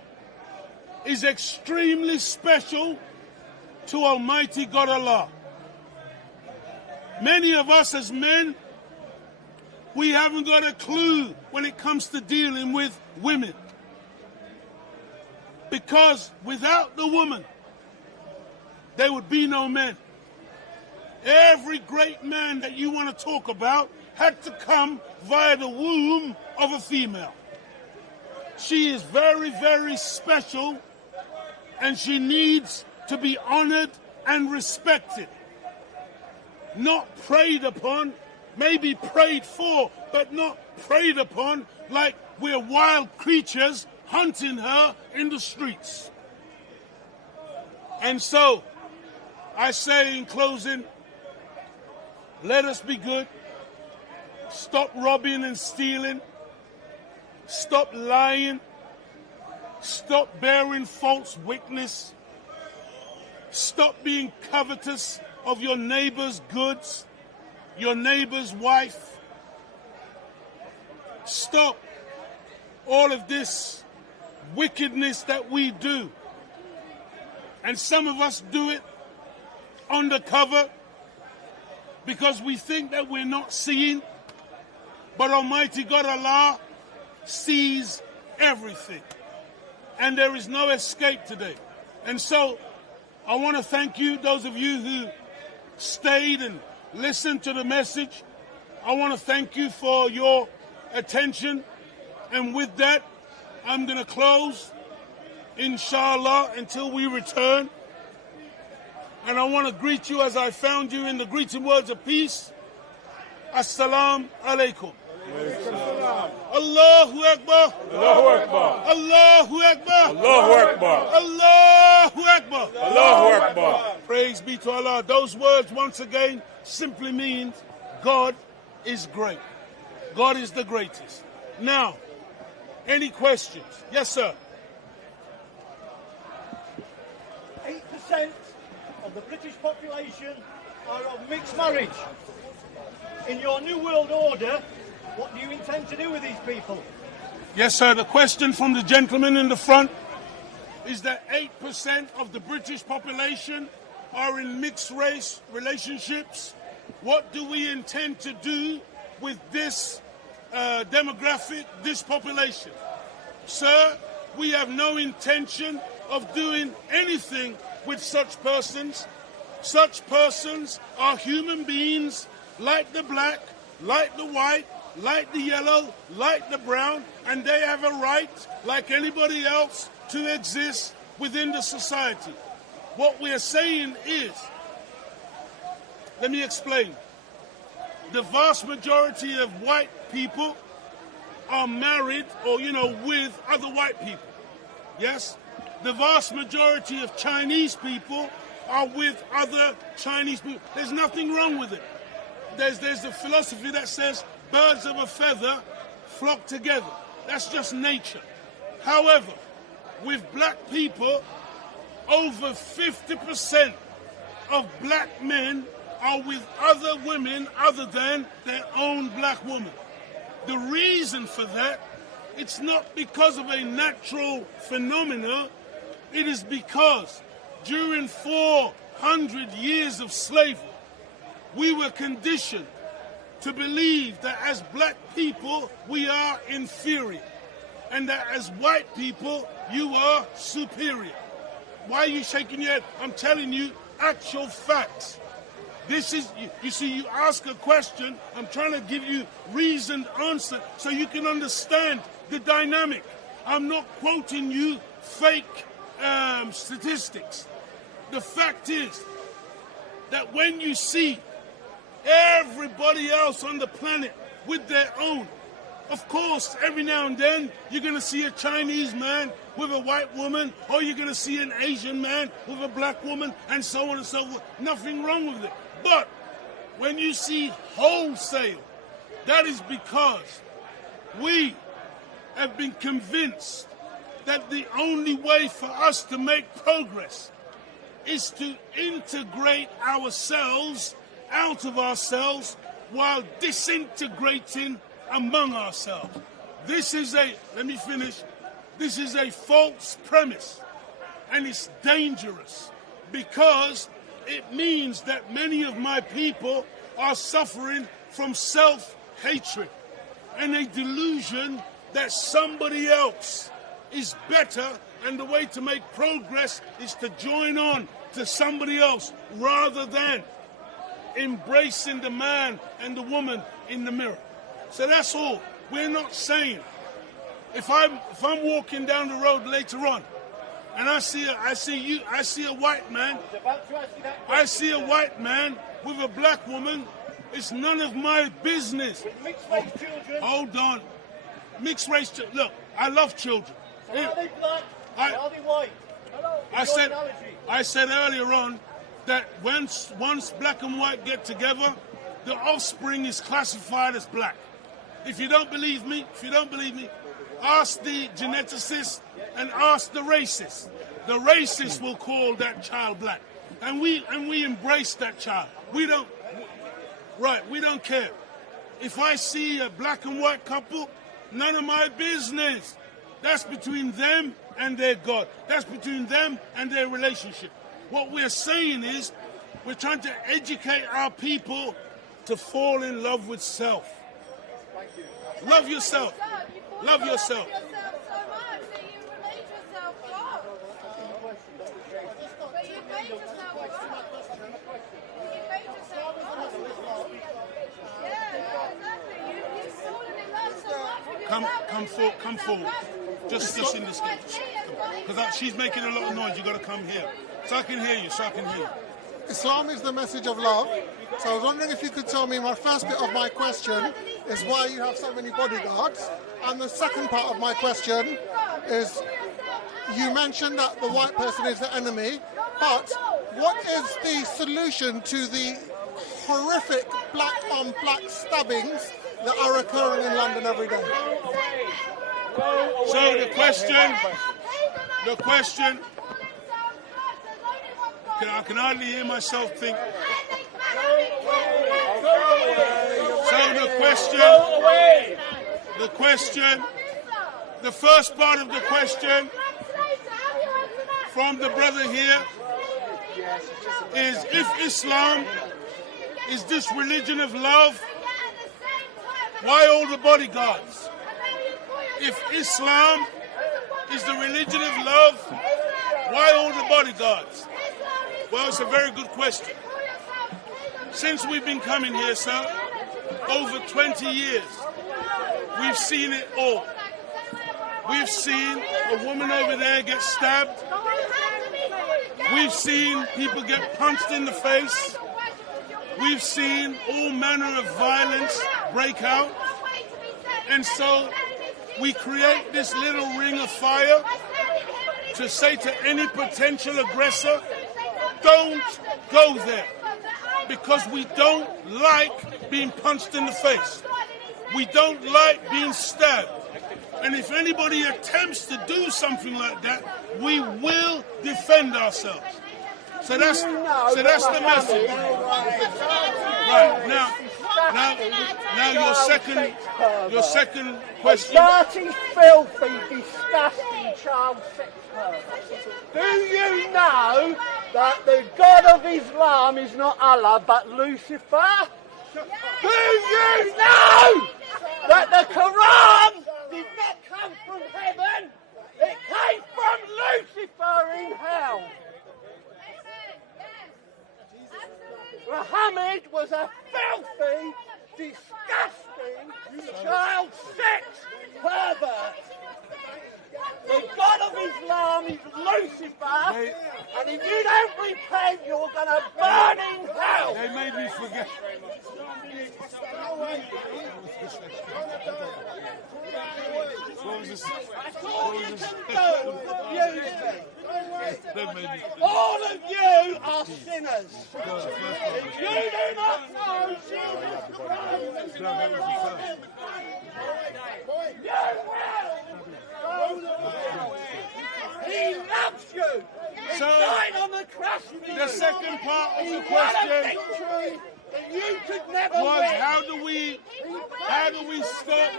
is extremely special to Almighty God Allah. Many of us as men, we haven't got a clue when it comes to dealing with women. Because without the woman, there would be no men. Every great man that you want to talk about had to come via the womb of a female. She is very, very special, and she needs to be honored and respected. Not preyed upon, maybe prayed for, but not preyed upon like we're wild creatures hunting her in the streets. And so, I say in closing, let us be good. Stop robbing and stealing. Stop lying. Stop bearing false witness. Stop being covetous of your neighbor's goods, your neighbor's wife. Stop all of this wickedness that we do. And some of us do it undercover because we think that we're not seeing. But Almighty God Allah sees everything. And there is no escape today. And so I want to thank you, those of you who stayed and listened to the message. I want to thank you for your attention. And with that, I'm going to close, inshallah, until we return. And I want to greet you as I found you in the greeting words of peace. Assalamu alaikum. Allahu Akbar. Allahu Akbar. Allahu Akbar. Allahu Akbar. Allahu Akbar. Allahu Akbar. Praise be to Allah. Those words, once again, simply means God is great. God is the greatest. Now, any questions? Yes, sir. 8% of the British population are of mixed marriage. In your New World Order, what do you intend to do with these people? Yes, sir. The question from the gentleman in the front is that 8% of the British population are in mixed race relationships. What do we intend to do with this demographic, this population? Sir, we have no intention of doing anything with such persons. Such persons are human beings like the black, like the white, like the yellow, like the brown, and they have a right, like anybody else, to exist within the society. What we are saying is, let me explain. The vast majority of white people are married or, with other white people. Yes? The vast majority of Chinese people are with other Chinese people. There's nothing wrong with it. There's a philosophy that says birds of a feather flock together. That's just nature. However, with black people, over 50% of black men are with other women other than their own black woman. The reason for that, it's not because of a natural phenomena. It is because during 400 years of slavery, we were conditioned to believe that as black people, we are inferior, and that as white people, you are superior. Why are you shaking your head? I'm telling you actual facts. This is, you see, you ask a question, I'm trying to give you reasoned answer so you can understand the dynamic. I'm not quoting you fake statistics. The fact is that when you see everybody else on the planet with their own, of course, every now and then you're going to see a Chinese man with a white woman, or you're going to see an Asian man with a black woman, and so on and so forth. Nothing wrong with it. But when you see wholesale, that is because we have been convinced that the only way for us to make progress is to integrate ourselves out of ourselves while disintegrating among ourselves. This is let me finish, this is a false premise, and it's dangerous because it means that many of my people are suffering from self-hatred and a delusion that somebody else is better, and the way to make progress is to join on to somebody else rather than embracing the man and the woman in the mirror. So that's all. We're not saying, if I'm walking down the road later on and I see a white man with a black woman, it's none of my business. Mixed race children. Hold on. Mixed race children. Look, I love children. So are they black? Are they white? I said earlier on that once black and white get together, the offspring is classified as black. If you don't believe me, ask the geneticist and ask the racist. The racist will call that child black, and we embrace that child. We don't care. If I see a black and white couple, none of my business. That's between them and their God. That's between them and their relationship. What we're saying is we're trying to educate our people to fall in love with self. Love yourself. Love yourself. Come forward. Just in this case. Because she's making a lot of noise. You got to come here. So I can hear you. Islam is the message of love. So I was wondering if you could tell me, my first bit of my question is why you have so many bodyguards. And the second part of my question is, you mentioned that the white person is the enemy, but what is the solution to the horrific black-on-black stabbings that are occurring in London every day? So the question, I can hardly hear myself think. So the first part of the question from the brother here is, if Islam is this religion of love, why all the bodyguards? If Islam is the religion of love, why all the bodyguards? Well, it's a very good question. Since we've been coming here, sir, over 20 years, we've seen it all. We've seen a woman over there get stabbed. We've seen people get punched in the face. We've seen all manner of violence break out. And so we create this little ring of fire to say to any potential aggressor, don't go there, because we don't like being punched in the face. We don't like being stabbed. And if anybody attempts to do something like that, we will defend ourselves. So that's the message. Right, now your second question. Dirty, filthy, disgusting child sex pervert. Do you know that the God of Islam is not Allah but Lucifer? Do you know that the Quran did not come from heaven? It came from Lucifer in hell. Muhammad was a filthy, disgusting child sex pervert. The God of Islam is Lucifer, and if you don't repent, you're going to burn in hell. They made me forget. All of you are sinners. If you do not know Jesus Christ, you will. He loves you. He died on the cross for you. The second part of the question you could never was, win. how do we stop,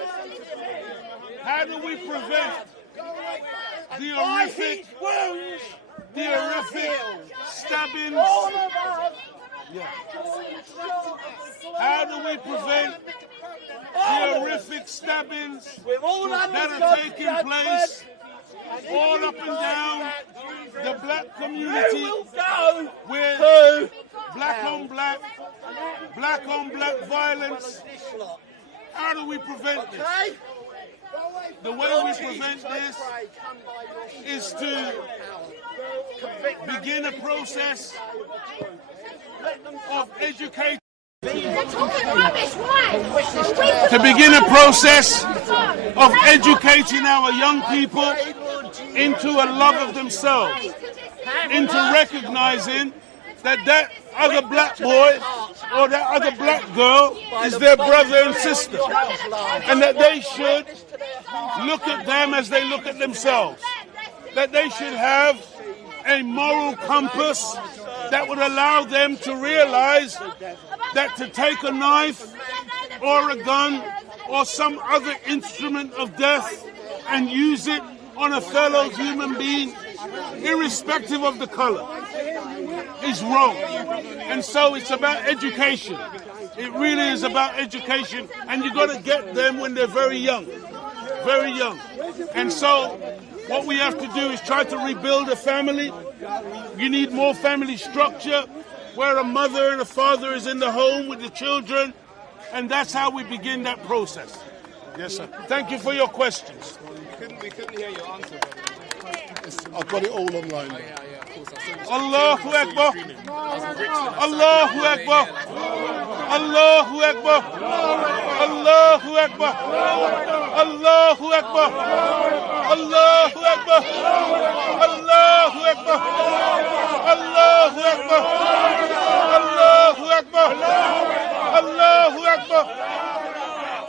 how do we prevent the horrific stabbings? How do we prevent the horrific stabbings that are taking place all up and down the black community, with black on black violence? How do we prevent this? The way we prevent this is to begin a process of education. To begin a process of educating our young people into a love of themselves, into recognizing that other black boy or that other black girl is their brother and sister, and that they should look at them as they look at themselves, that they should have a moral compass that would allow them to realize that to take a knife or a gun or some other instrument of death and use it on a fellow human being, irrespective of the color, is wrong. And so it's about education. It really is about education, and you've got to get them when they're very young. Very young. And so what we have to do is try to rebuild a family. You need more family structure, where a mother and a father is in the home with the children, and that's how we begin that process. Yes, sir. Thank you for your questions. We couldn't hear your answer. I've got it all online. Allahu Akbar. Allahu Akbar. Allahu Akbar. Allahu Akbar. Allahu Akbar. Allahu Akbar. Allahu Akbar. Allahu Akbar. Allahu Akbar. Allahu Akbar.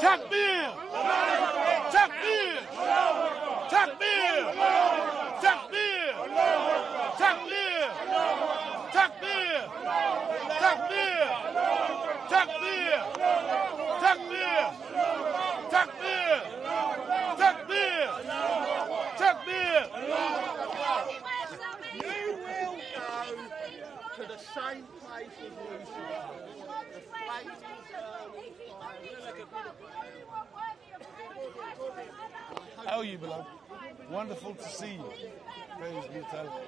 Takbir. Takbir. Takbir. Takbir. Takbir. Takbir. Takbir. Takbir. Takbir. Takbir. Takbir. Takbir. You will go to the same place as Lucifer. The place How are you, beloved? Wonderful to see you. Praise be to Allah.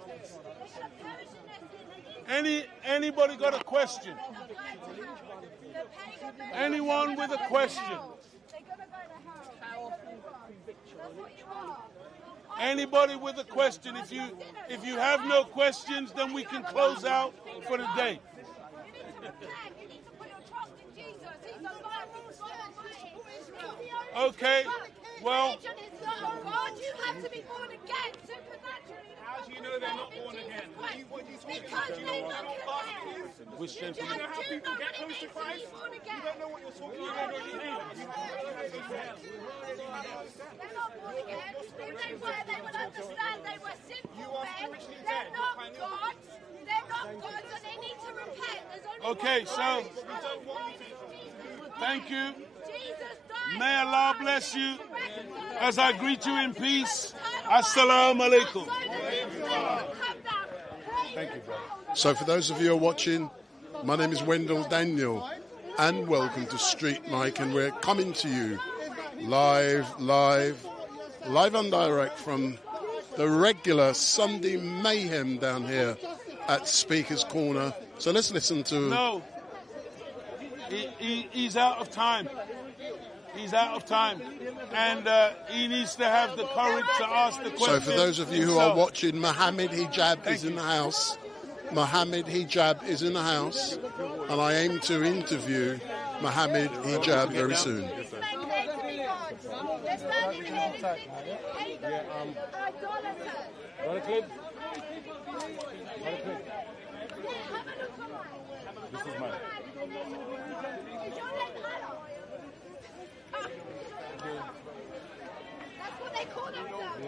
Anybody got a question? Anyone with a question? Anybody with a question? If you have no questions, then we can close out for the day. Okay, well. You have to be born again supernaturally. How do you know they're not born again? Because they look at them. Which gentleman? Do you know how people get close to Christ? You don't know what you're talking about. They're not born again. If they were, they would understand they were sinful men. They're not gods. They're not gods and they need to repent. There's only Okay, one so thank you. May Allah bless you as I greet you in peace. Assalamu alaikum. Thank you, brother. So for those of you who are watching, my name is Wendell Daniel and welcome to StreetMic, and we're coming to you live and direct from the regular Sunday mayhem down here at Speaker's Corner. So let's listen to... No, he's out of time. He's out of time, and he needs to have the courage to ask the question. So for those of you who are watching, Mohammed Hijab is in the house. Mohammed Hijab is in the house, and I aim to interview Mohammed Hijab very soon. Want a clip? This is mine. That's what they call themselves.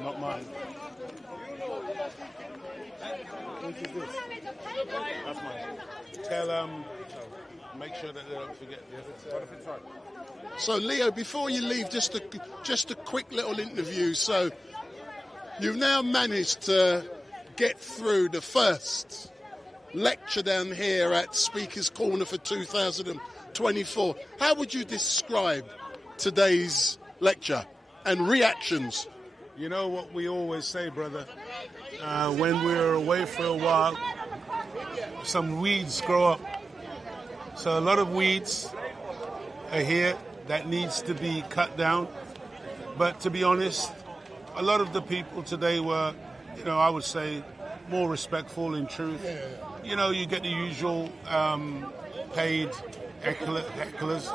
Not mine. Which is this? That's mine. Tell make sure that they don't forget. What if it's right? So Leo, before you leave, just a quick little interview. So you've now managed to get through the first lecture down here at Speaker's Corner for 2024. How would you describe today's lecture and reactions? You know what we always say, brother, when we're away for a while, some weeds grow up. So a lot of weeds are here that needs to be cut down. But to be honest, a lot of the people today were, I would say, more respectful in truth. You know, you get the usual paid hecklers,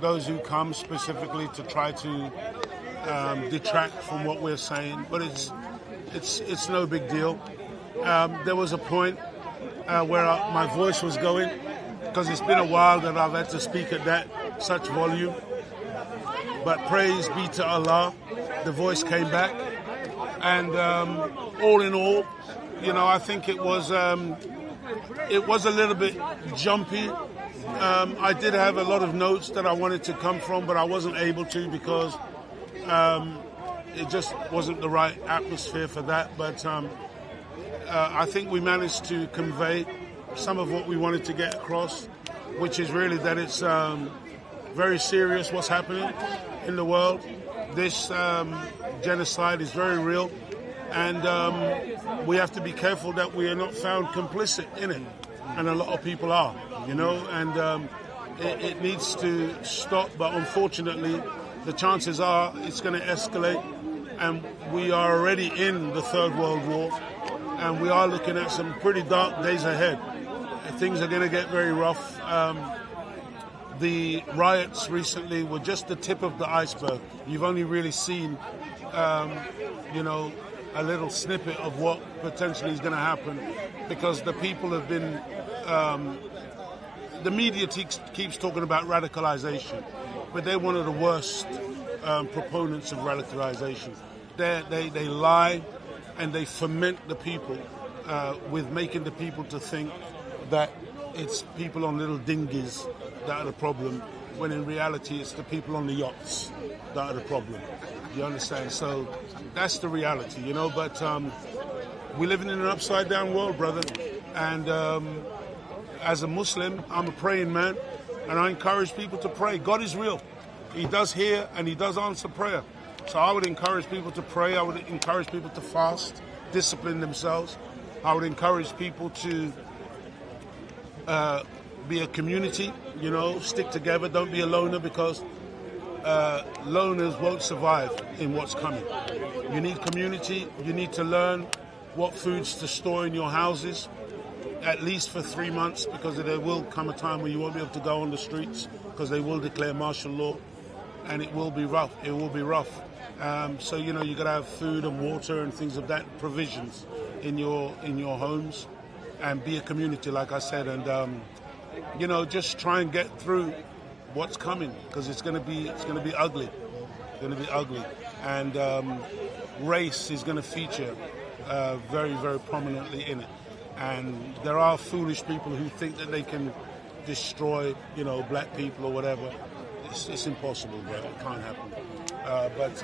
those who come specifically to try to detract from what we're saying, but it's no big deal. There was a point where my voice was going, because it's been a while that I've had to speak at such volume. But praise be to Allah, the voice came back, and all in all, I think it was a little bit jumpy. I did have a lot of notes that I wanted to come from, but I wasn't able to because it just wasn't the right atmosphere for that. But I think we managed to convey some of what we wanted to get across, which is really that it's very serious what's happening in the world. This genocide is very real, and we have to be careful that we are not found complicit in it. And a lot of people are, and it needs to stop. But unfortunately, the chances are it's going to escalate, and we are already in the Third World War, and we are looking at some pretty dark days ahead. Things are going to get very rough. The riots recently were just the tip of the iceberg. You've only really seen, you know, a little snippet of what potentially is going to happen, because the people have been, the media keeps talking about radicalization, but they're one of the worst proponents of radicalization. They lie and they foment the people with making the people to think that it's people on little dinghies that are the problem, when in reality it's the people on the yachts that are the problem. You understand? So that's the reality, you know. But we're living in an upside down world, brother. And as a Muslim, I'm a praying man, and I encourage people to pray. God is real. He does hear and he does answer prayer. So I would encourage people to pray. I would encourage people to fast, discipline themselves. I would encourage people to be a community, you know, stick together, don't be a loner, because loners won't survive in what's coming. You need community, you need to learn what foods to store in your houses, at least for 3 months, because there will come a time where you won't be able to go on the streets, because they will declare martial law, and it will be rough, so, you know, you got to have food and water and things of that, provisions in your homes, and be a community, like I said, and you know, just try and get through what's coming, because it's going to be ugly. It's going to be ugly, and race is going to feature very, very prominently in it. And there are foolish people who think that they can destroy, you know, black people or whatever. It's impossible, bro. It can't happen. But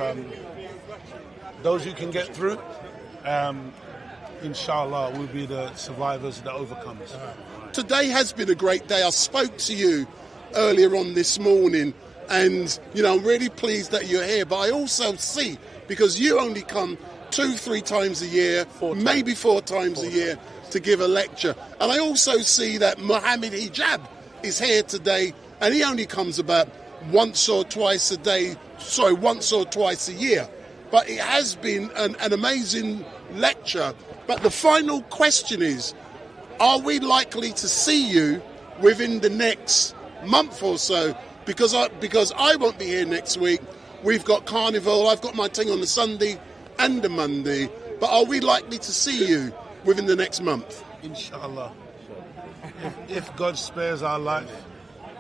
those who can get through, inshallah, will be the survivors, the overcomers. Today has been a great day. I spoke to you earlier on this morning, and, you know, I'm really pleased that you're here. But I also see, because you only come 2-3 times a year, maybe 4 times a year, to give a lecture. And I also see that Mohammed Hijab is here today, and he only comes about once or twice a year. But it has been an amazing lecture. But the final question is, are we likely to see you within the next month or so? Because I won't be here next week. We've got Carnival. I've got my thing on the Sunday and the Monday. But are we likely to see you within the next month? Inshallah. If God spares our life,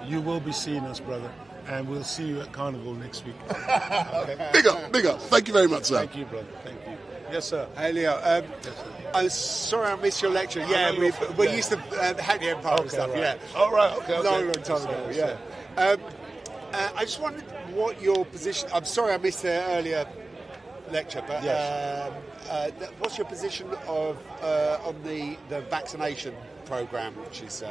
you will be seeing us, brother. And we'll see you at Carnival next week. Okay? Big up. Thank you very much, sir. Thank you, brother. Thank you. Yes, sir. Hey, Leo. Yes, sir. I'm sorry I missed your lecture. Yeah, we used to hack the Empire and stuff, right. yeah. Oh, right, okay. Long time ago, yeah. I just wondered what your position... I'm sorry I missed the earlier lecture, but yes. What's your position on the vaccination programme, which is...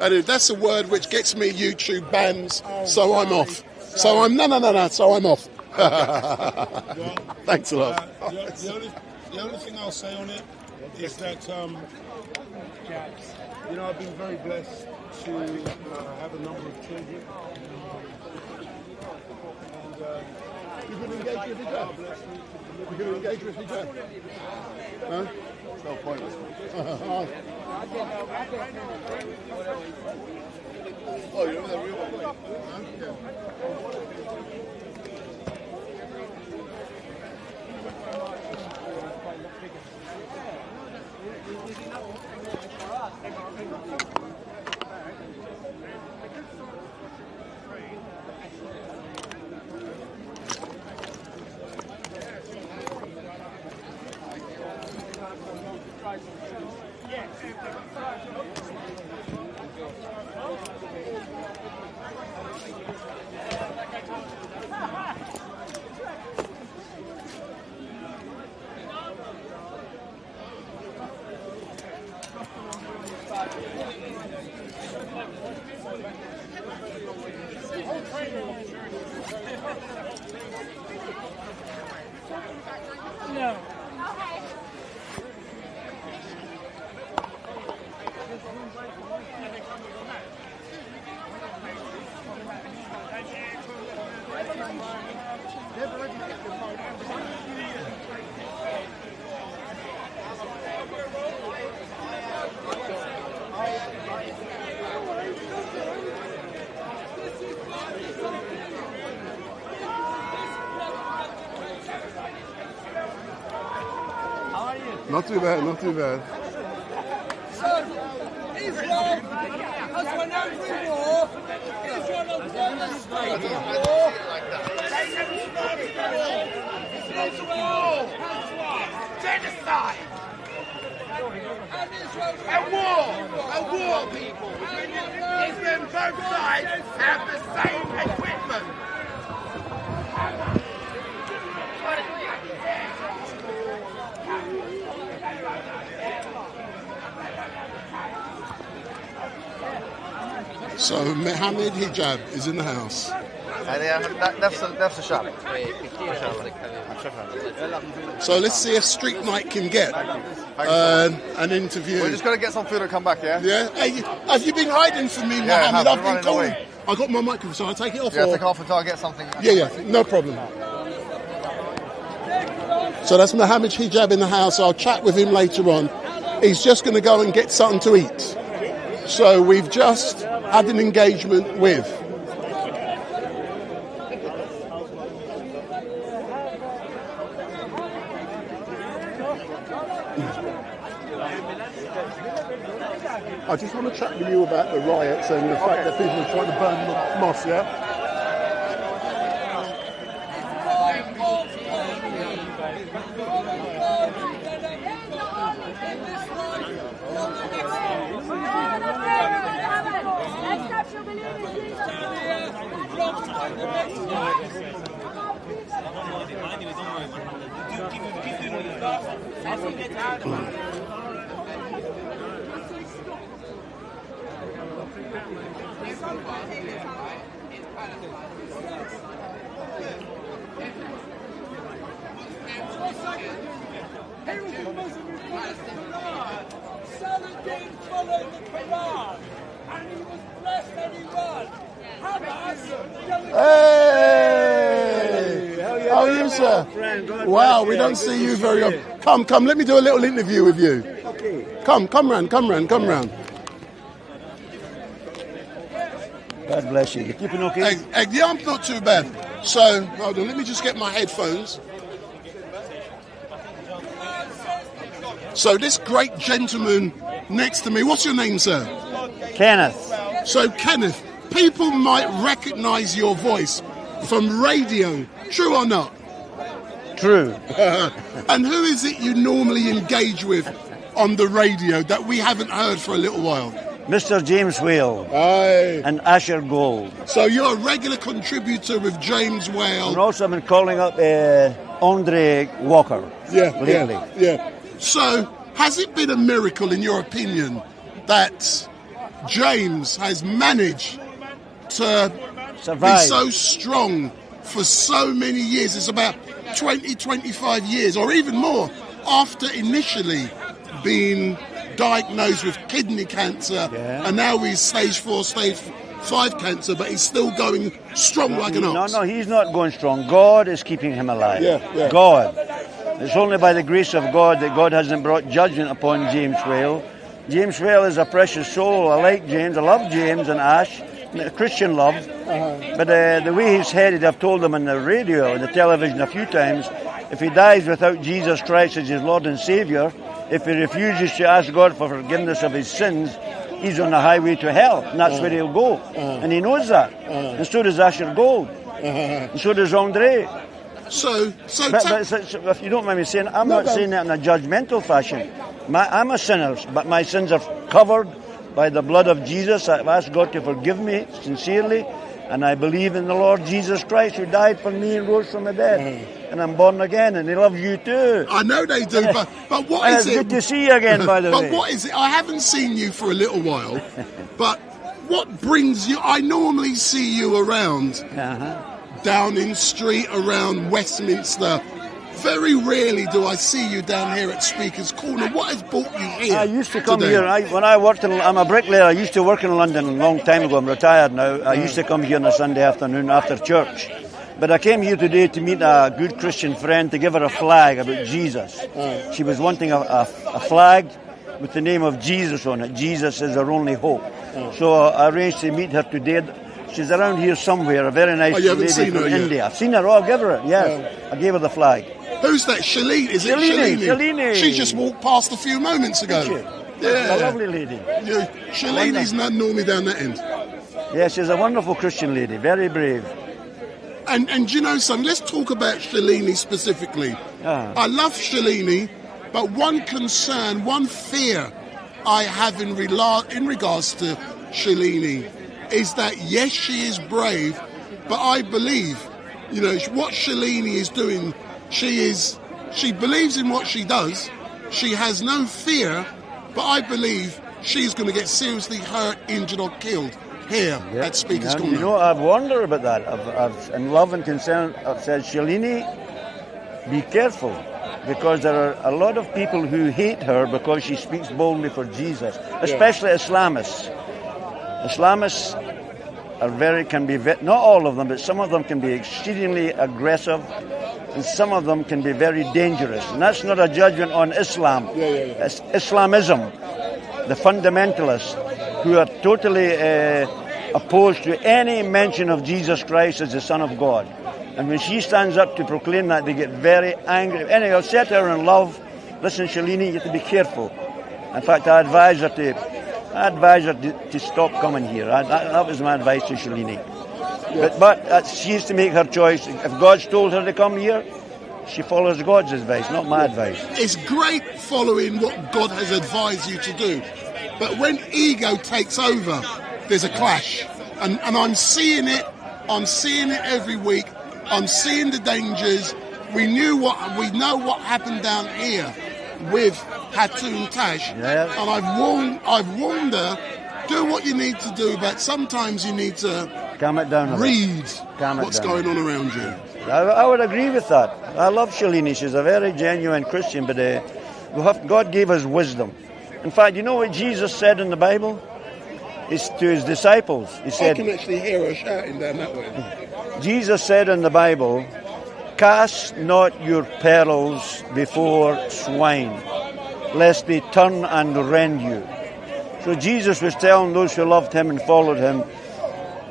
that's a word which gets me YouTube bans, so I'm off. So I'm off. Well, thanks a lot. The only thing I'll say on it is that you know, I've been very blessed to have a number of children. And you can engage with each other. You can engage with each other. Huh? It's no pointless. Oh, you know the real one? Huh? Yeah. No. Not too bad, not too bad. So, Israel has won every war. Israel has never started a war. They never started a war. Israel has won. Genocide. And Israel a war, people. Israel both sides have the same equipment. So Mohammed Hijab is in the house. نفس الشعب. So let's see if StreetMic can get an interview. We're just going to get some food and come back, yeah? Yeah? Hey, have you been hiding from me, Yeah, Mohammed? I've been running calling. away. I got my microphone, so I'll take it off. Yeah, or... take it off until I get something. Yeah, no problem. So that's Mohammed Hijab in the house. I'll chat with him later on. He's just going to go and get something to eat. So we've just had an engagement with I just want to chat with you about the riots and the fact that people are trying to burn the mosque, yeah? Saladin followed the Quran, and he was blessed that he won. Hey! How are you, sir? Wow, we don't see you very often. Come, let me do a little interview with you. Okay. Come round. God bless you. You keeping okay? Yeah, I'm not too bad. So, hold on, let me just get my headphones. So this great gentleman next to me, what's your name, sir? Kenneth. So, Kenneth, people might recognise your voice from radio, true or not? True. And who is it you normally engage with on the radio that we haven't heard for a little while? Mr. James Whale. Aye. And Asher Gold. So you're a regular contributor with James Whale. And also I've been calling up Andre Walker. Lately. Yeah. So has it been a miracle, in your opinion, that James has managed to survive, be so strong for so many years? It's about 20, 25 years or even more after initially being diagnosed with kidney cancer, and now he's stage 4, stage 5 cancer, but he's still going strong like an ox. No, he's not going strong. God is keeping him alive. Yeah. God. It's only by the grace of God that God hasn't brought judgment upon James Whale. James Whale is a precious soul. I like James. I love James and Ash. Christian love. But the way he's headed, I've told him on the radio and the television a few times, if he dies without Jesus Christ as his Lord and Saviour, if he refuses to ask God for forgiveness of his sins, he's on the highway to hell, and that's where he'll go. And he knows that. And so does Asher Gold. And so does Andre. So but if you don't mind me saying, I'm not saying that in a judgmental fashion. I'm a sinner, but my sins are covered by the blood of Jesus. I've asked God to forgive me sincerely, and I believe in the Lord Jesus Christ who died for me and rose from the dead. And I'm born again, and He loves you too. I know they do, but what is it? It's good to see you again, by the way. But what is it? I haven't seen you for a little while, but what brings you? I normally see you around Downing Street, around Westminster. Very rarely do I see you down here at Speaker's Corner. What has brought you here? I used to come today? here. When I worked I'm a bricklayer. I used to work in London a long time ago. I'm retired now. I used to come here on a Sunday afternoon after church. But I came here today to meet a good Christian friend to give her a flag about Jesus. She was wanting a flag with the name of Jesus on it. Jesus is her only hope. So I arranged to meet her today. She's around here somewhere, a very nice lady from India. I've seen her, I'll give her it, yes. I gave her the flag. Who's that? Shalini? Is it Shalini? Shalini. She just walked past a few moments ago. Yeah. A lovely lady. Yeah. Shalini's not normally down that end. Yeah, she's a wonderful Christian lady, very brave. And you know something, let's talk about Shalini specifically. I love Shalini, but one concern, one fear I have in regards to Shalini is that, yes, she is brave, but I believe, you know, what Shalini is doing, she believes in what she does, she has no fear, but I believe she's going to get seriously hurt, injured or killed here at Speaker's Corner. You know, I've wondered about that. I've in love and concern, I've said, Shalini, be careful, because there are a lot of people who hate her because she speaks boldly for Jesus, especially Islamists. Islamists can be, not all of them, but some of them can be exceedingly aggressive, and some of them can be very dangerous. And that's not a judgment on Islam. It's Islamism, the fundamentalists, who are totally opposed to any mention of Jesus Christ as the Son of God. And when she stands up to proclaim that, they get very angry. Anyway, I'll say to her in love, listen, Shalini, you have to be careful. In fact, I advise her to stop coming here. That was my advice to Shalini. But she has to make her choice. If God's told her to come here, she follows God's advice, not my advice. It's great following what God has advised you to do. But when ego takes over, there's a clash. And I'm seeing it. I'm seeing it every week. I'm seeing the dangers. We know what happened down here with Hatun Tash. Yes. And I've warned her, do what you need to do, but sometimes you need to calm it down read what's going on around you. I would agree with that. I love Shalini. She's a very genuine Christian, but God gave us wisdom. In fact, you know what Jesus said in the Bible? It's to his disciples. He said, I can actually hear her shouting down that way. Jesus said in the Bible, cast not your pearls before swine, lest they turn and rend you. So Jesus was telling those who loved him and followed him,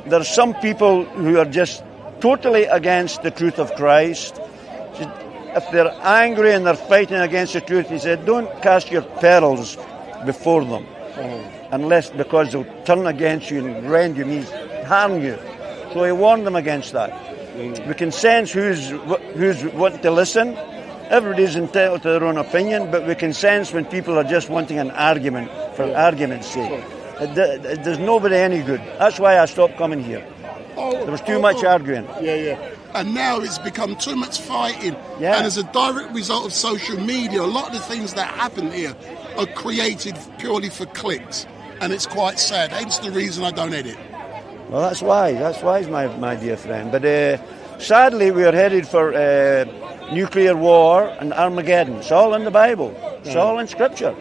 there are some people who are just totally against the truth of Christ. If they're angry and they're fighting against the truth, he said, don't cast your pearls before them, unless because they'll turn against you and rend you, means harm you. So he warned them against that. We can sense who's wanting to listen. Everybody's entitled to their own opinion, but we can sense when people are just wanting an argument for argument's sake. There's nobody any good. That's why I stopped coming here. There was too much arguing. And now it's become too much fighting. And as a direct result of social media, a lot of the things that happen here are created purely for clicks. And it's quite sad. Hence the reason I don't edit. Well, that's wise, my dear friend. But sadly, we are headed for nuclear war and Armageddon. It's all in the Bible. It's all in Scripture.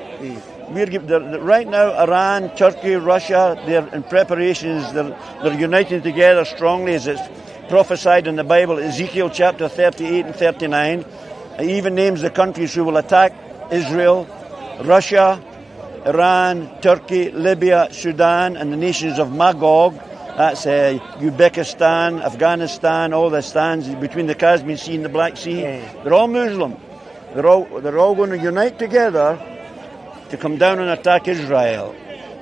Right now, Iran, Turkey, Russia, they're in preparations. They're uniting together strongly, as it's prophesied in the Bible, Ezekiel chapter 38 and 39. It even names the countries who will attack Israel: Russia, Iran, Turkey, Libya, Sudan, and the nations of Magog. That's Uzbekistan, Afghanistan, all the stands between the Caspian Sea and the Black Sea. They're all Muslim. They're all going to unite together to come down and attack Israel.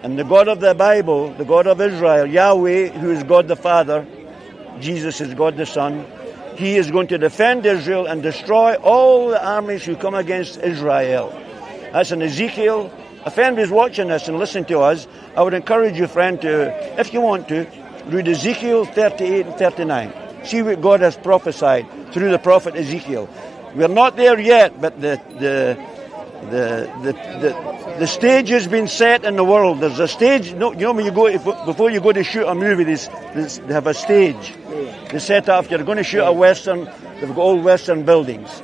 And the God of the Bible, the God of Israel, Yahweh, who is God the Father, Jesus is God the Son, he is going to defend Israel and destroy all the armies who come against Israel. That's in Ezekiel. If anybody's watching this and listening to us, I would encourage you, friend, to, if you want to, read Ezekiel 38 and 39. See what God has prophesied through the prophet Ezekiel. We're not there yet, but the stage has been set in the world. There's a stage. You know, when you go before you go to shoot a movie, they have a stage. They set up. If you're going to shoot a western, they've got old western buildings.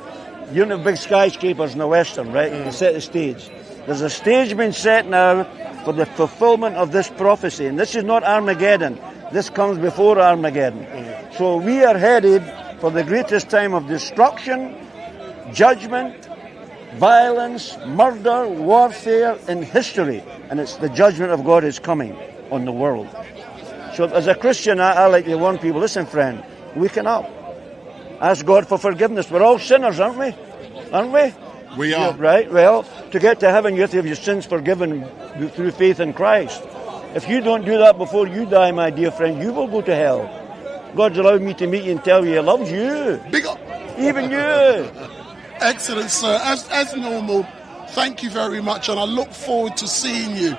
You know, big skyscrapers in the western, right? They set the stage. There's a stage being set now for the fulfillment of this prophecy, and this is not Armageddon. This comes before Armageddon. So we are headed for the greatest time of destruction, judgment, violence, murder, warfare in history. And it's the judgment of God is coming on the world. So as a Christian, I like to warn people, listen, friend, waken up. Ask God for forgiveness. We're all sinners, aren't we? aren't we? We are. Yeah, right? Well, to get to heaven, you have to have your sins forgiven through faith in Christ. If you don't do that before you die, my dear friend, you will go to hell. God's allowed me to meet you and tell you He loves you. Big up. Even you. Excellent, sir. As normal, thank you very much, and I look forward to seeing you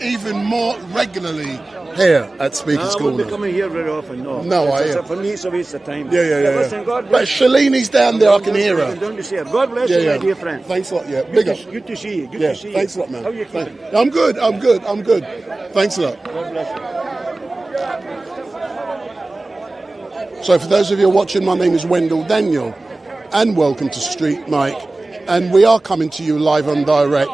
even more regularly here at Speaker's I Corner. won't be coming here very often, no. No, For me, it's a waste of time. Yeah. Listen, God bless. But Shalini's down there, I can hear her. Don't you see her? God bless you, my dear friend. Thanks a lot, yeah. Big up. Good to see you. Good to see you. Thanks a lot, man. How you keeping? I'm good. Thanks a lot. God bless you. So for those of you watching, my name is Wendell Daniel, and welcome to StreetMic. And we are coming to you live and direct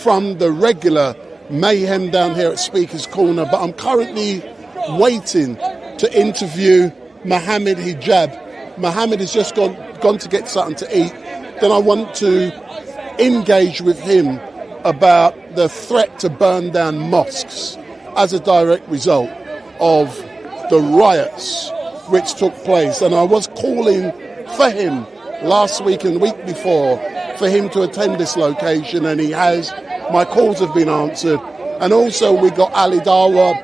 from the regular mayhem down here at Speaker's Corner, but I'm currently waiting to interview Mohammed Hijab. Mohammed has just gone to get something to eat. Then I want to engage with him about the threat to burn down mosques as a direct result of the riots which took place. And I was calling for him last week and the week before for him to attend this location, and he has. My calls have been answered. And also we got Ali Dawa.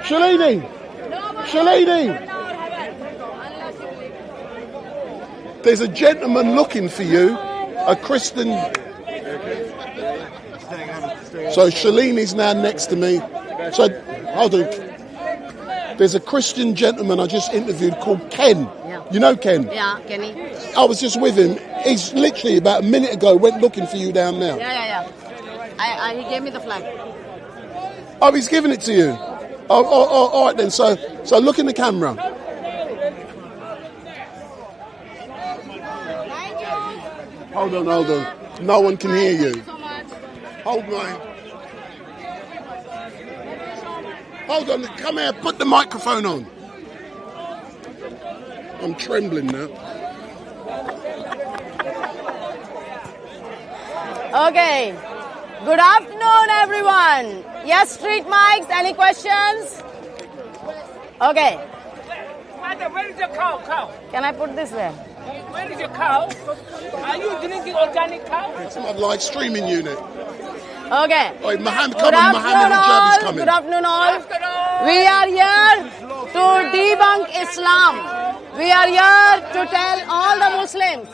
Shalini! There's a gentleman looking for you, a Christian. So Shalini's now next to me. So, hold on. There's a Christian gentleman I just interviewed called Ken. Yeah. You know Ken? Yeah, Kenny. I was just with him. He's literally about a minute ago went looking for you down there. Yeah. He gave me the flag. Oh, he's giving it to you. Oh, all right then. So look in the camera. Hold on. No one can hear you. Hold on. Come here. Put the microphone on. I'm trembling now. Okay. Good afternoon, everyone. Yes, Street Mics, any questions? Okay. Madam, where is your cow? Can I put this there? Where is your cow? Are you drinking organic cow? It's my live streaming unit. Okay. Oi, Mohammed Hijab is coming. Good afternoon, all. We are here to debunk Islam. We are here to tell all the Muslims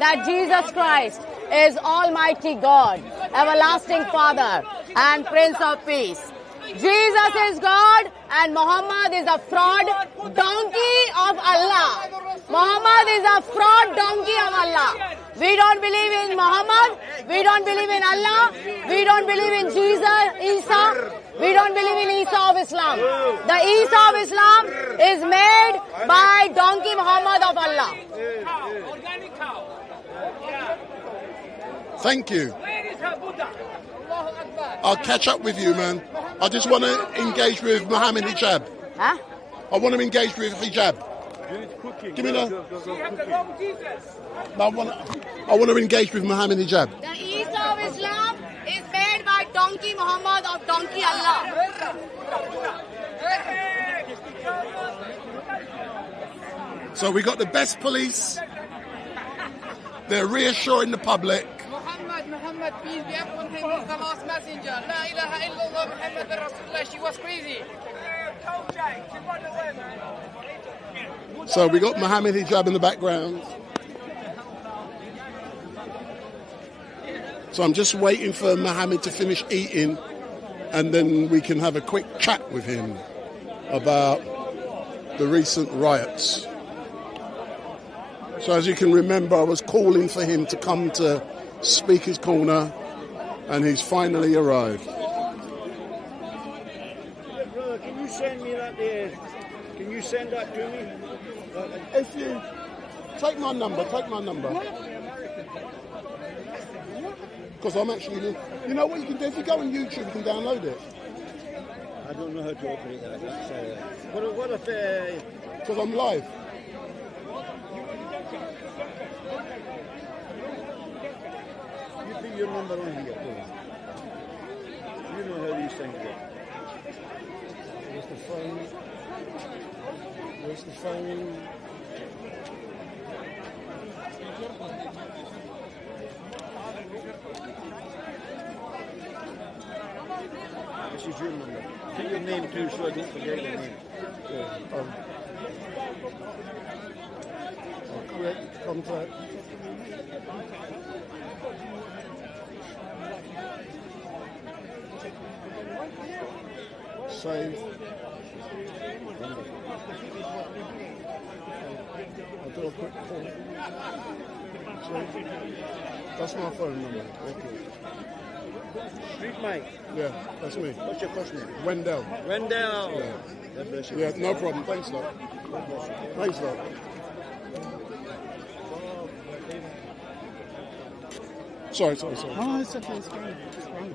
that Jesus Christ is Almighty God, Everlasting Father, and Prince of Peace. Jesus is God and Muhammad is a fraud donkey of Allah. Muhammad is a fraud donkey of Allah. We don't believe in Muhammad. We don't believe in Allah. We don't believe in Isa. We don't believe in Isa of Islam. The Isa of Islam is made by donkey Muhammad of Allah. Thank you. I'll catch up with you, man. I just want to engage with Mohammed Hijab. Huh? I want to engage with Hijab. Give me the... I want to engage with Mohammed Hijab. The Isa of Islam is made by donkey Muhammad of donkey Allah. So we got the best police. They're reassuring the public. Muhammad, peace be upon him, is the last messenger. La ilaha illallah Muhammad Rasulullah. She was crazy. So we got Mohammed Hijab in the background. So I'm just waiting for Mohammed to finish eating, and then we can have a quick chat with him about the recent riots. So as you can remember, I was calling for him to come to Speaker's Corner, and he's finally arrived. Brother, can you send me that there? Can you send that to me? If you take my number. Because I'm actually, you know what you can do? If you go on YouTube, you can download it. I don't know how to operate that. What if... Because I'm live. You put your number on here, please. You know how these things work. Where's the phone? Where's the phone? This is your number. Take your name too, so I don't forget your name. Correct contact. Save. I'll do a quick call. That's my phone number. Okay. StreetMic. Yeah, that's me. What's your first name? Wendell. Wendell. Yeah. God bless you. Yeah, no problem. Thanks, Doc. Thanks, Doc. Sorry. Oh, it's okay. It's fine. It's fine.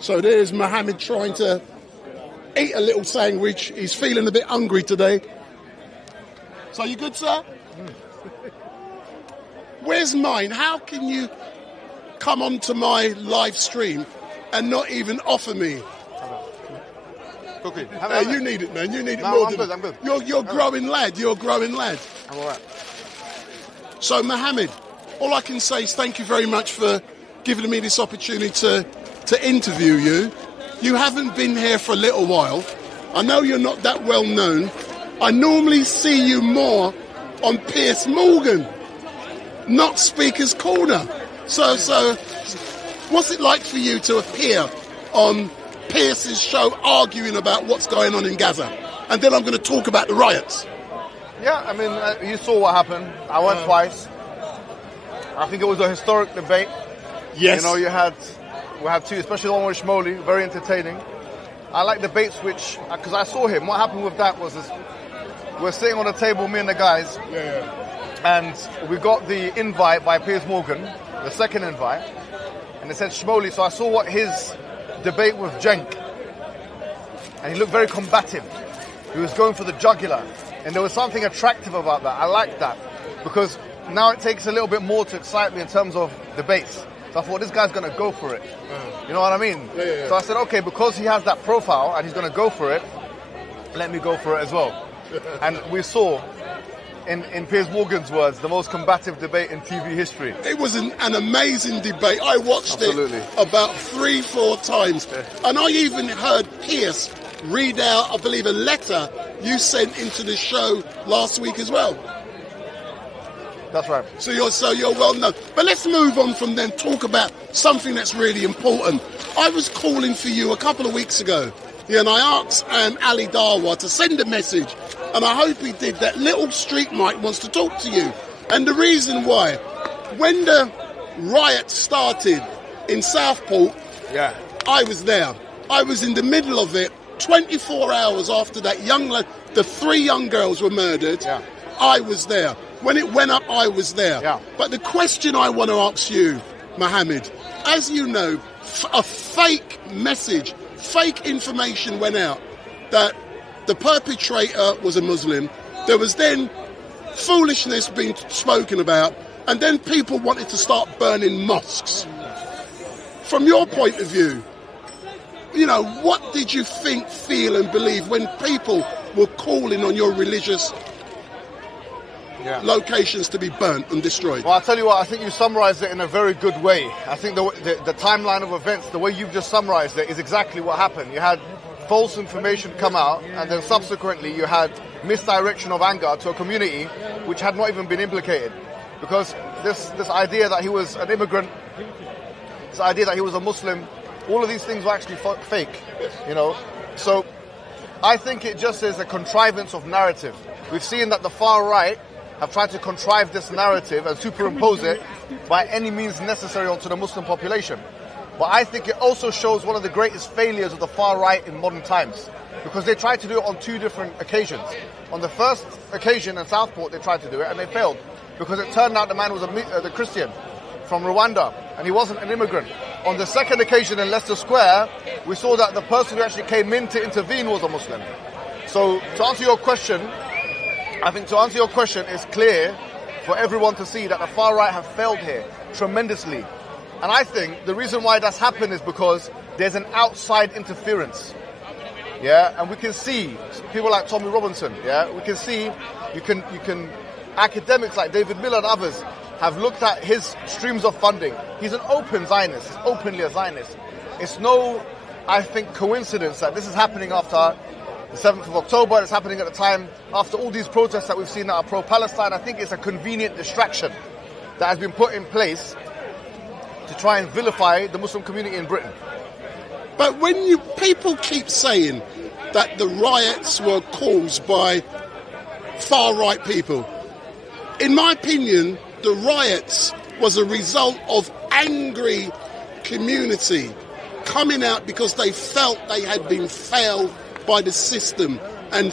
So there's Mohammed trying to eat a little sandwich. He's feeling a bit hungry today. So you good, sir? Where's mine? How can you come onto my live stream and not even offer me? Cookie. You need it, man. You need it No, more I'm than good, I'm good. You're growing lad. You're a growing lad. I'm all right. So, Mohammed, all I can say is thank you very much for giving me this opportunity to interview you. You haven't been here for a little while. I know you're not that well known. I normally see you more on Piers Morgan, not Speaker's Corner. So, what's it like for you to appear on Pierce's show arguing about what's going on in Gaza? And then I'm going to talk about the riots. Yeah, I mean, you saw what happened. I went twice. I think it was a historic debate. Yes. You know, we had two, especially the one with Shmoli, very entertaining. I like debates which, because I saw him. What happened with that was we're sitting on a table, me and the guys, and we got the invite by Piers Morgan, the second invite, and it said Shmoli. So I saw what his debate with Cenk, and he looked very combative. He was going for the jugular, and there was something attractive about that. I liked that, because now it takes a little bit more to excite me in terms of debates. So I thought, this guy's going to go for it. You know what I mean? Yeah. So I said, okay, because he has that profile and he's going to go for it, let me go for it as well. And we saw, in Piers Morgan's words, the most combative debate in TV history. It was an amazing debate. I watched it about 3-4 times. And I even heard Piers read out, I believe, a letter you sent into the show last week as well. That's right. So you're well known. But let's move on from then, talk about something that's really important. I was calling for you a couple of weeks ago, and I asked Ali Darwa to send a message, and I hope he did. That little StreetMic wants to talk to you. And the reason why, when the riot started in Southport, I was there. I was in the middle of it. 24 hours after that the 3 young girls were murdered, I was there. When it went up, I was there. But the question I want to ask you, Mohammed, as you know, a fake message, fake information went out that the perpetrator was a Muslim. There was then foolishness being spoken about, and then people wanted to start burning mosques. From your point of view, you know, what did you think, feel and believe when people were calling on your religious locations to be burnt and destroyed? Well, I'll tell you what, I think you summarised it in a very good way. I think the timeline of events, the way you've just summarised it, is exactly what happened. You had false information come out, and then subsequently you had misdirection of anger to a community which had not even been implicated. Because this idea that he was an immigrant, this idea that he was a Muslim, all of these things were actually fake, you know. So I think it just is a contrivance of narrative. We've seen that the far right have tried to contrive this narrative and superimpose it by any means necessary onto the Muslim population. But I think it also shows one of the greatest failures of the far right in modern times, because they tried to do it on 2 different occasions. On the first occasion in Southport, they tried to do it and they failed, because it turned out the man was a Christian from Rwanda and he wasn't an immigrant. On the second occasion in Leicester Square, we saw that the person who actually came in to intervene was a Muslim. So to answer your question, I think it's clear for everyone to see that the far right have failed here tremendously. And I think the reason why that's happened is because there's an outside interference. And we can see people like Tommy Robinson, we can see you can academics like David Miller and others, have looked at his streams of funding. He's an open Zionist, he's openly a Zionist. It's no, I think, coincidence that this is happening after the 7th of October. It's happening at the time after all these protests that we've seen that are pro-Palestine. I think it's a convenient distraction that has been put in place to try and vilify the Muslim community in Britain. But when people keep saying that the riots were caused by far-right people, in my opinion, the riots was a result of angry community coming out because they felt they had been failed by the system. And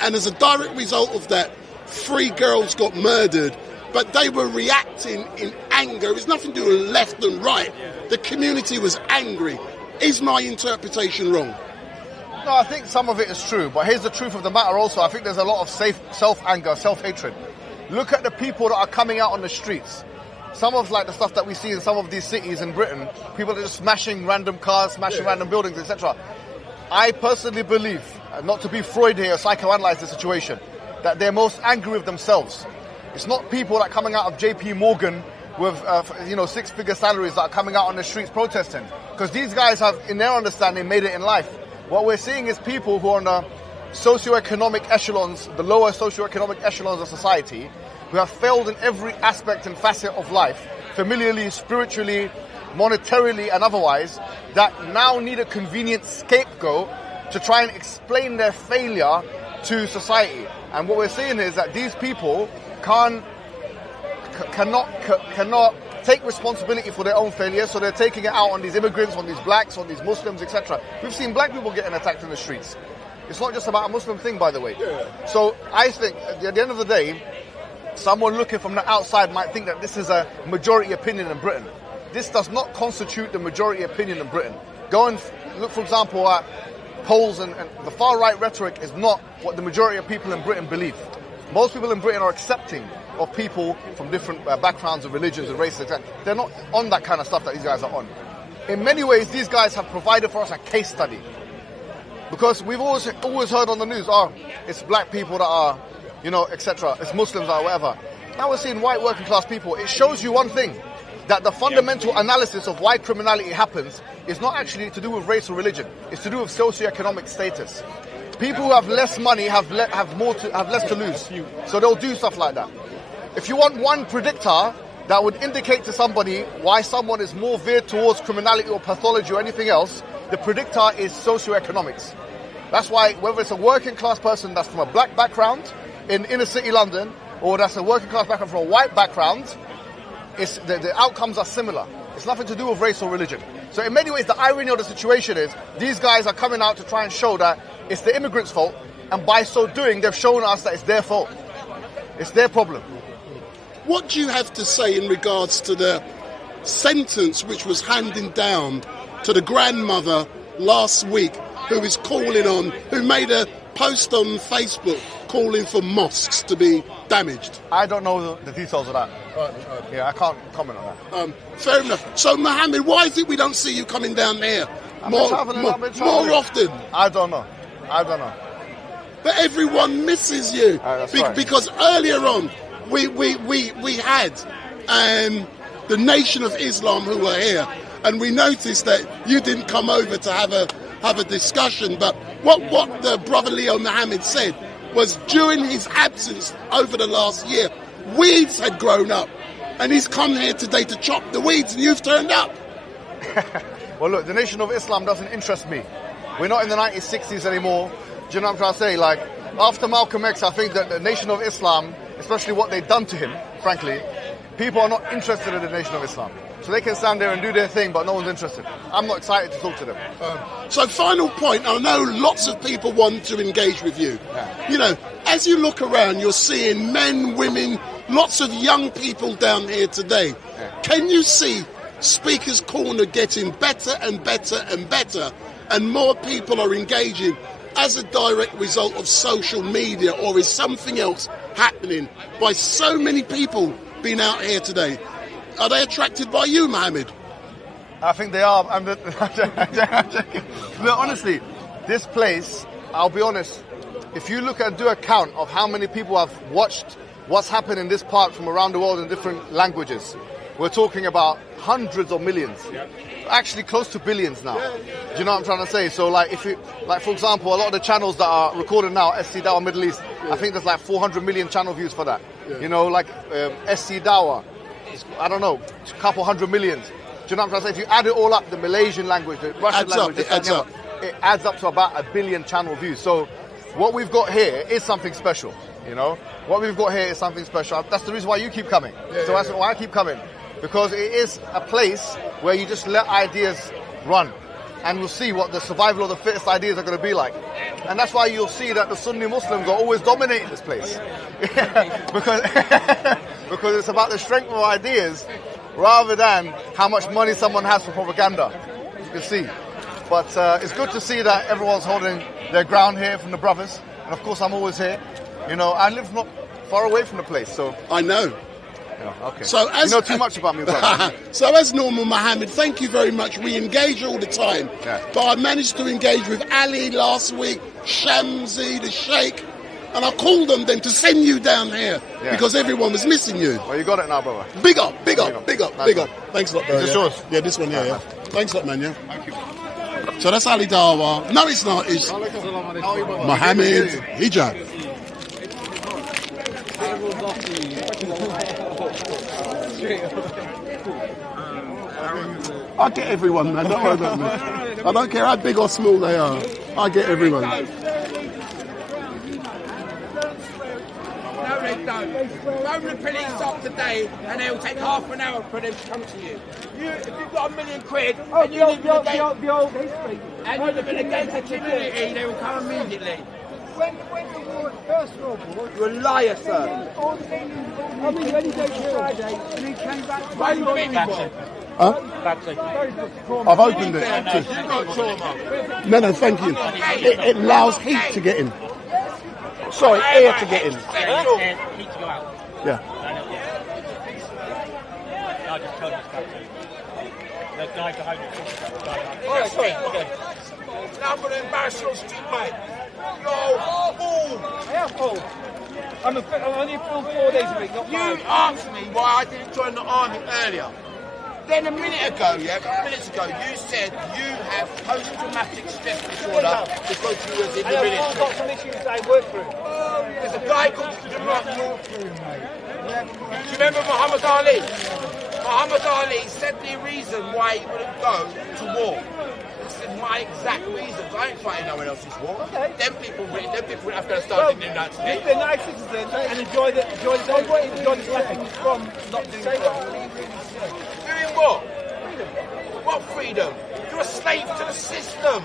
as a direct result of that, 3 girls got murdered, but they were reacting in anger. It was nothing to do with left and right. The community was angry. Is my interpretation wrong? No, I think some of it is true, but here's the truth of the matter also. I think there's a lot of self-anger, self-hatred. Look at the people that are coming out on the streets. Some of like the stuff that we see in some of these cities in Britain, people are just smashing random cars, smashing random buildings, etc. I personally believe, not to be Freud here, psychoanalyze the situation, that they're most angry with themselves. It's not people that are coming out of JP Morgan with 6-figure salaries that are coming out on the streets protesting. Because these guys have, in their understanding, made it in life. What we're seeing is people who are on the socioeconomic echelons, the lower socioeconomic echelons of society, who have failed in every aspect and facet of life, familiarly, spiritually, monetarily and otherwise, that now need a convenient scapegoat to try and explain their failure to society. And what we're seeing is that these people cannot take responsibility for their own failure, so they're taking it out on these immigrants, on these blacks, on these Muslims, etc. We've seen black people getting attacked in the streets. It's not just about a Muslim thing, by the way. Yeah. So I think, at the end of the day, someone looking from the outside might think that this is a majority opinion in Britain. This does not constitute the majority opinion in Britain. Go and look, for example, at polls, and the far-right rhetoric is not what the majority of people in Britain believe. Most people in Britain are accepting of people from different backgrounds and religions and races, etc. They're not on that kind of stuff that these guys are on. In many ways, these guys have provided for us a case study. Because we've always heard on the news, it's black people that are, etc. It's Muslims or whatever. Now we're seeing white working class people. It shows you one thing, that the fundamental analysis of why criminality happens is not actually to do with race or religion. It's to do with socioeconomic status. People who have less money have less to lose. So they'll do stuff like that. If you want one predictor that would indicate to somebody why someone is more veered towards criminality or pathology or anything else, the predictor is socioeconomics. That's why whether it's a working class person that's from a black background in inner city London, or that's a working class background from a white background, the outcomes are similar. It's nothing to do with race or religion. So in many ways, the irony of the situation is these guys are coming out to try and show that it's the immigrants' fault, and by so doing, they've shown us that it's their fault. It's their problem. What do you have to say in regards to the sentence which was handed down to the grandmother last week who made a post on Facebook calling for mosques to be damaged? I don't know the details of that. Yeah, I can't comment on that. Fair enough. So, Mohammed, why is it we don't see you coming down there more often? I don't know. But everyone misses you. Right. Because earlier on, we had the Nation of Islam who were here, and we noticed that you didn't come over to have a discussion. But what the brother Leo Mohammed said was during his absence over the last year, weeds had grown up, and he's come here today to chop the weeds, and you've turned up. Well, look, the Nation of Islam doesn't interest me. We're not in the 1960s anymore. Do you know what I'm trying to say? Like, after Malcolm X, I think that the Nation of Islam, especially what they've done to him, frankly, people are not interested in the Nation of Islam. So they can stand there and do their thing, but no one's interested. I'm not excited to talk to them. So final point, I know lots of people want to engage with you. Yeah. As you look around, you're seeing men, women, lots of young people down here today. Yeah. Can you see Speaker's Corner getting better and better and better, and more people are engaging as a direct result of social media, or is something else happening by so many people being out here today? Are they attracted by you, Mohammed? I think they are. No, honestly, this place, I'll be honest, if you look and do a count of how many people have watched what's happened in this park from around the world in different languages. We're talking about hundreds of millions, actually close to billions now. Do you know what I'm trying to say? So like, if you, like for example, a lot of the channels that are recorded now, SC Dawa Middle East, I think there's like 400 million channel views for that. You know, like SC Dawa, I don't know, a couple hundred millions. Do you know what I'm trying to say? If you add it all up, the Malaysian language, the Russian language, it adds up to about 1 billion channel views. So what we've got here is something special, you know? What we've got here is something special. That's the reason why you keep coming. So that's why I keep coming. Because it is a place where you just let ideas run. And we'll see what the survival of the fittest ideas are going to be like. And that's why you'll see that the Sunni Muslims are always dominating this place. because it's about the strength of ideas rather than how much money someone has for propaganda, as you can see. But it's good to see that everyone's holding their ground here from the brothers. And of course, I'm always here. You know, I live not far away from the place, so... I know. Yeah, okay. So as, you know too much about me, brother. So as normal, Mohammed, thank you very much. We engage all the time. Yeah. But I managed to engage with Ali last week, Shamsi, the Sheikh, and I called them then to send you down here because everyone was missing you. Well, you got it now, brother. Big up, big up, big up, big up. Thanks a lot, bro. Is this yours? Yeah, this one, yeah. Thanks a lot, man, yeah. Thank you. So that's Ali Dawa. No, it's not. It's Mohammed Hijab. I get everyone, man. Don't worry about me. I don't care how big or small they are. I get everyone. No, they don't. Phone the police up today and they'll take half an hour for them to come to you. If you've got £1 million and you live in the old history, and you live in a gated community, they will come immediately. When the war, First World War... You're a liar, sir. I mean, when he goes Friday, and he came back... Why are you being Huh? I've opened it. No, thank you. It allows heat to get in. Sorry, air to get in. Heat to go out. Yeah. I just told you stuff. The guy behind you. Oh, sorry. Okay. Now I'm going to embarrass your StreetMic. No, fool. I am fool. I'm only a fool 4 days a week. You asked me why I didn't join the army earlier. Then a minute ago, a couple of minutes ago, you said you have post-traumatic stress disorder because you was in the military. I've got some issues I work through. There's a guy called Do you remember Muhammad Ali? Muhammad Ali said the reason why he wouldn't go to war. This is my exact reasons. I ain't fighting no one else's war. Okay. Them people in Afghanistan didn't do that to me. Be a nice citizen and enjoy the blessings from not doing so. Doing what? What freedom? You're a slave to the system.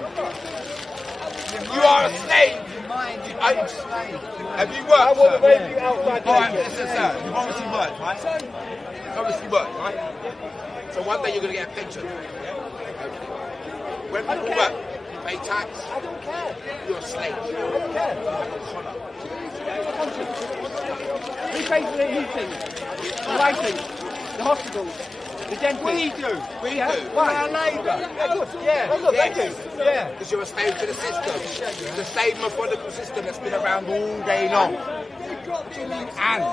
You are a slave. Have you worked? I want to raise you outside. All right, listen, sir. You've obviously worked, right? Obviously worked, right? So one day you're going to get a pension. When people work, you pay tax. I don't care. You're a slave. I don't care. Who pays for the heating, the lighting, the hospitals, the dentist? We do. We do. Why? Labour. Yeah. Oh, look, yes. They do. Yeah. Because you're a slave to the system. The same methodical system that's been around all day long. And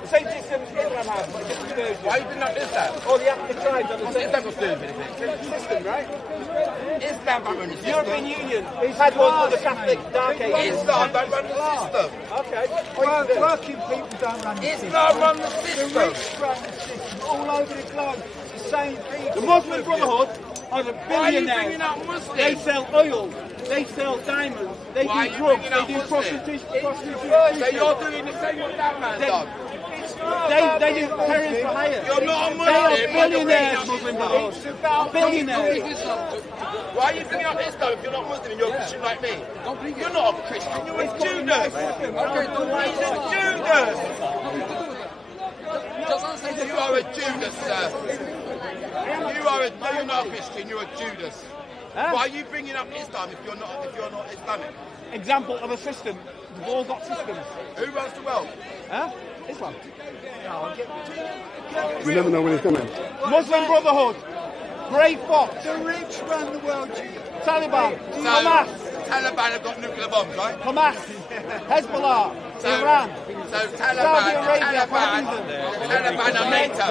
the same system Islam has, but different versions. Why you did not Islam? All the African tribes are the same. Islam was doing anything. System, right? Islam don't run the system. European Union. It's had one for the Catholic Dark Ages. Islam don't run the system. Okay. Working people don't run the system. Islam run the system. The rich run the system. All over the globe. The same people. The Muslim Brotherhood are the billionaires. Why are you bringing up Muslims? They sell oil. They sell diamonds. They do drugs. They do prostitution. So you're doing the same what that man does. They do parents for hire. You're not a Muslim. They are billionaires, Muslim Brotherhood. It's about billionaires. Why are you bringing up Islam if you're not Muslim and you're a Christian like me? You're not a Christian. You're a Judas. He's a Judas. You are a Judas, sir. You're not a Christian. You're a Judas. Huh? Why are you bringing up Islam if you're not Islamic? Example of a system. We've all got systems. Who runs the world? Huh? Islam. You never know when he's coming. Muslim Brotherhood. Grey Fox. The rich run the world. Taliban. Hamas. Taliban have got nuclear bombs, right? Hamas. Hezbollah. Iran. So Saudi Taliban Arabia, are NATO.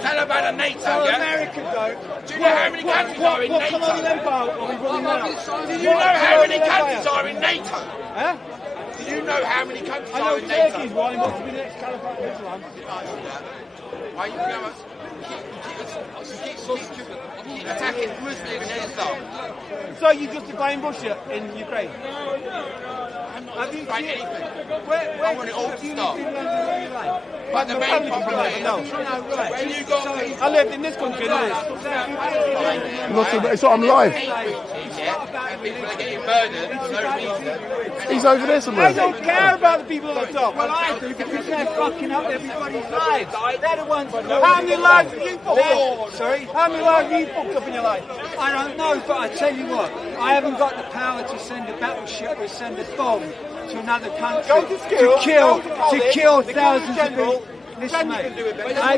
Taliban are NATO, So yeah? America though. Do you know how many countries are in What NATO? colonial empire are we running now? Do you know how many countries are in NATO? Huh? Do you know how many countries I are know in NATO? Turkey's one wants to be the next caliphate of Islam. Why you keep attacking Muslims in Islam? So you justifying Russia in Ukraine? Have you find anything? Where I want it all to stop. But the main problem is, when you go, I lived in this country. It's not, I'm live. And people are getting murdered for no reason. He's over there somewhere. I don't care about the people at the top. Well, I do because they're fucking up everybody's lives. They're the ones. How many lives have you fucked up? Sorry? How many lives have you fucked up in your life? I don't know, but I tell you what, I haven't got the power to send a battleship or send a bomb to another country to kill thousands of people. Listen, mate, mate, I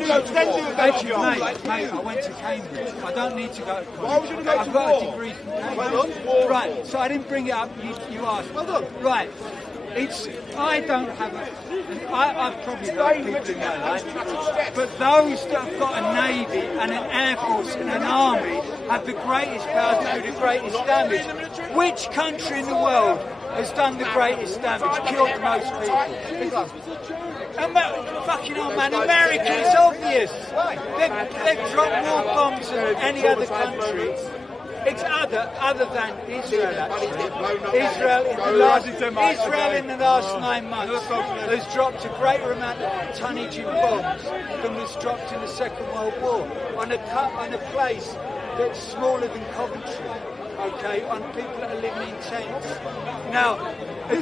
went to Cambridge. I don't need to go to college. Why would you go to I've got a degree from Cambridge. Right, so I didn't bring it up. You asked. Well done. Right. I don't have I've probably got people in my life, but those that have got a navy and an air force and an army have the greatest power to do the greatest damage. Which country in the world has done the greatest damage, killed the most people? Fucking hell, man, America, it's obvious. They've dropped more bombs than any other country. It's other than Israel, actually. Israel in the last 9 months has dropped a greater amount of tonnage in bombs than was dropped in the Second World War on a place that's smaller than Coventry. Okay, on people that are living in tents. Now, the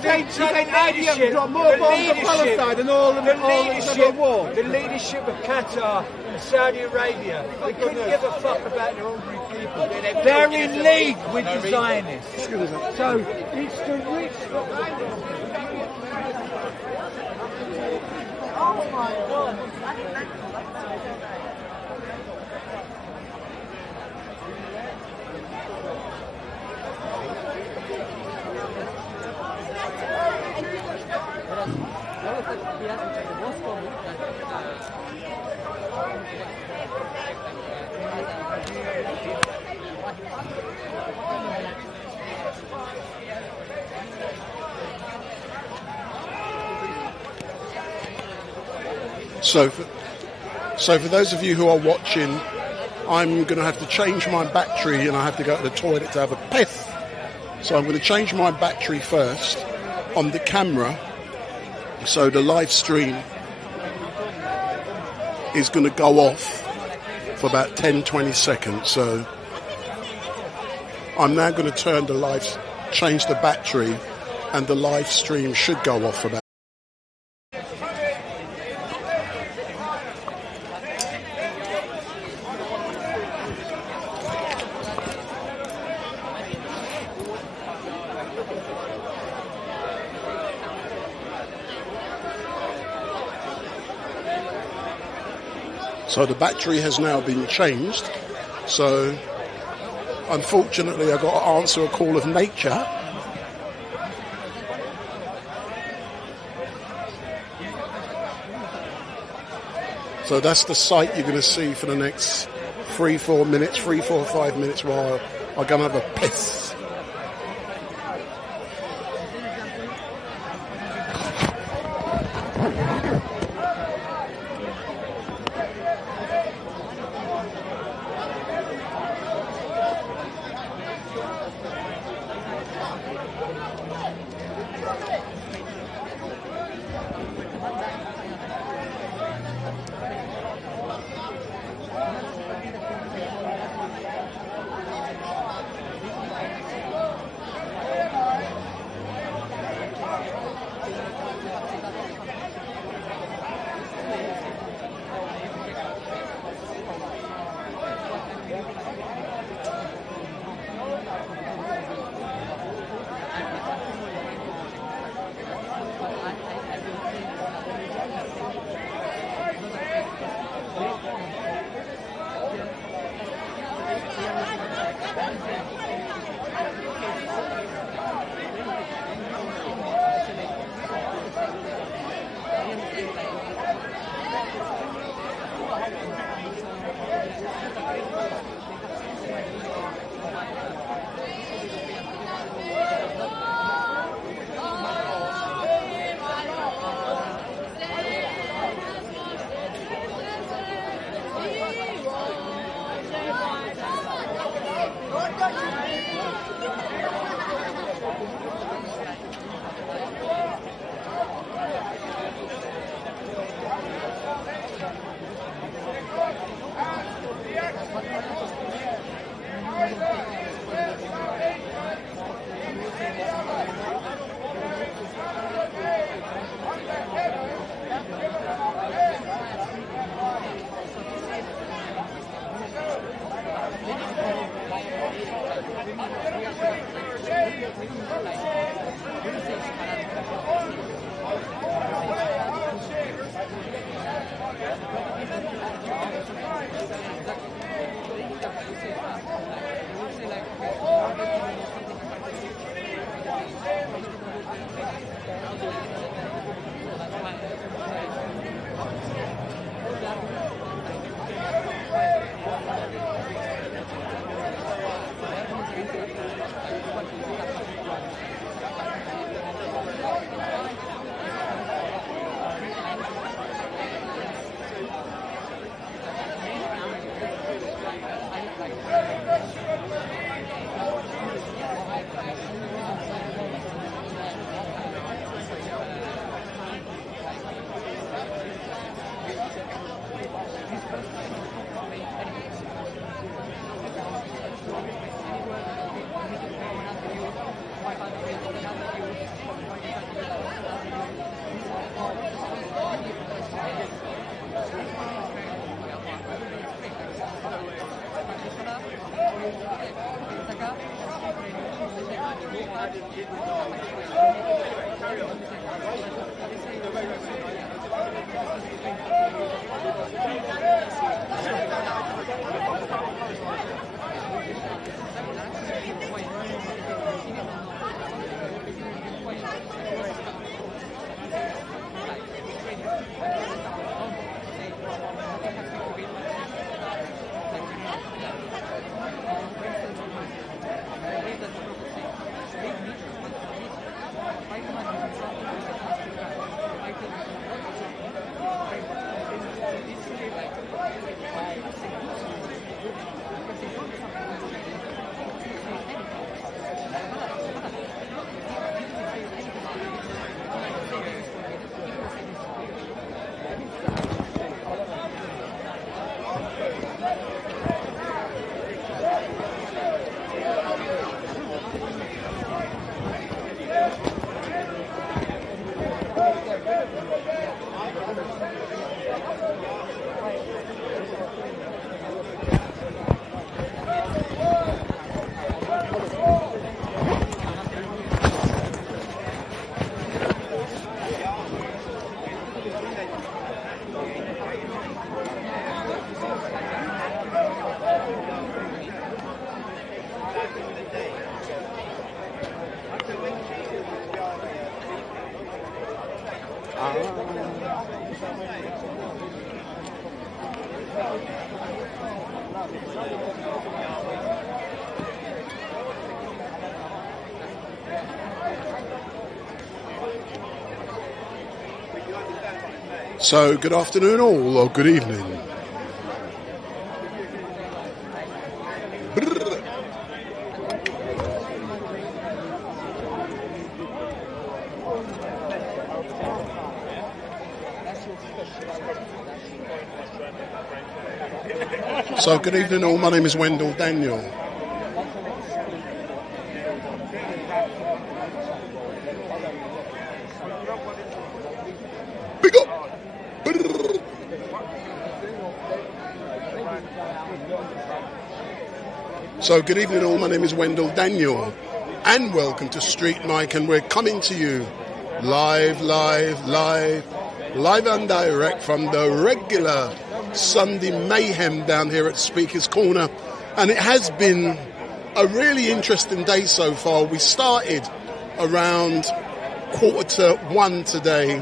leadership of Qatar and Saudi Arabia, they couldn't give a fuck about the ordinary people. They're in league with the Zionists. So it's the rich. Oh my God. So for those of you who are watching, I'm going to have to change my battery and I have to go to the toilet to have a piss. So I'm going to change my battery first on the camera. So the live stream is going to go off for about 10-20 seconds. So I'm now going to change the battery, and the live stream should go off for about. So the battery has now been changed. So unfortunately I've got to answer a call of nature. So that's the sight you're going to see for the next 3-4 minutes, 5 minutes while I go and have a piss. So, good afternoon all, or good evening. So, good evening all, my name is Wendell Daniel. Big up! So, good evening all, my name is Wendell Daniel, and welcome to StreetMic, and we're coming to you live and direct from the regular Sunday mayhem down here at Speaker's Corner, and it has been a really interesting day so far. We started around 1:45 today,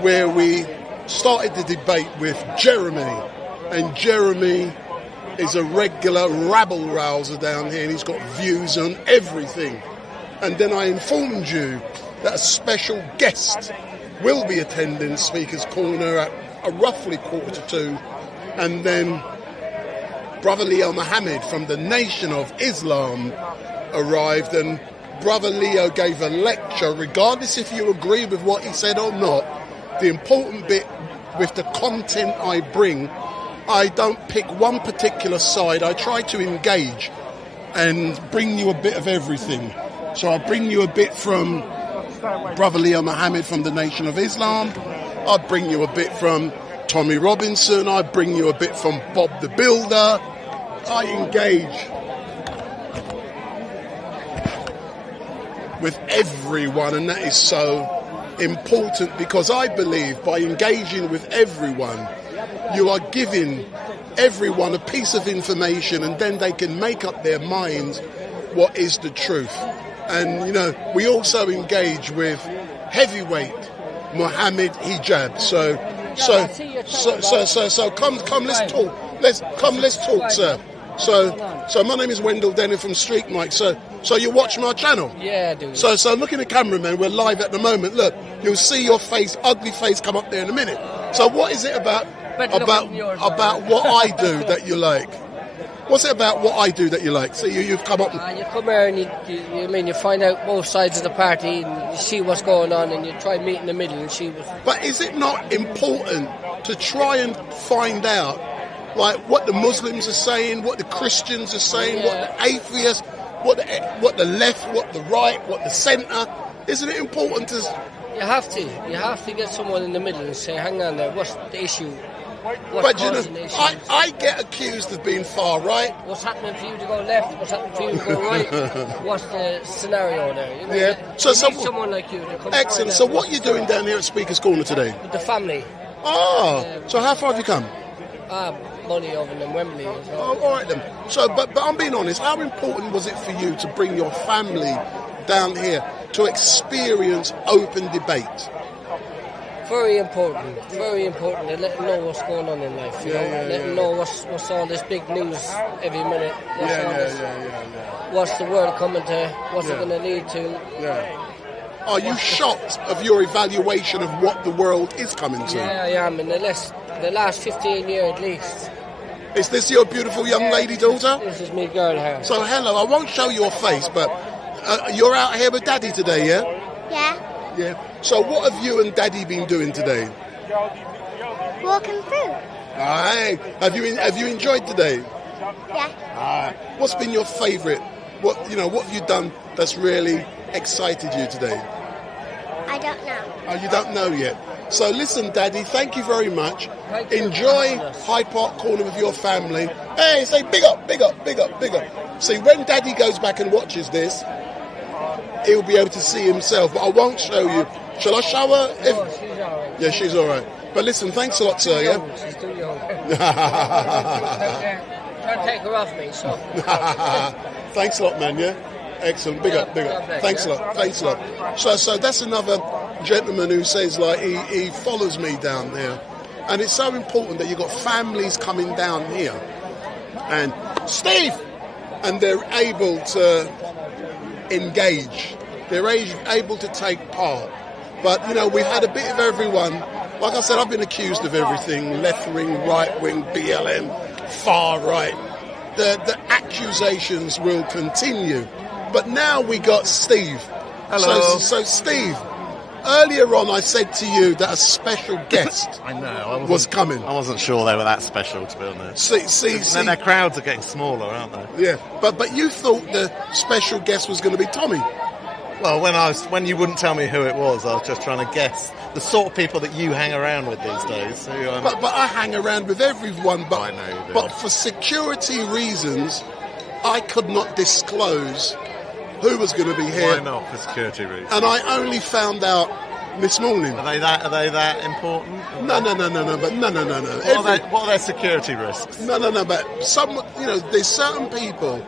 where we started the debate with Jeremy, and Jeremy is a regular rabble-rouser down here, and he's got views on everything. And then I informed you that a special guest will be attending Speaker's Corner at roughly 1:45, and then Brother Leo Muhammad from the Nation of Islam arrived, and Brother Leo gave a lecture. Regardless if you agree with what he said or not, the important bit with the content I bring, I don't pick one particular side. I try to engage and bring you a bit of everything. So I bring you a bit from Brother Leo Muhammad from the Nation of Islam. I bring you a bit from Tommy Robinson. I bring you a bit from Bob the Builder. I engage with everyone, and that is so important, because I believe by engaging with everyone, you are giving everyone a piece of information, and then they can make up their minds what is the truth. And, you know, we also engage with heavyweight Muhammad Hijab. So come, let's talk. Let's talk, sir. So my name is Wendell Daniel from StreetMic. So you watch my channel? Yeah, I do. So look at the camera, man. We're live at the moment. Look, you'll see your face, ugly face, come up there in a minute. So what is it about what I do that you like? What's it about what I do that you like? So you've come up. You come here and you find out both sides of the party, and you see what's going on, and you try and meet in the middle and see what's. But is it not important to try and find out, like, what the Muslims are saying, what the Christians are saying, what the atheists, what the left, what the right, what the centre? Isn't it important to? You have to get someone in the middle and say, hang on there, what's the issue? But you know, I get accused of being far right. What's happening for you to go left? What's happening for you to go right? What's the scenario there? You know, Yeah. So someone like you to come. Excellent. So what are you doing down here at Speaker's Corner today? With the family. So how far have you come? Money over in Wembley as well. Oh, all right then. So, but I'm being honest. How important was it for you to bring your family down here to experience open debate? Very important. Very important. To let them know what's going on in life. You know? Let them know what's all this big news every minute. What's the world coming to? What's it going to lead to? Are you shocked of your evaluation of what the world is coming to? Yeah, I am. In the last 15 years at least. Is this your beautiful young lady daughter? This is me girl here. So hello, I won't show your face, but you're out here with Daddy today, yeah? Yeah. Yeah. So what have you and Daddy been doing today? Walking through. Aye. Have you enjoyed today? Yeah. What's been your favourite? What have you done that's really excited you today? I don't know. Oh, you don't know yet. So listen, Daddy, thank you very much. Enjoy Hyde Park Corner with your family. Hey, say big up, big up, big up, big up. See, when Daddy goes back and watches this, he'll be able to see himself, but I won't show you. Shall I show her? She's all right. Yeah, she's all right. But listen, thanks a lot, sir, yeah? She's too young. Try to take her off me, so. Thanks a lot, man, yeah? Excellent. Big up, big up. Thanks a lot. Thanks a lot. So that's another gentleman who says, like, he follows me down there. And it's so important that you've got families coming down here. And Steve! And they're able to engage. They're able to take part. But, you know, we've had a bit of everyone. Like I said, I've been accused of everything. Left wing, right wing, BLM, far right. The accusations will continue. But now we got Steve. Hello. So Steve, earlier on I said to you that a special guest was coming. I wasn't sure they were that special, to be honest. See. Then their crowds are getting smaller, aren't they? Yeah, but you thought the special guest was going to be Tommy. Well, when you wouldn't tell me who it was, I was just trying to guess the sort of people that you hang around with these days. But I hang around with everyone. But I know you do. But for security reasons, I could not disclose who was going to be here. Why not, for security reasons? And I only found out this morning. Are they that important? No. What are their security risks? No. But there's certain people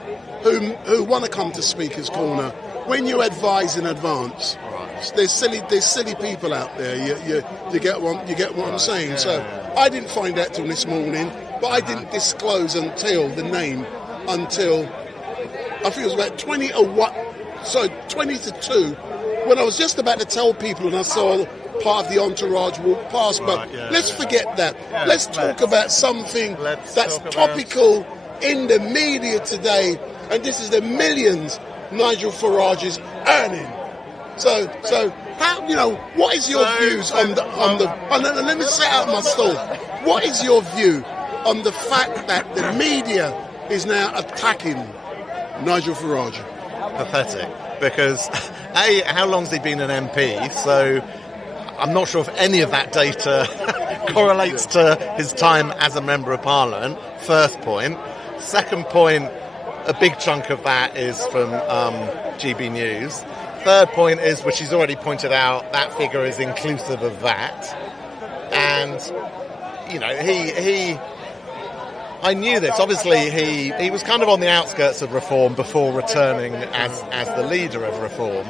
who want to come to Speaker's Corner when you advise in advance. Right. There's silly people out there. You get what I'm saying. Yeah. I didn't find out till this morning, but I didn't disclose the name until I think it was about 20 to 2, when I was just about to tell people and I saw part of the entourage walk past. But let's forget that. Yeah, let's talk about something that's topical in the media today, and this is the millions Nigel Farage is earning. So how, what is your views on the let me set out my stall. What is your view on the fact that the media is now attacking Nigel Farage? Pathetic, because how long's he been an MP? So I'm not sure if any of that data correlates to his time as a Member of Parliament. First point. Second point, a big chunk of that is from GB News. Third point is, which he's already pointed out, that figure is inclusive of that. And I knew this. Obviously, he was kind of on the outskirts of reform before returning as the leader of reform.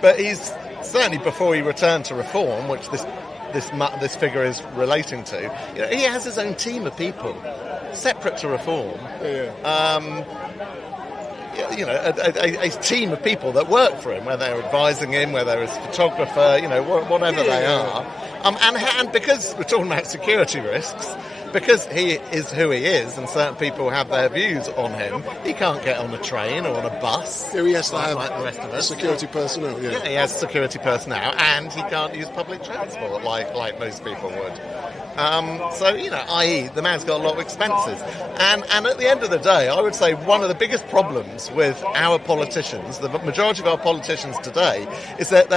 But he's certainly, before he returned to reform, which this figure is relating to, he has his own team of people separate to reform. A team of people that work for him, whether they're advising him, whether it's photographer, whatever they are. And because we're talking about security risks, because he is who he is, and certain people have their views on him, he can't get on a train or on a bus. He has to have like the rest of us. Security personnel. Yeah, he has security personnel, and he can't use public transport like most people would. I.e., the man's got a lot of expenses. And at the end of the day, I would say one of the biggest problems with our politicians, the majority of our politicians today, is that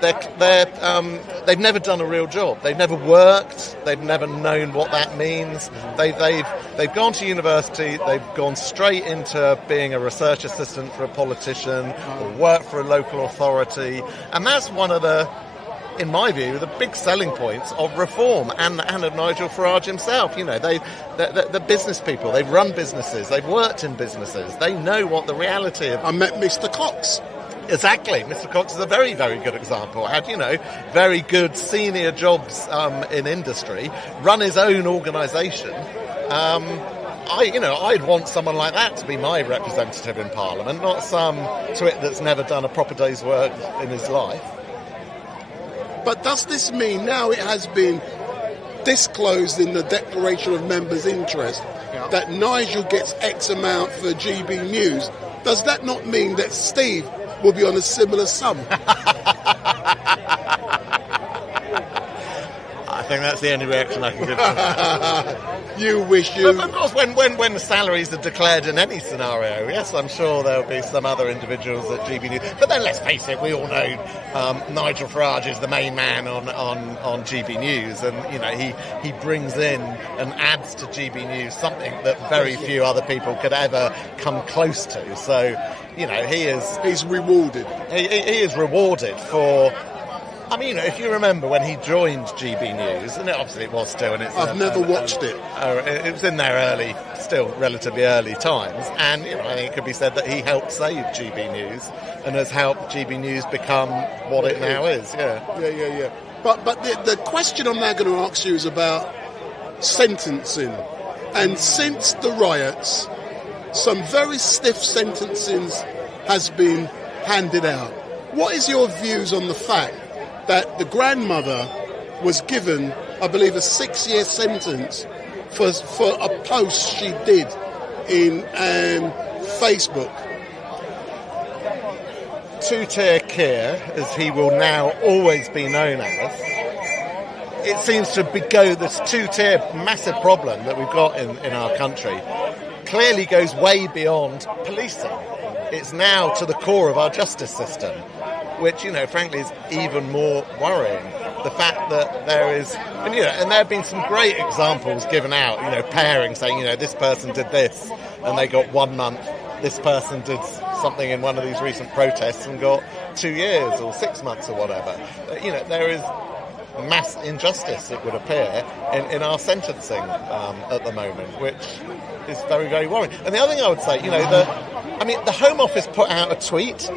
they've never done a real job. They've never worked. They've never known what that means. They've gone to university. They've gone straight into being a research assistant for a politician or work for a local authority, and that's one of the, in my view, the big selling points of reform and of Nigel Farage himself. You know, the business people. They've run businesses. They've worked in businesses. They know what the reality of. I met Mr. Cox. Exactly. Mr. Cox is a very, very good example. Had, very good senior jobs in industry, run his own organisation. I'd want someone like that to be my representative in Parliament, not some twit that's never done a proper day's work in his life. But does this mean now it has been disclosed in the Declaration of Members' Interest that Nigel gets X amount for GB News? Does that not mean that Steve will be on a similar sum? I think that's the only reaction I can give to You wish you... But of course, when the salaries are declared in any scenario, yes, I'm sure there'll be some other individuals at GB News. But then let's face it, we all know Nigel Farage is the main man on GB News, and he brings in and adds to GB News something that very few other people could ever come close to. So, he's rewarded. He is rewarded for. I mean, if you remember when he joined GB News, and obviously it was still, and I've never watched it. It was in their still relatively early times, and I think it could be said that he helped save GB News and has helped GB News become what it now is. Yeah. But the question I'm now going to ask you is about sentencing, and since the riots, some very stiff sentencing has been handed out. What is your views on the fact that the grandmother was given, I believe, a 6-year sentence for a post she did in Facebook? Two-tier Keir, as he will now always be known as, it seems to go this two-tier massive problem that we've got in our country clearly goes way beyond policing. It's now to the core of our justice system, which, frankly, is even more worrying. The fact that there is, and there have been some great examples given out, pairing, saying, this person did this and they got 1 month, this person did something in one of these recent protests and got 2 years or 6 months or whatever. There is mass injustice, it would appear, in our sentencing at the moment, which is very, very worrying. And the other thing I would say, the Home Office put out a tweet.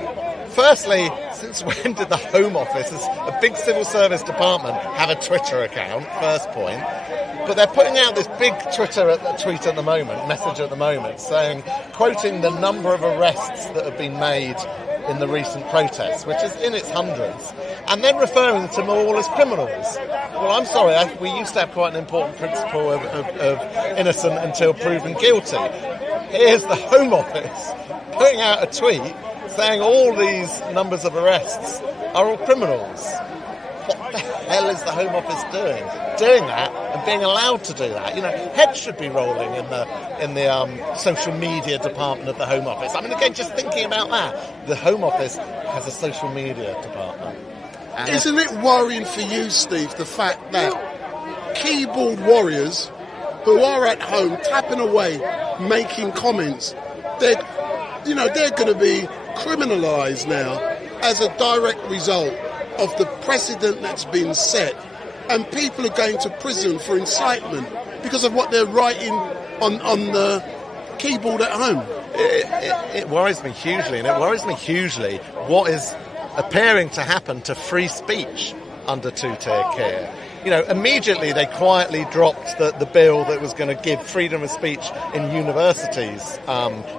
Firstly, since when did the Home Office, as a big civil service department, have a Twitter account? First point. But they're putting out this big tweet at the moment, message at the moment, saying, quoting the number of arrests that have been made in the recent protests, which is in its hundreds, and then referring to them all as criminals. Well, I'm sorry, we used to have quite an important principle of innocent until proven guilty. Here's the Home Office putting out a tweet saying all these numbers of arrests are all criminals. What the hell is the Home Office doing? Doing that and being allowed to do that? Heads should be rolling in the social media department of the Home Office. I mean, again, just thinking about that, the Home Office has a social media department. Isn't it worrying for you, Steve, the fact that keyboard warriors who are at home tapping away, making comments, they're going to be criminalised now as a direct result of the precedent that's been set, and people are going to prison for incitement because of what they're writing on the keyboard at home? It worries me hugely, and it worries me hugely what is appearing to happen to free speech under two-tier Keir. Immediately they quietly dropped the bill that was going to give freedom of speech in universities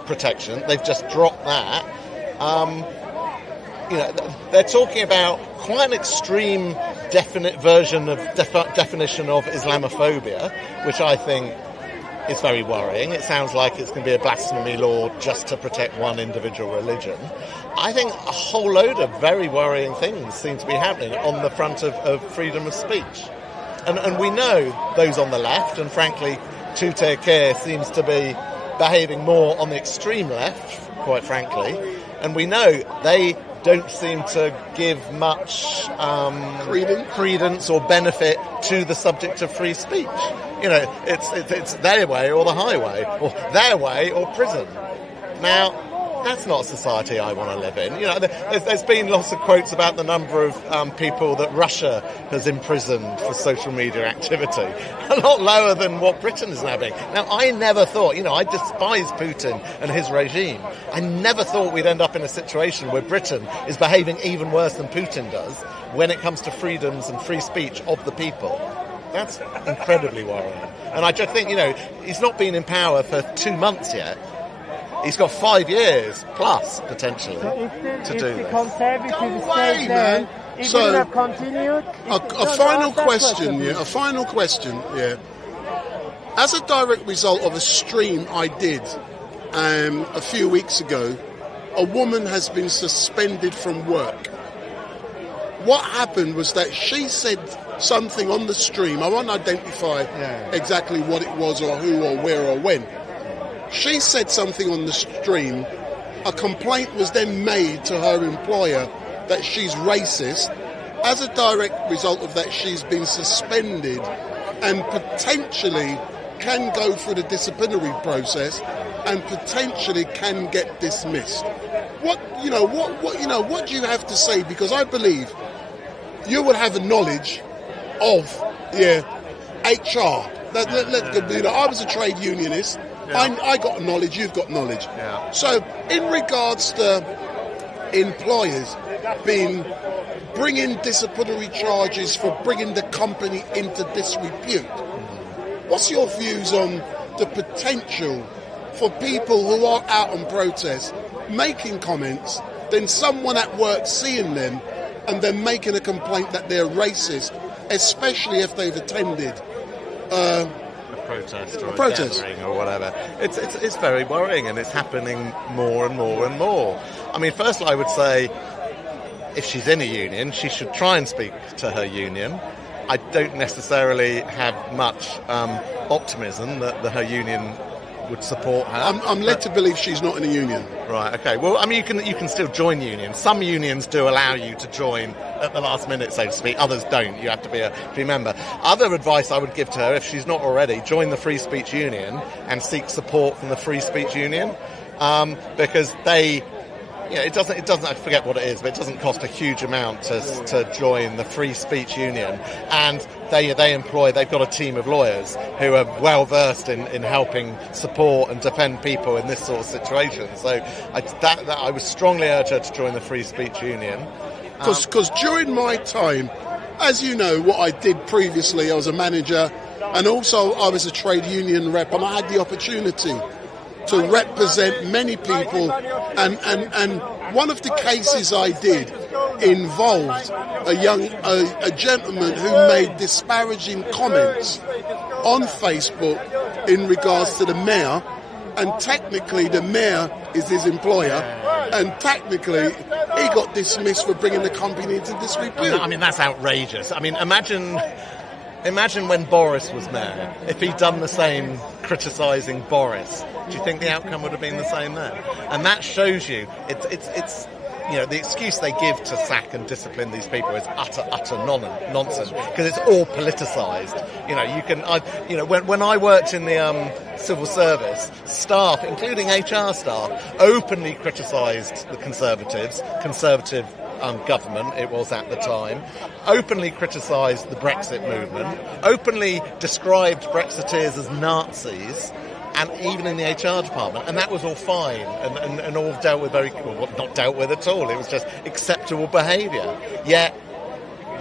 protection. They've just dropped that. They're talking about quite an extreme definite version of definition of Islamophobia, which I think is very worrying. It sounds like it's going to be a blasphemy law just to protect one individual religion. I think a whole load of very worrying things seem to be happening on the front of freedom of speech. And we know those on the left, and frankly, two-tier Keir seems to be behaving more on the extreme left, quite frankly, and we know they don't seem to give much credence or benefit to the subject of free speech. You know, it's their way or the highway, or their way or prison. Now, that's not a society I want to live in. You know, there's been lots of quotes about the number of people that Russia has imprisoned for social media activity, a lot lower than what Britain is now being. Now, I never thought, you know, I despise Putin and his regime. I never thought we'd end up in a situation where Britain is behaving even worse than Putin does when it comes to freedoms and free speech of the people. That's incredibly worrying. And I just think, you know, he's not been in power for 2 months yet. He's got 5 years plus, potentially, to do the this. Conservatives stayed there, it So, wouldn't have continued. A final question, A final question, As a direct result of a stream I did a few weeks ago, a woman has been suspended from work. What happened was that she said something on the stream. I won't identify exactly what it was or who or where or when. She said something on the stream. A complaint was then made to her employer that she's racist. As a direct result of that, she's been suspended and potentially can go through the disciplinary process and potentially can get dismissed. What do you have to say? Because I believe you would have a knowledge of HR. I was a trade unionist. I got knowledge, you've got knowledge. So in regards to employers bringing disciplinary charges for bringing the company into disrepute, what's your views on the potential for people who are out on protest making comments, then someone at work seeing them and then making a complaint that they're racist, especially if they've attended a protest or whatever. It's very worrying, and it's happening more and more and more. I mean, first I would say, if she's in a union, she should try and speak to her union. I don't necessarily have much optimism that her union would support her. I'm led to believe she's not in a union. Right, okay. Well, I mean, you can still join unions. Some unions do allow you to join at the last minute, so to speak. Others don't. You have to be a member. Other advice I would give to her, if she's not already, join the Free Speech Union and seek support from the Free Speech Union, because they... Yeah, it doesn't. I forget what it is, but it doesn't cost a huge amount to join the Free Speech Union, and they've got a team of lawyers who are well versed in helping support and defend people in this sort of situation. So I would strongly urge her to join the Free Speech Union. Because during my time, as you know, what I did previously, I was a manager, and also I was a trade union rep, and I had the opportunity to represent many people, and one of the cases I did involved a gentleman who made disparaging comments on Facebook in regards to the mayor, and technically the mayor is his employer, and technically he got dismissed for bringing the company into disrepute. I mean, that's outrageous. I mean, Imagine when Boris was mayor, if he'd done the same criticising Boris. Do you think the outcome would have been the same then? And that shows you, it's the excuse they give to sack and discipline these people is utter nonsense, because it's all politicised. When I worked in the civil service, staff, including HR staff, openly criticised the conservative government, it was at the time, openly criticised the Brexit movement, openly described Brexiteers as Nazis, and even in the HR department, and that was all fine and all dealt with not dealt with at all. It was just acceptable behaviour. Yet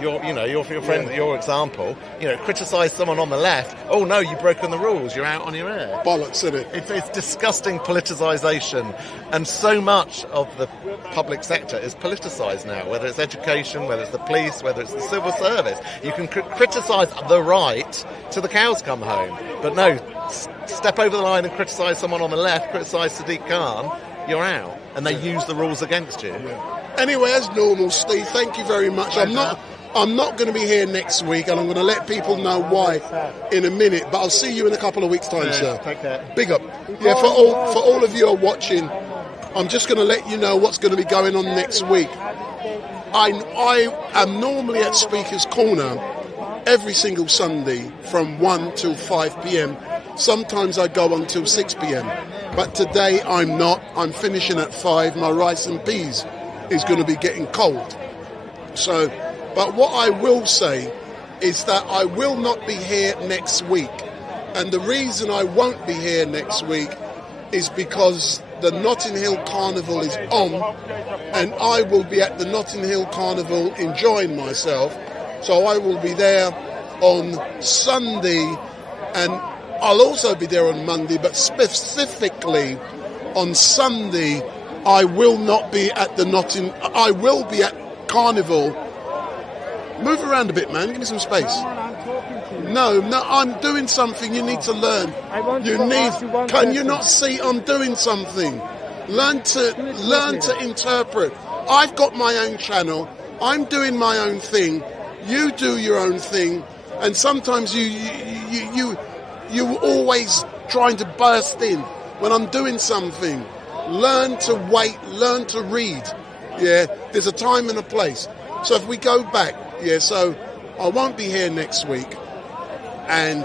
your friend, your example, criticise someone on the left. Oh no, you've broken the rules. You're out on your ear. Bollocks, isn't it? It's disgusting politicisation, and so much of the public sector is politicised now. Whether it's education, whether it's the police, whether it's the civil service, you can criticise the right till the cows come home. But no, step over the line and criticise someone on the left, criticise Sadiq Khan, you're out, and they use the rules against you. Anyway, as normal, Steve, thank you very much. I'm not going to be here next week, and I'm going to let people know why in a minute, but I'll see you in a couple of weeks' time, sir. Take care. Big up. Yeah, for all of you who are watching, I'm just going to let you know what's going to be going on next week. I am normally at Speaker's Corner every single Sunday from 1 till 5 p.m. Sometimes I go on till 6 p.m. But today I'm not. I'm finishing at 5. My rice and peas is going to be getting cold. So, but what I will say is that I will not be here next week. And the reason I won't be here next week is because the Notting Hill Carnival is on, and I will be at the Notting Hill Carnival enjoying myself. So I will be there on Sunday, and I'll also be there on Monday, but specifically on Sunday, I will not be at the I will be at Carnival. Move around a bit, man. Give me some space. No, I'm doing something. You need to learn. Can you not see I'm doing something? Learn to interpret. I've got my own channel. I'm doing my own thing. You do your own thing, and sometimes you always trying to burst in when I'm doing something. Learn to wait. Learn to read. Yeah, there's a time and a place. So if we go back, so I won't be here next week. And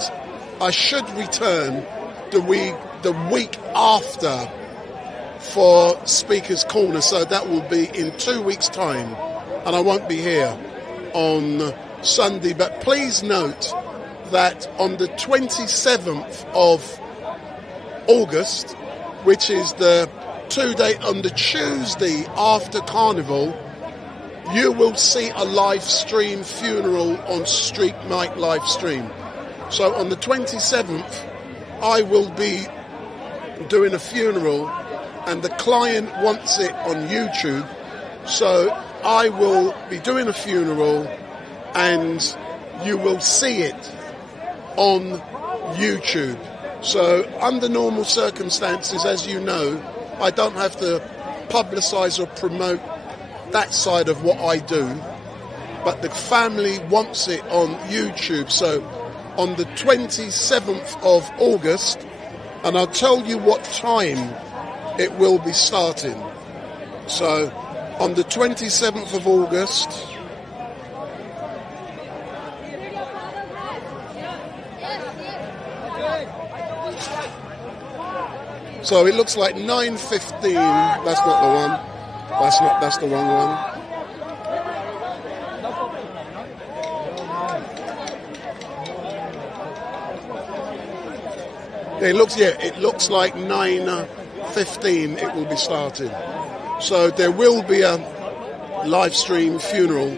I should return the week after for Speaker's Corner, so that will be in 2 weeks' time, and I won't be here on Sunday. But please note that on the 27th of August, which is the on the Tuesday after Carnival, you will see a live stream funeral on StreetMic LiveStream. So on the 27th, I will be doing a funeral, and the client wants it on YouTube. So I will be doing a funeral, and you will see it on YouTube. So under normal circumstances, as you know, I don't have to publicise or promote that side of what I do, but the family wants it on YouTube. So on the 27th of August, and I'll tell you what time it will be starting. So on the 27th of August, so it looks like 9:15. That's not the one. That's the wrong one. It looks like 9:15 it will be starting. So there will be a live stream funeral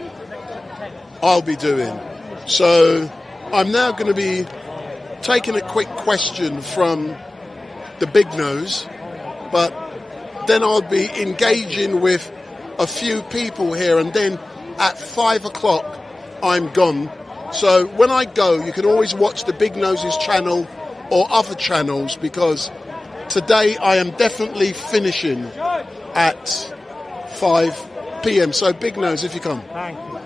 I'll be doing. So I'm now going to be taking a quick question from the big nose, but then I'll be engaging with a few people here, and then at 5 o'clock I'm gone. So when I go, you can always watch the Big Nose's channel or other channels, because today I am definitely finishing at 5 p.m. So Big Nose, if you come. Thank you.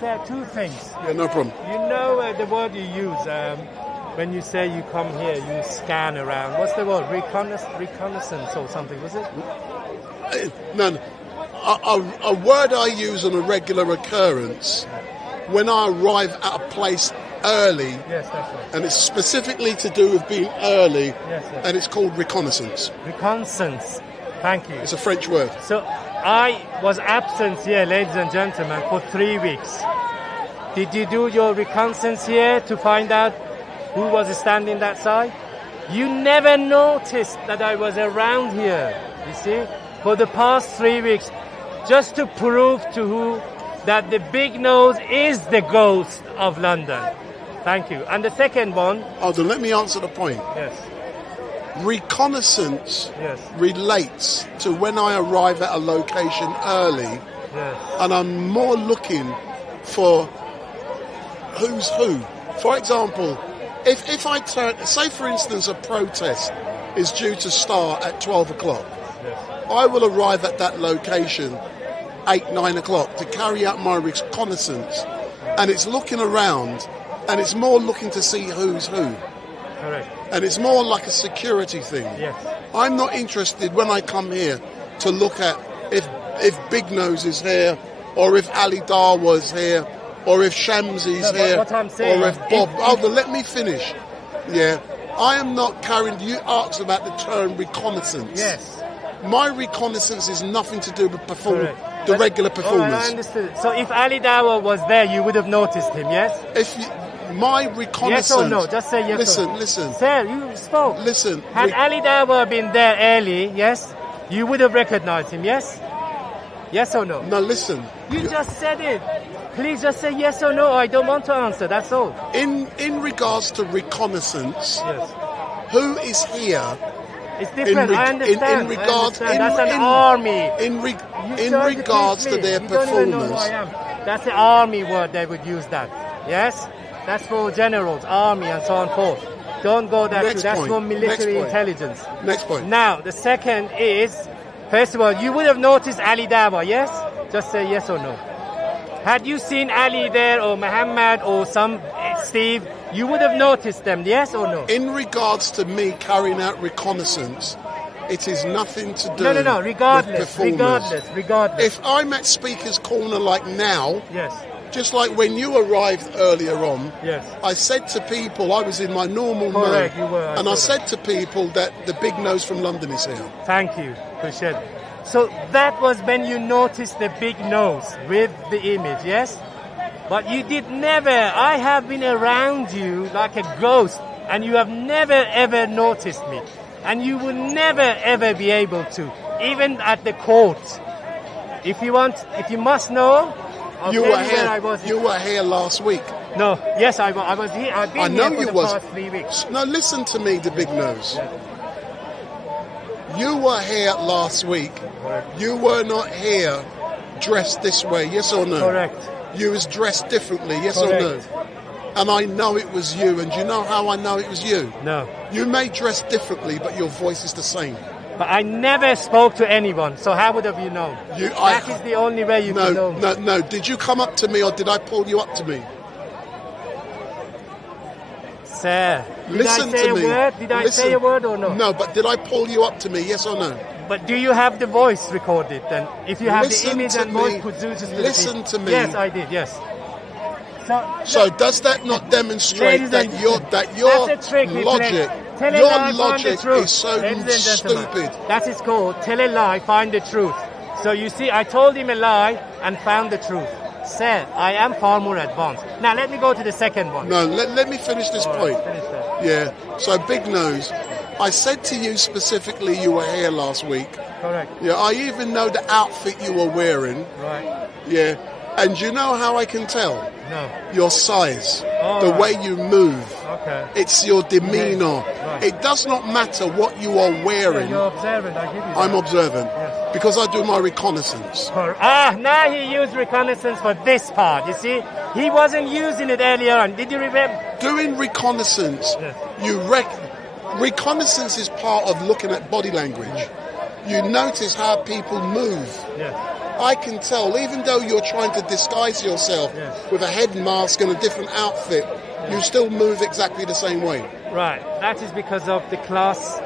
So 2 things. Yeah, no problem. You know the word you use when you say you come here, you scan around. What's the word? Reconnaissance or something, was it? No. A word I use on a regular occurrence when I arrive at a place early. Yes, that's right. And it's specifically to do with being early. Yes. And it's called reconnaissance. Reconnaissance. Thank you. It's a French word. So I was absent here, ladies and gentlemen, for 3 weeks. Did you do your reconnaissance here to find out who was standing that side? You never noticed that I was around here, you see, for the past 3 weeks, just to prove to who that the Big Nose is the ghost of London. Thank you. And the second one... Hold on, let me answer the point. Yes. Reconnaissance relates to when I arrive at a location early, and I'm more looking for who's who. For example, if I turn, say for instance a protest is due to start at 12 o'clock, I will arrive at that location 8, 9 o'clock to carry out my reconnaissance, and it's looking around, and it's more looking to see who's who. Correct. And it's more like a security thing. Yes. I'm not interested when I come here to look at if Big Nose is here, or if Ali Dar was here, or if Shamsi's here, what I'm saying, or if Bob. But let me finish. Yeah. I am not carrying. You asked about the term reconnaissance. Yes. My reconnaissance is nothing to do with the regular performance. I understood. So if Ali Dawa was there, you would have noticed him, yes? My reconnaissance. Yes or no? Just say yes. Listen. Sir, you spoke. Listen. Had Ali Dawa been there early, yes, you would have recognized him, yes? Yes or no? No, listen. You just said it. Please just say yes or no. I don't want to answer. That's all. In regards to reconnaissance, who is here? It's different. I understand. That's an army. In regards to their you don't even know who performance. I am. That's the army word. They would use that. Yes, that's for generals, army, and so on forth. Don't go that. Next That's point. for military Next point. intelligence. Next point. Now the second is, first of all, you would have noticed Ali Dawa. Yes, just say yes or no. Had you seen Ali there, or Muhammad, or some Steve, you would have noticed them, yes or no? In regards to me carrying out reconnaissance, it is nothing to do No, regardless, with performance. regardless. If I'm at Speaker's Corner like now, Yes. just like when you arrived earlier on, Yes. I said to people, I was in my normal Correct, mode, you were, and I saw said to people that the Big Nose from London is here. Thank you, appreciate it. So that was when you noticed the big nose with the image, yes? But you did never, I have been around you like a ghost, and you have never ever noticed me. And you will never ever be able to, even at the court. If you must know, I'll You tell were where here. I was. You were here last week. No, yes, I was here. I've been I know here for you the was. past 3 weeks. No, listen to me, the Big Nose. You were here last week. You were not here dressed this way, yes or no? Correct. You was dressed differently, yes Correct. or no? And I know it was you. And do you know how I know it was you? No. You may dress differently, but your voice is the same. But I never spoke to anyone, so how would have you known? That is the only way you can know. No. Did you come up to me or did I pull you up to me? Sir, did Listen I say to me. a word? Did I say a word or no? No, but did I pull you up to me, yes or no? But do you have the voice recorded then? If you have Listen the image to and voice me. produced, Listen to me. Yes, I did. Yes. So does that not demonstrate Ladies that and your That's a trick we logic, play. Tell a your lie, find the logic truth. is so Ladies and gentlemen, stupid? That is called tell a lie, find the truth. So you see, I told him a lie and found the truth. Sir, I am far more advanced. Now let me go to the second one. No, let me finish this point. Yeah. So Big Nose, I said to you specifically you were here last week. Correct. Yeah, I even know the outfit you were wearing. Right. Yeah. And you know how I can tell? No. Your size, All the right. way you move. Okay. It's your demeanor. Right. It does not matter what you are wearing. You're observant, I give you that. I'm observant because I do my reconnaissance. Now he used reconnaissance for this part, you see? He wasn't using it earlier on. Did you remember? Doing reconnaissance, reconnaissance is part of looking at body language. You notice how people move. I can tell, even though you're trying to disguise yourself with a head mask and a different outfit, you still move exactly the same way. Right. That is because of the class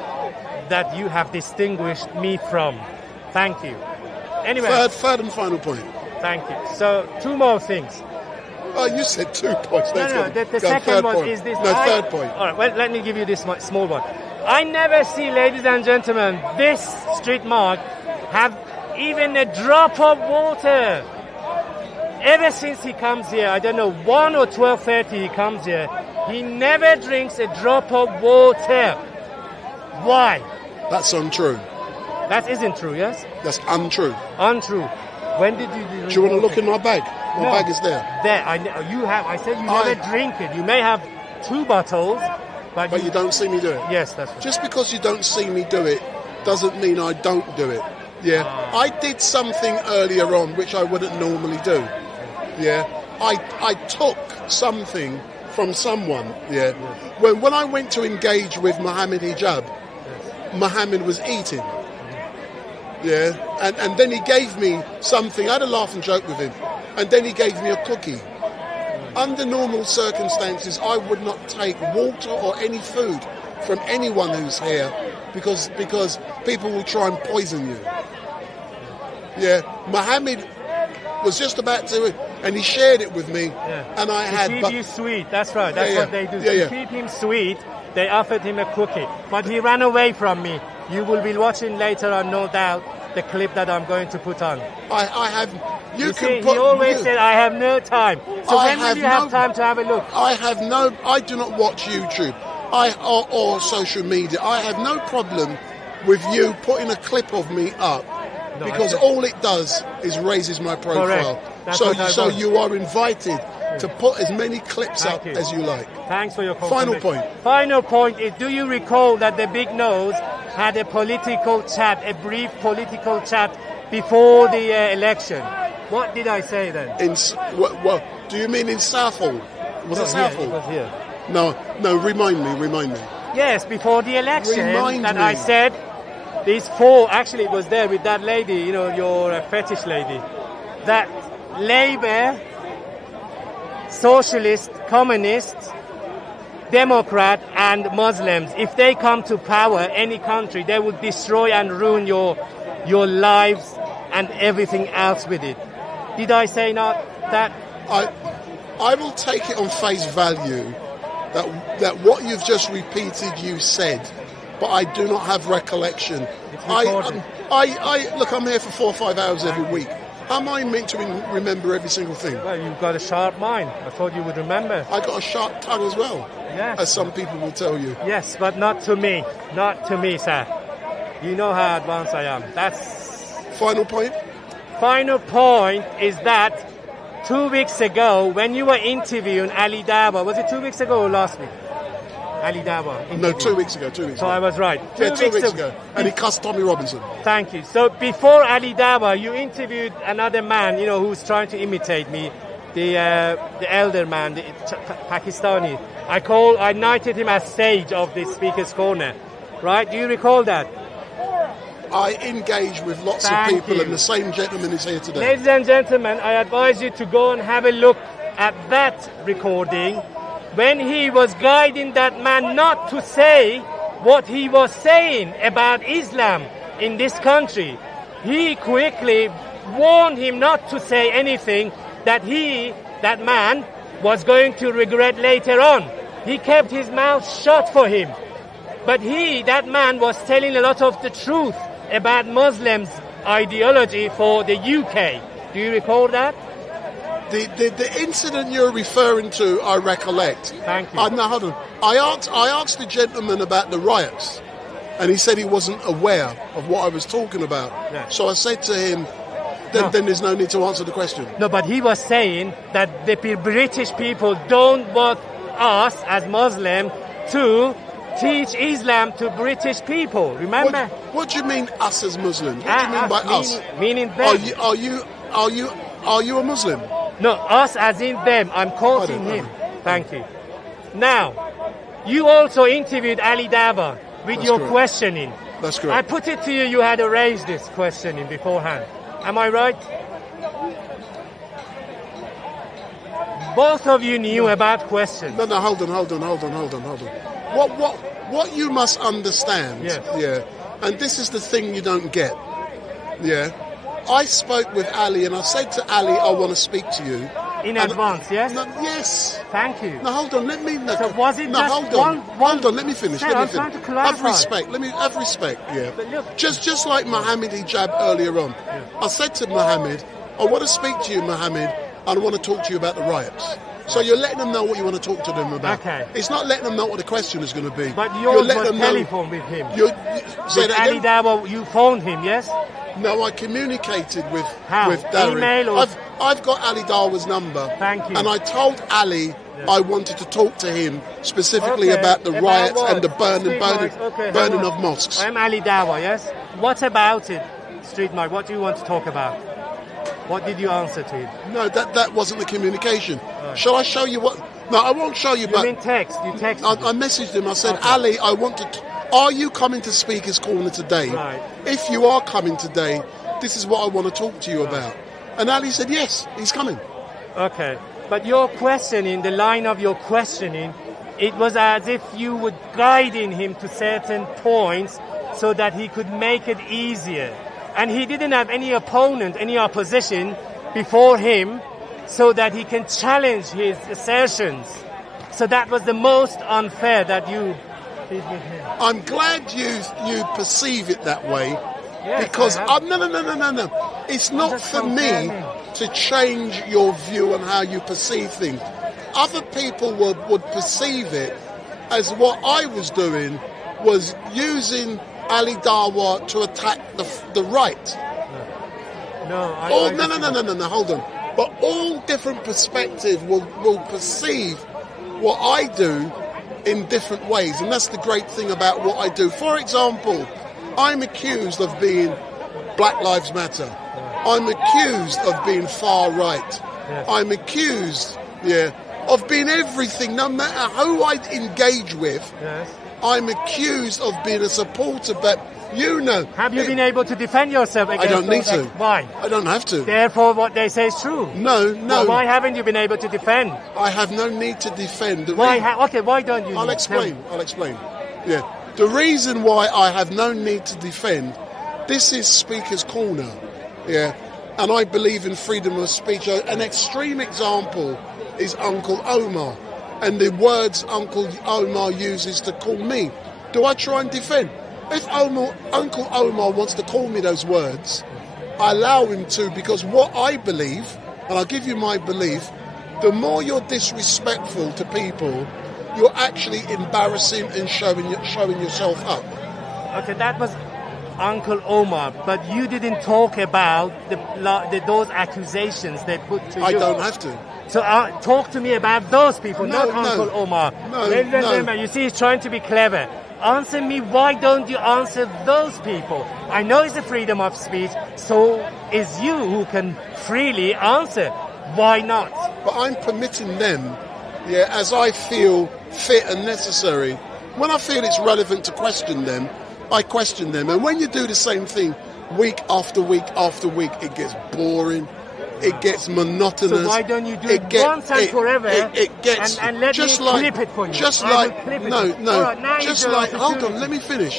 that you have distinguished me from. Thank you. Anyway. Third and final point. Thank you. So, 2 more things. Oh, you said 2 points. No, the second one is this. Third point. All right, well, let me give you this small one. I never see, ladies and gentlemen, this StreetMic have even a drop of water. Ever since he comes here, I don't know, 1 or 12:30 he comes here, he never drinks a drop of water. Why? That's untrue. That isn't true, yes? That's untrue. Untrue. When did you Do you want to look in my bag? My bag is there. There, I said you never drink it. You may have 2 bottles, but you don't see me do it. Yes, that's right. Just because you don't see me do it doesn't mean I don't do it. Yeah. I did something earlier on which I wouldn't normally do. Yeah. I took something from someone. Yeah. When I went to engage with Mohammed Hijab, Mohammed was eating. Yeah. And then he gave me something. I had a laugh and joke with him. And then he gave me a cookie. Under normal circumstances, I would not take water or any food from anyone who's here because people will try and poison you. Yeah, Mohammed was just about to, and he shared it with me, and I had. To keep you sweet, that's right. That's what they do. Yeah, to keep him sweet, they offered him a cookie, but he ran away from me. You will be watching later on, no doubt, the clip that I'm going to put on. I have. You see, he always said, "I have no time." So when will you have time to have a look? I do not watch YouTube, or social media. I have no problem with you putting a clip of me up. Because all it does is raises my profile. So you are invited to put as many clips up as you like. Thanks for your Final point. Final point is, do you recall that the Big Nose had a political chat, a brief political chat before the election? What did I say then? What do you mean in Southall? Was it Southall? It was here. No, remind me. Yes, before the election, Remind me. I said, these four, actually it was there with that lady, your fetish lady, that Labour, Socialist, Communist, Democrat and Muslims, if they come to power, any country, they would destroy and ruin your lives and everything else with it. Did I say not that? I will take it on face value that what you've just repeated you said, but I do not have recollection. Look, I'm here for 4 or 5 hours every week. How am I meant to remember every single thing? Well, you've got a sharp mind. I thought you would remember. I got a sharp tongue as well, as some people will tell you. Yes, but not to me. Not to me, sir. You know how advanced I am. That's... Final point? Final point is that 2 weeks ago, when you were interviewing Ali Dawah, was it 2 weeks ago or last week? Ali Dawah. No, 2 weeks ago. So I was right. 2 weeks ago. And he cussed Tommy Robinson. Thank you. So before Ali Dawah, you interviewed another man, who's trying to imitate me, the elder man, the Pakistani. I knighted him as sage of the Speaker's Corner. Right? Do you recall that? I engage with lots of people, and the same gentleman is here today. Ladies and gentlemen, I advise you to go and have a look at that recording when he was guiding that man not to say what he was saying about Islam in this country. He quickly warned him not to say anything that man was going to regret later on. He kept his mouth shut for him. But that man was telling a lot of the truth about Muslims' ideology for the UK. Do you recall that? The incident you're referring to, I recollect. Thank you. No, hold on. I asked the gentleman about the riots, and he said he wasn't aware of what I was talking about. Yeah. So I said to him, then there's no need to answer the question. No, but he was saying that the British people don't want us as Muslims to teach Islam to British people. Remember? What do you mean, us as Muslims? What do you mean by us? Meaning them. Are you a Muslim? No, us as in them. I'm quoting him. Thank you. Now, you also interviewed Ali Dawah with your questioning. That's correct. I put it to you, you had arranged this questioning beforehand. Am I right? Both of you knew about questions. No, hold on. What you must understand, and this is the thing you don't get, I spoke with Ali and I said to Ali, I want to speak to you. In advance, yes? Yes. Thank you. No, hold on, let me... So was it just hold on, let me finish. I'm trying to clarify. Have respect, But look, just like Mohammed Hijab earlier on, I said to Mohammed, I want to speak to you, Mohammed, and I want to talk to you about the riots. So you're letting them know what you want to talk to them about. Okay. It's not letting them know what the question is going to be. But you're letting them telephone with him. With Ali Dawah, you phoned him, yes? No, I communicated with How? Darren. Email or... I've got Ali Dawah's number. Thank you. And I told Ali I wanted to talk to him specifically about the riots and the burning of mosques. I'm Ali Dawah, yes? What about it, StreetMic? What do you want to talk about? What did you answer to him? No, that wasn't the communication. Right. Shall I show you what? No, I won't show you. You mean text? You texted I messaged him. I said, Ali, I want to... Are you coming to Speaker's Corner today? Right. If you are coming today, this is what I want to talk to you about. And Ali said, yes, he's coming. Okay. But your questioning, the line of your questioning it was as if you were guiding him to certain points so that he could make it easier. And he didn't have any opponent, any opposition before him so that he can challenge his assertions. So that was the most unfair that you did with him. I'm glad you perceive it that way, Yes, because I have. no. It's not just for me confirming. to change your view on how you perceive things. Other people would perceive it as what I was doing was using Ali Dawa to attack the right. No, No, hold on. But all different perspectives will perceive what I do in different ways, and that's the great thing about what I do. For example, I'm accused of being Black Lives Matter. I'm accused of being far right. I'm accused, of being everything, no matter who I engage with. I'm accused of being a supporter, but Have you been able to defend yourself against I don't need those to. Why? I don't have to. Therefore, what they say is true. No. Well, why haven't you been able to defend? I have no need to defend. Why don't you? I'll explain. Yeah. The reason why I have no need to defend, this is Speaker's Corner. Yeah. And I believe in freedom of speech. An extreme example is Uncle Omar and the words Uncle Omar uses to call me. Do I try and defend? If Uncle Omar wants to call me those words, I allow him to, because what I believe, and I'll give you my belief, the more you're disrespectful to people, you're actually embarrassing and showing yourself up. Okay, that was Uncle Omar, but you didn't talk about those accusations they put to you. I don't have to. So talk to me about those people, not Uncle Omar. Ladies and gentlemen, you see, he's trying to be clever. Answer me, why don't you answer those people? I know it's a freedom of speech, so is you who can freely answer. Why not? But I'm permitting them, as I feel fit and necessary. When I feel it's relevant to question them, I question them. And when you do the same thing week after week after week, it gets boring. It gets monotonous. So why don't you do it once and forever? It gets and let just me like, clip it for you. just I like will clip it. no. All right, now just is your like hold on. opportunity.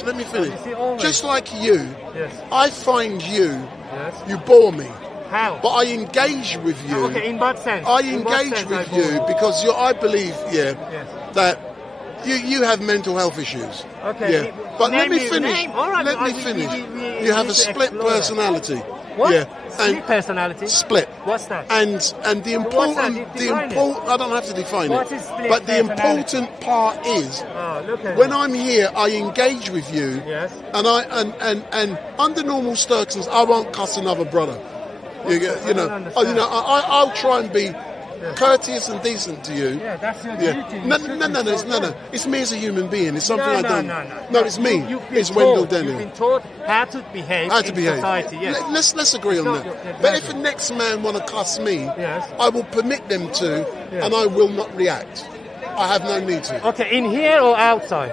Let me finish. see, always. Just like you, Yes. I find you. Yes. You bore me. How? But I engage with you. Okay, in what sense? I In what engage sense with I bore you because I believe, Yes. that you have mental health issues. Okay. Yeah. But let me Name- finish. name- all right, Let me we- finish. we You have need a to split explore that. personality. What? Yeah. Split personality? Split. What's that? And the What's that? important Define it. I don't have to define What it. is split But the personality? important part is Look at when it. I'm here, I engage with you. Yes. And and under normal circumstances, I won't cuss another brother. I'll try and be courteous and decent to you. Yeah, that's your Yeah. duty. No. It's me as a human being. It's something No, I no, don't. no. No, it's me. You've been It's Wendell taught. Daniel. You've been taught how to behave How to in behave. society. Yes. Let's agree on that. But if the next man want to cuss me, I will permit them to, and I will not react. I have no need to. Okay, in here or outside?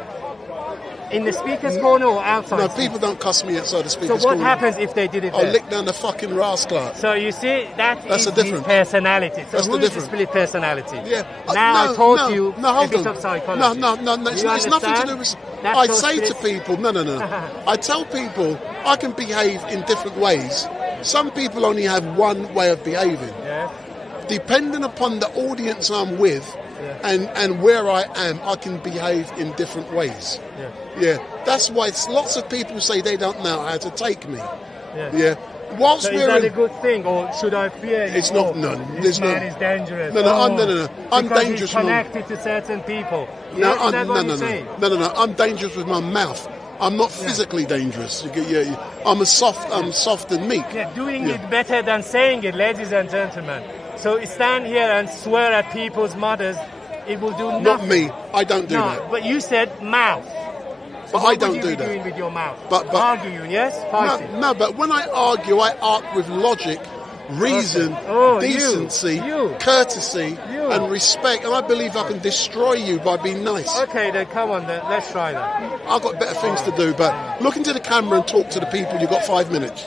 In the speaker's corner or outside? No, people don't cuss me outside the So speaker's what corner. happens if they did it I'll there? lick down the fucking rascal. So you see, That's is the his difference. personality. So That's who the is the difference. split personality? Yeah. Now I taught you a hold bit on. of psychology. No. It's You nothing to understand? do with. That's I so say to split. people, no. I tell people I can behave in different ways. Some people only have one way of behaving. Yes. Depending upon the audience I'm with and where I am, I can behave in different ways. Yeah. That's why lots of people say they don't know how to take me. Yeah. Whilst So is we're that in, a good thing, or should I fear you? It's not. No. This There's man no. is dangerous. No. I'm because dangerous. He's connected to certain people. No, Is that what you're saying? No. I'm dangerous with my mouth. I'm not physically dangerous. I'm soft and meek. Yeah, doing it better than saying it, ladies and gentlemen. So stand here and swear at people's mothers, it will do nothing. Not me. I don't do no, that. but you said mouth. So But what I don't would you do be that. doing with your mouth? But arguing, yes? Fighting. No, but when I argue with logic, reason, decency, courtesy, and respect, and I believe I can destroy you by being nice. Okay, then come on, then let's try that. I've got better things to do, but look into the camera and talk to the people. You've got 5 minutes.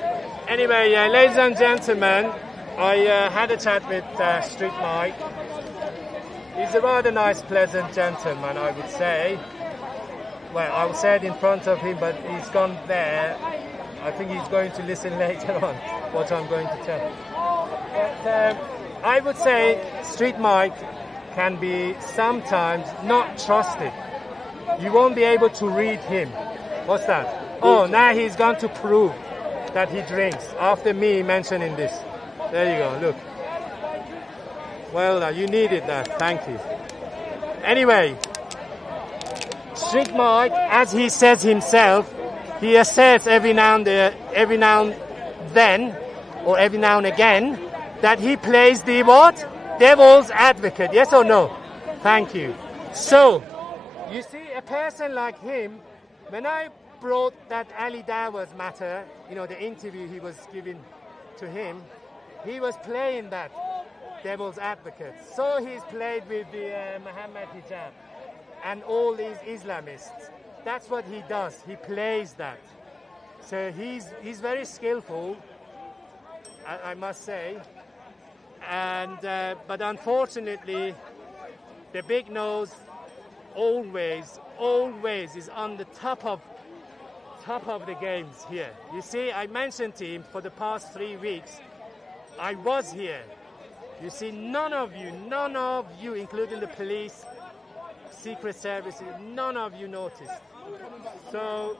Anyway, ladies and gentlemen, I had a chat with StreetMic. He's a rather nice, pleasant gentleman, I would say. Well, I will say it in front of him, but he's gone there. I think he's going to listen later on what I'm going to tell. But I would say StreetMic can be sometimes not trusted. You won't be able to read him. What's that? Oh, now he's going to prove that he drinks after me mentioning this. There you go, look. Well, you needed that, thank you. Anyway, StreetMic, as he says himself, he asserts every now and then, or every now and again, that he plays the what? Devil's advocate, yes or no? Thank you. So, you see, a person like him, when I brought that Ali Dawa's matter, you know, the interview he was giving to him, he was playing that devil's advocate. So he's played with the Muhammad Hijab and all these Islamists. That's what he does. He plays that. So he's very skillful, I must say. And but unfortunately, the big nose always is on the top of the games here. You see, I mentioned to him for the past 3 weeks, I was here. You see, none of you, including the police, Secret Service, none of you noticed. So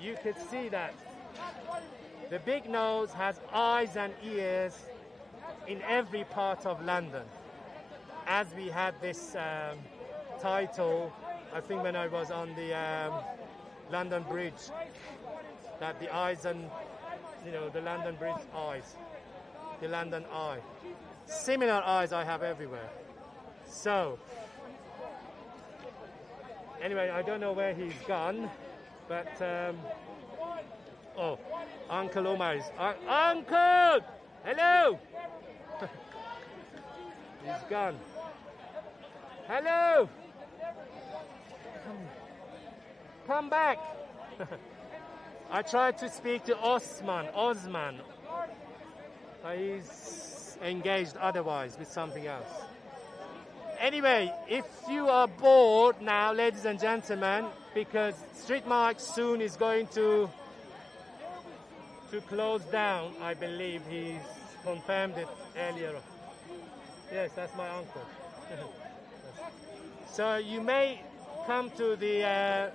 you could see that the big nose has eyes and ears in every part of London. As we had this title, I think when I was on the London Bridge, that the eyes and, you know, the London Bridge eyes, the London eye. Similar eyes I have everywhere. So, anyway, I don't know where he's gone, but, oh, Uncle Omar is, Uncle! Hello! He's gone. Hello! Come back! I tried to speak to Osman. He's engaged otherwise with something else. Anyway, if you are bored now, ladies and gentlemen, because StreetMic soon is going to close down, I believe he's confirmed it earlier. Yes, that's my uncle. So you may come to the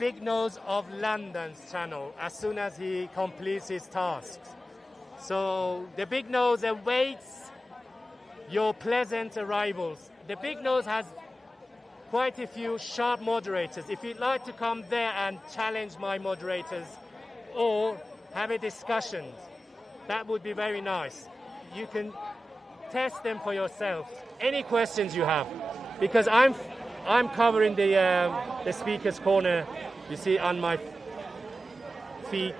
Big Nose of London's channel as soon as he completes his tasks. So the Big Nose awaits your pleasant arrivals. The Big Nose has quite a few sharp moderators. If you'd like to come there and challenge my moderators or have a discussion, that would be very nice. You can test them for yourself. Any questions you have, because I'm covering the speaker's corner, you see, on my feet.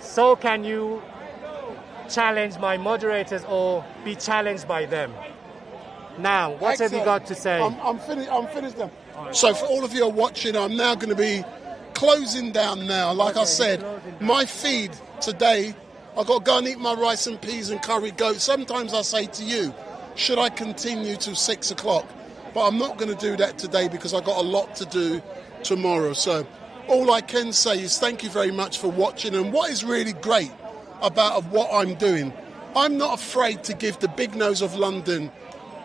So can you challenge my moderators or be challenged by them? Now, what have you got to say? I'm finished now. So for all of you who are watching, I'm now going to be closing down now. Like I said, my feed today, I've got to go and eat my rice and peas and curry goat. Sometimes I say to you, should I continue till 6 o'clock? But I'm not going to do that today because I've got a lot to do tomorrow. So all I can say is thank you very much for watching. And what is really great about what I'm doing, I'm not afraid to give the Big Nose of London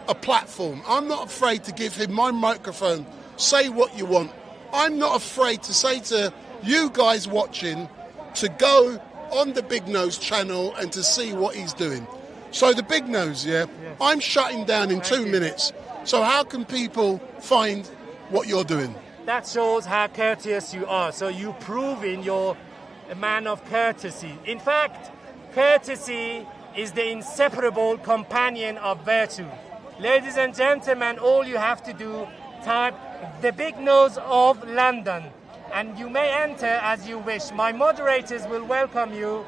a platform. I'm not afraid to give him my microphone. Say what you want. I'm not afraid to say to you guys watching to go on the Big Nose channel and to see what he's doing. So the Big Nose, I'm shutting down in 2 minutes. So how can people find what you're doing? That shows how courteous you are. So you're proving you're a man of courtesy. In fact, courtesy is the inseparable companion of virtue. Ladies and gentlemen, all you have to do, type the Big Nose of London, and you may enter as you wish. My moderators will welcome you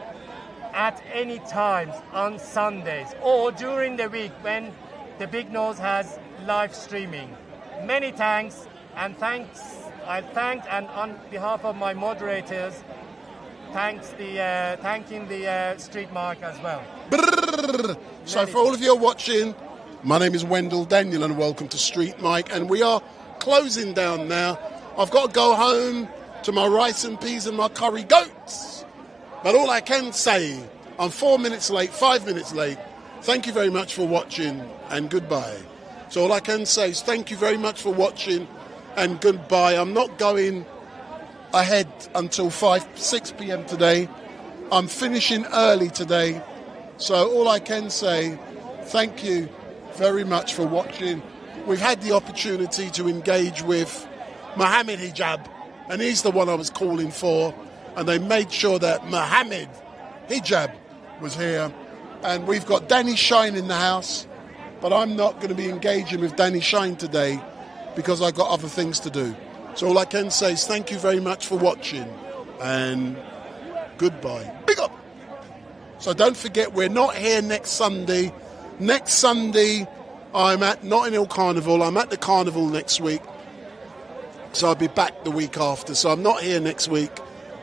at any time on Sundays or during the week when the Big Nose has live streaming. Many thanks, and I thank, and on behalf of my moderators, thanking the StreetMic as well. So for all of you who are watching, my name is Wendell Daniel and welcome to StreetMic, and we are closing down now. I've got to go home to my rice and peas and my curry goats. But all I can say, I'm 4 minutes late, 5 minutes late. Thank you very much for watching and goodbye. So all I can say is thank you very much for watching and goodbye. I'm not going ahead until 6 p.m. today. I'm finishing early today. So all I can say, thank you very much for watching. We've had the opportunity to engage with Mohammed Hijab, and he's the one I was calling for. And they made sure that Mohammed Hijab was here. And we've got Danny Shine in the house, but I'm not going to be engaging with Danny Shine today because I've got other things to do. So all I can say is thank you very much for watching and goodbye. Big up! So don't forget, we're not here next Sunday. Next Sunday, I'm at Notting Hill Carnival. I'm at the Carnival next week. So I'll be back the week after. So I'm not here next week.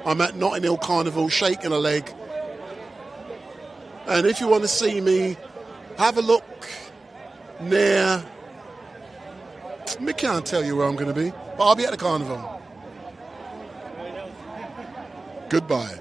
I'm at Notting Hill Carnival, shaking a leg. And if you want to see me, have a look near... I can't tell you where I'm going to be, but I'll be at the Carnival. Goodbye.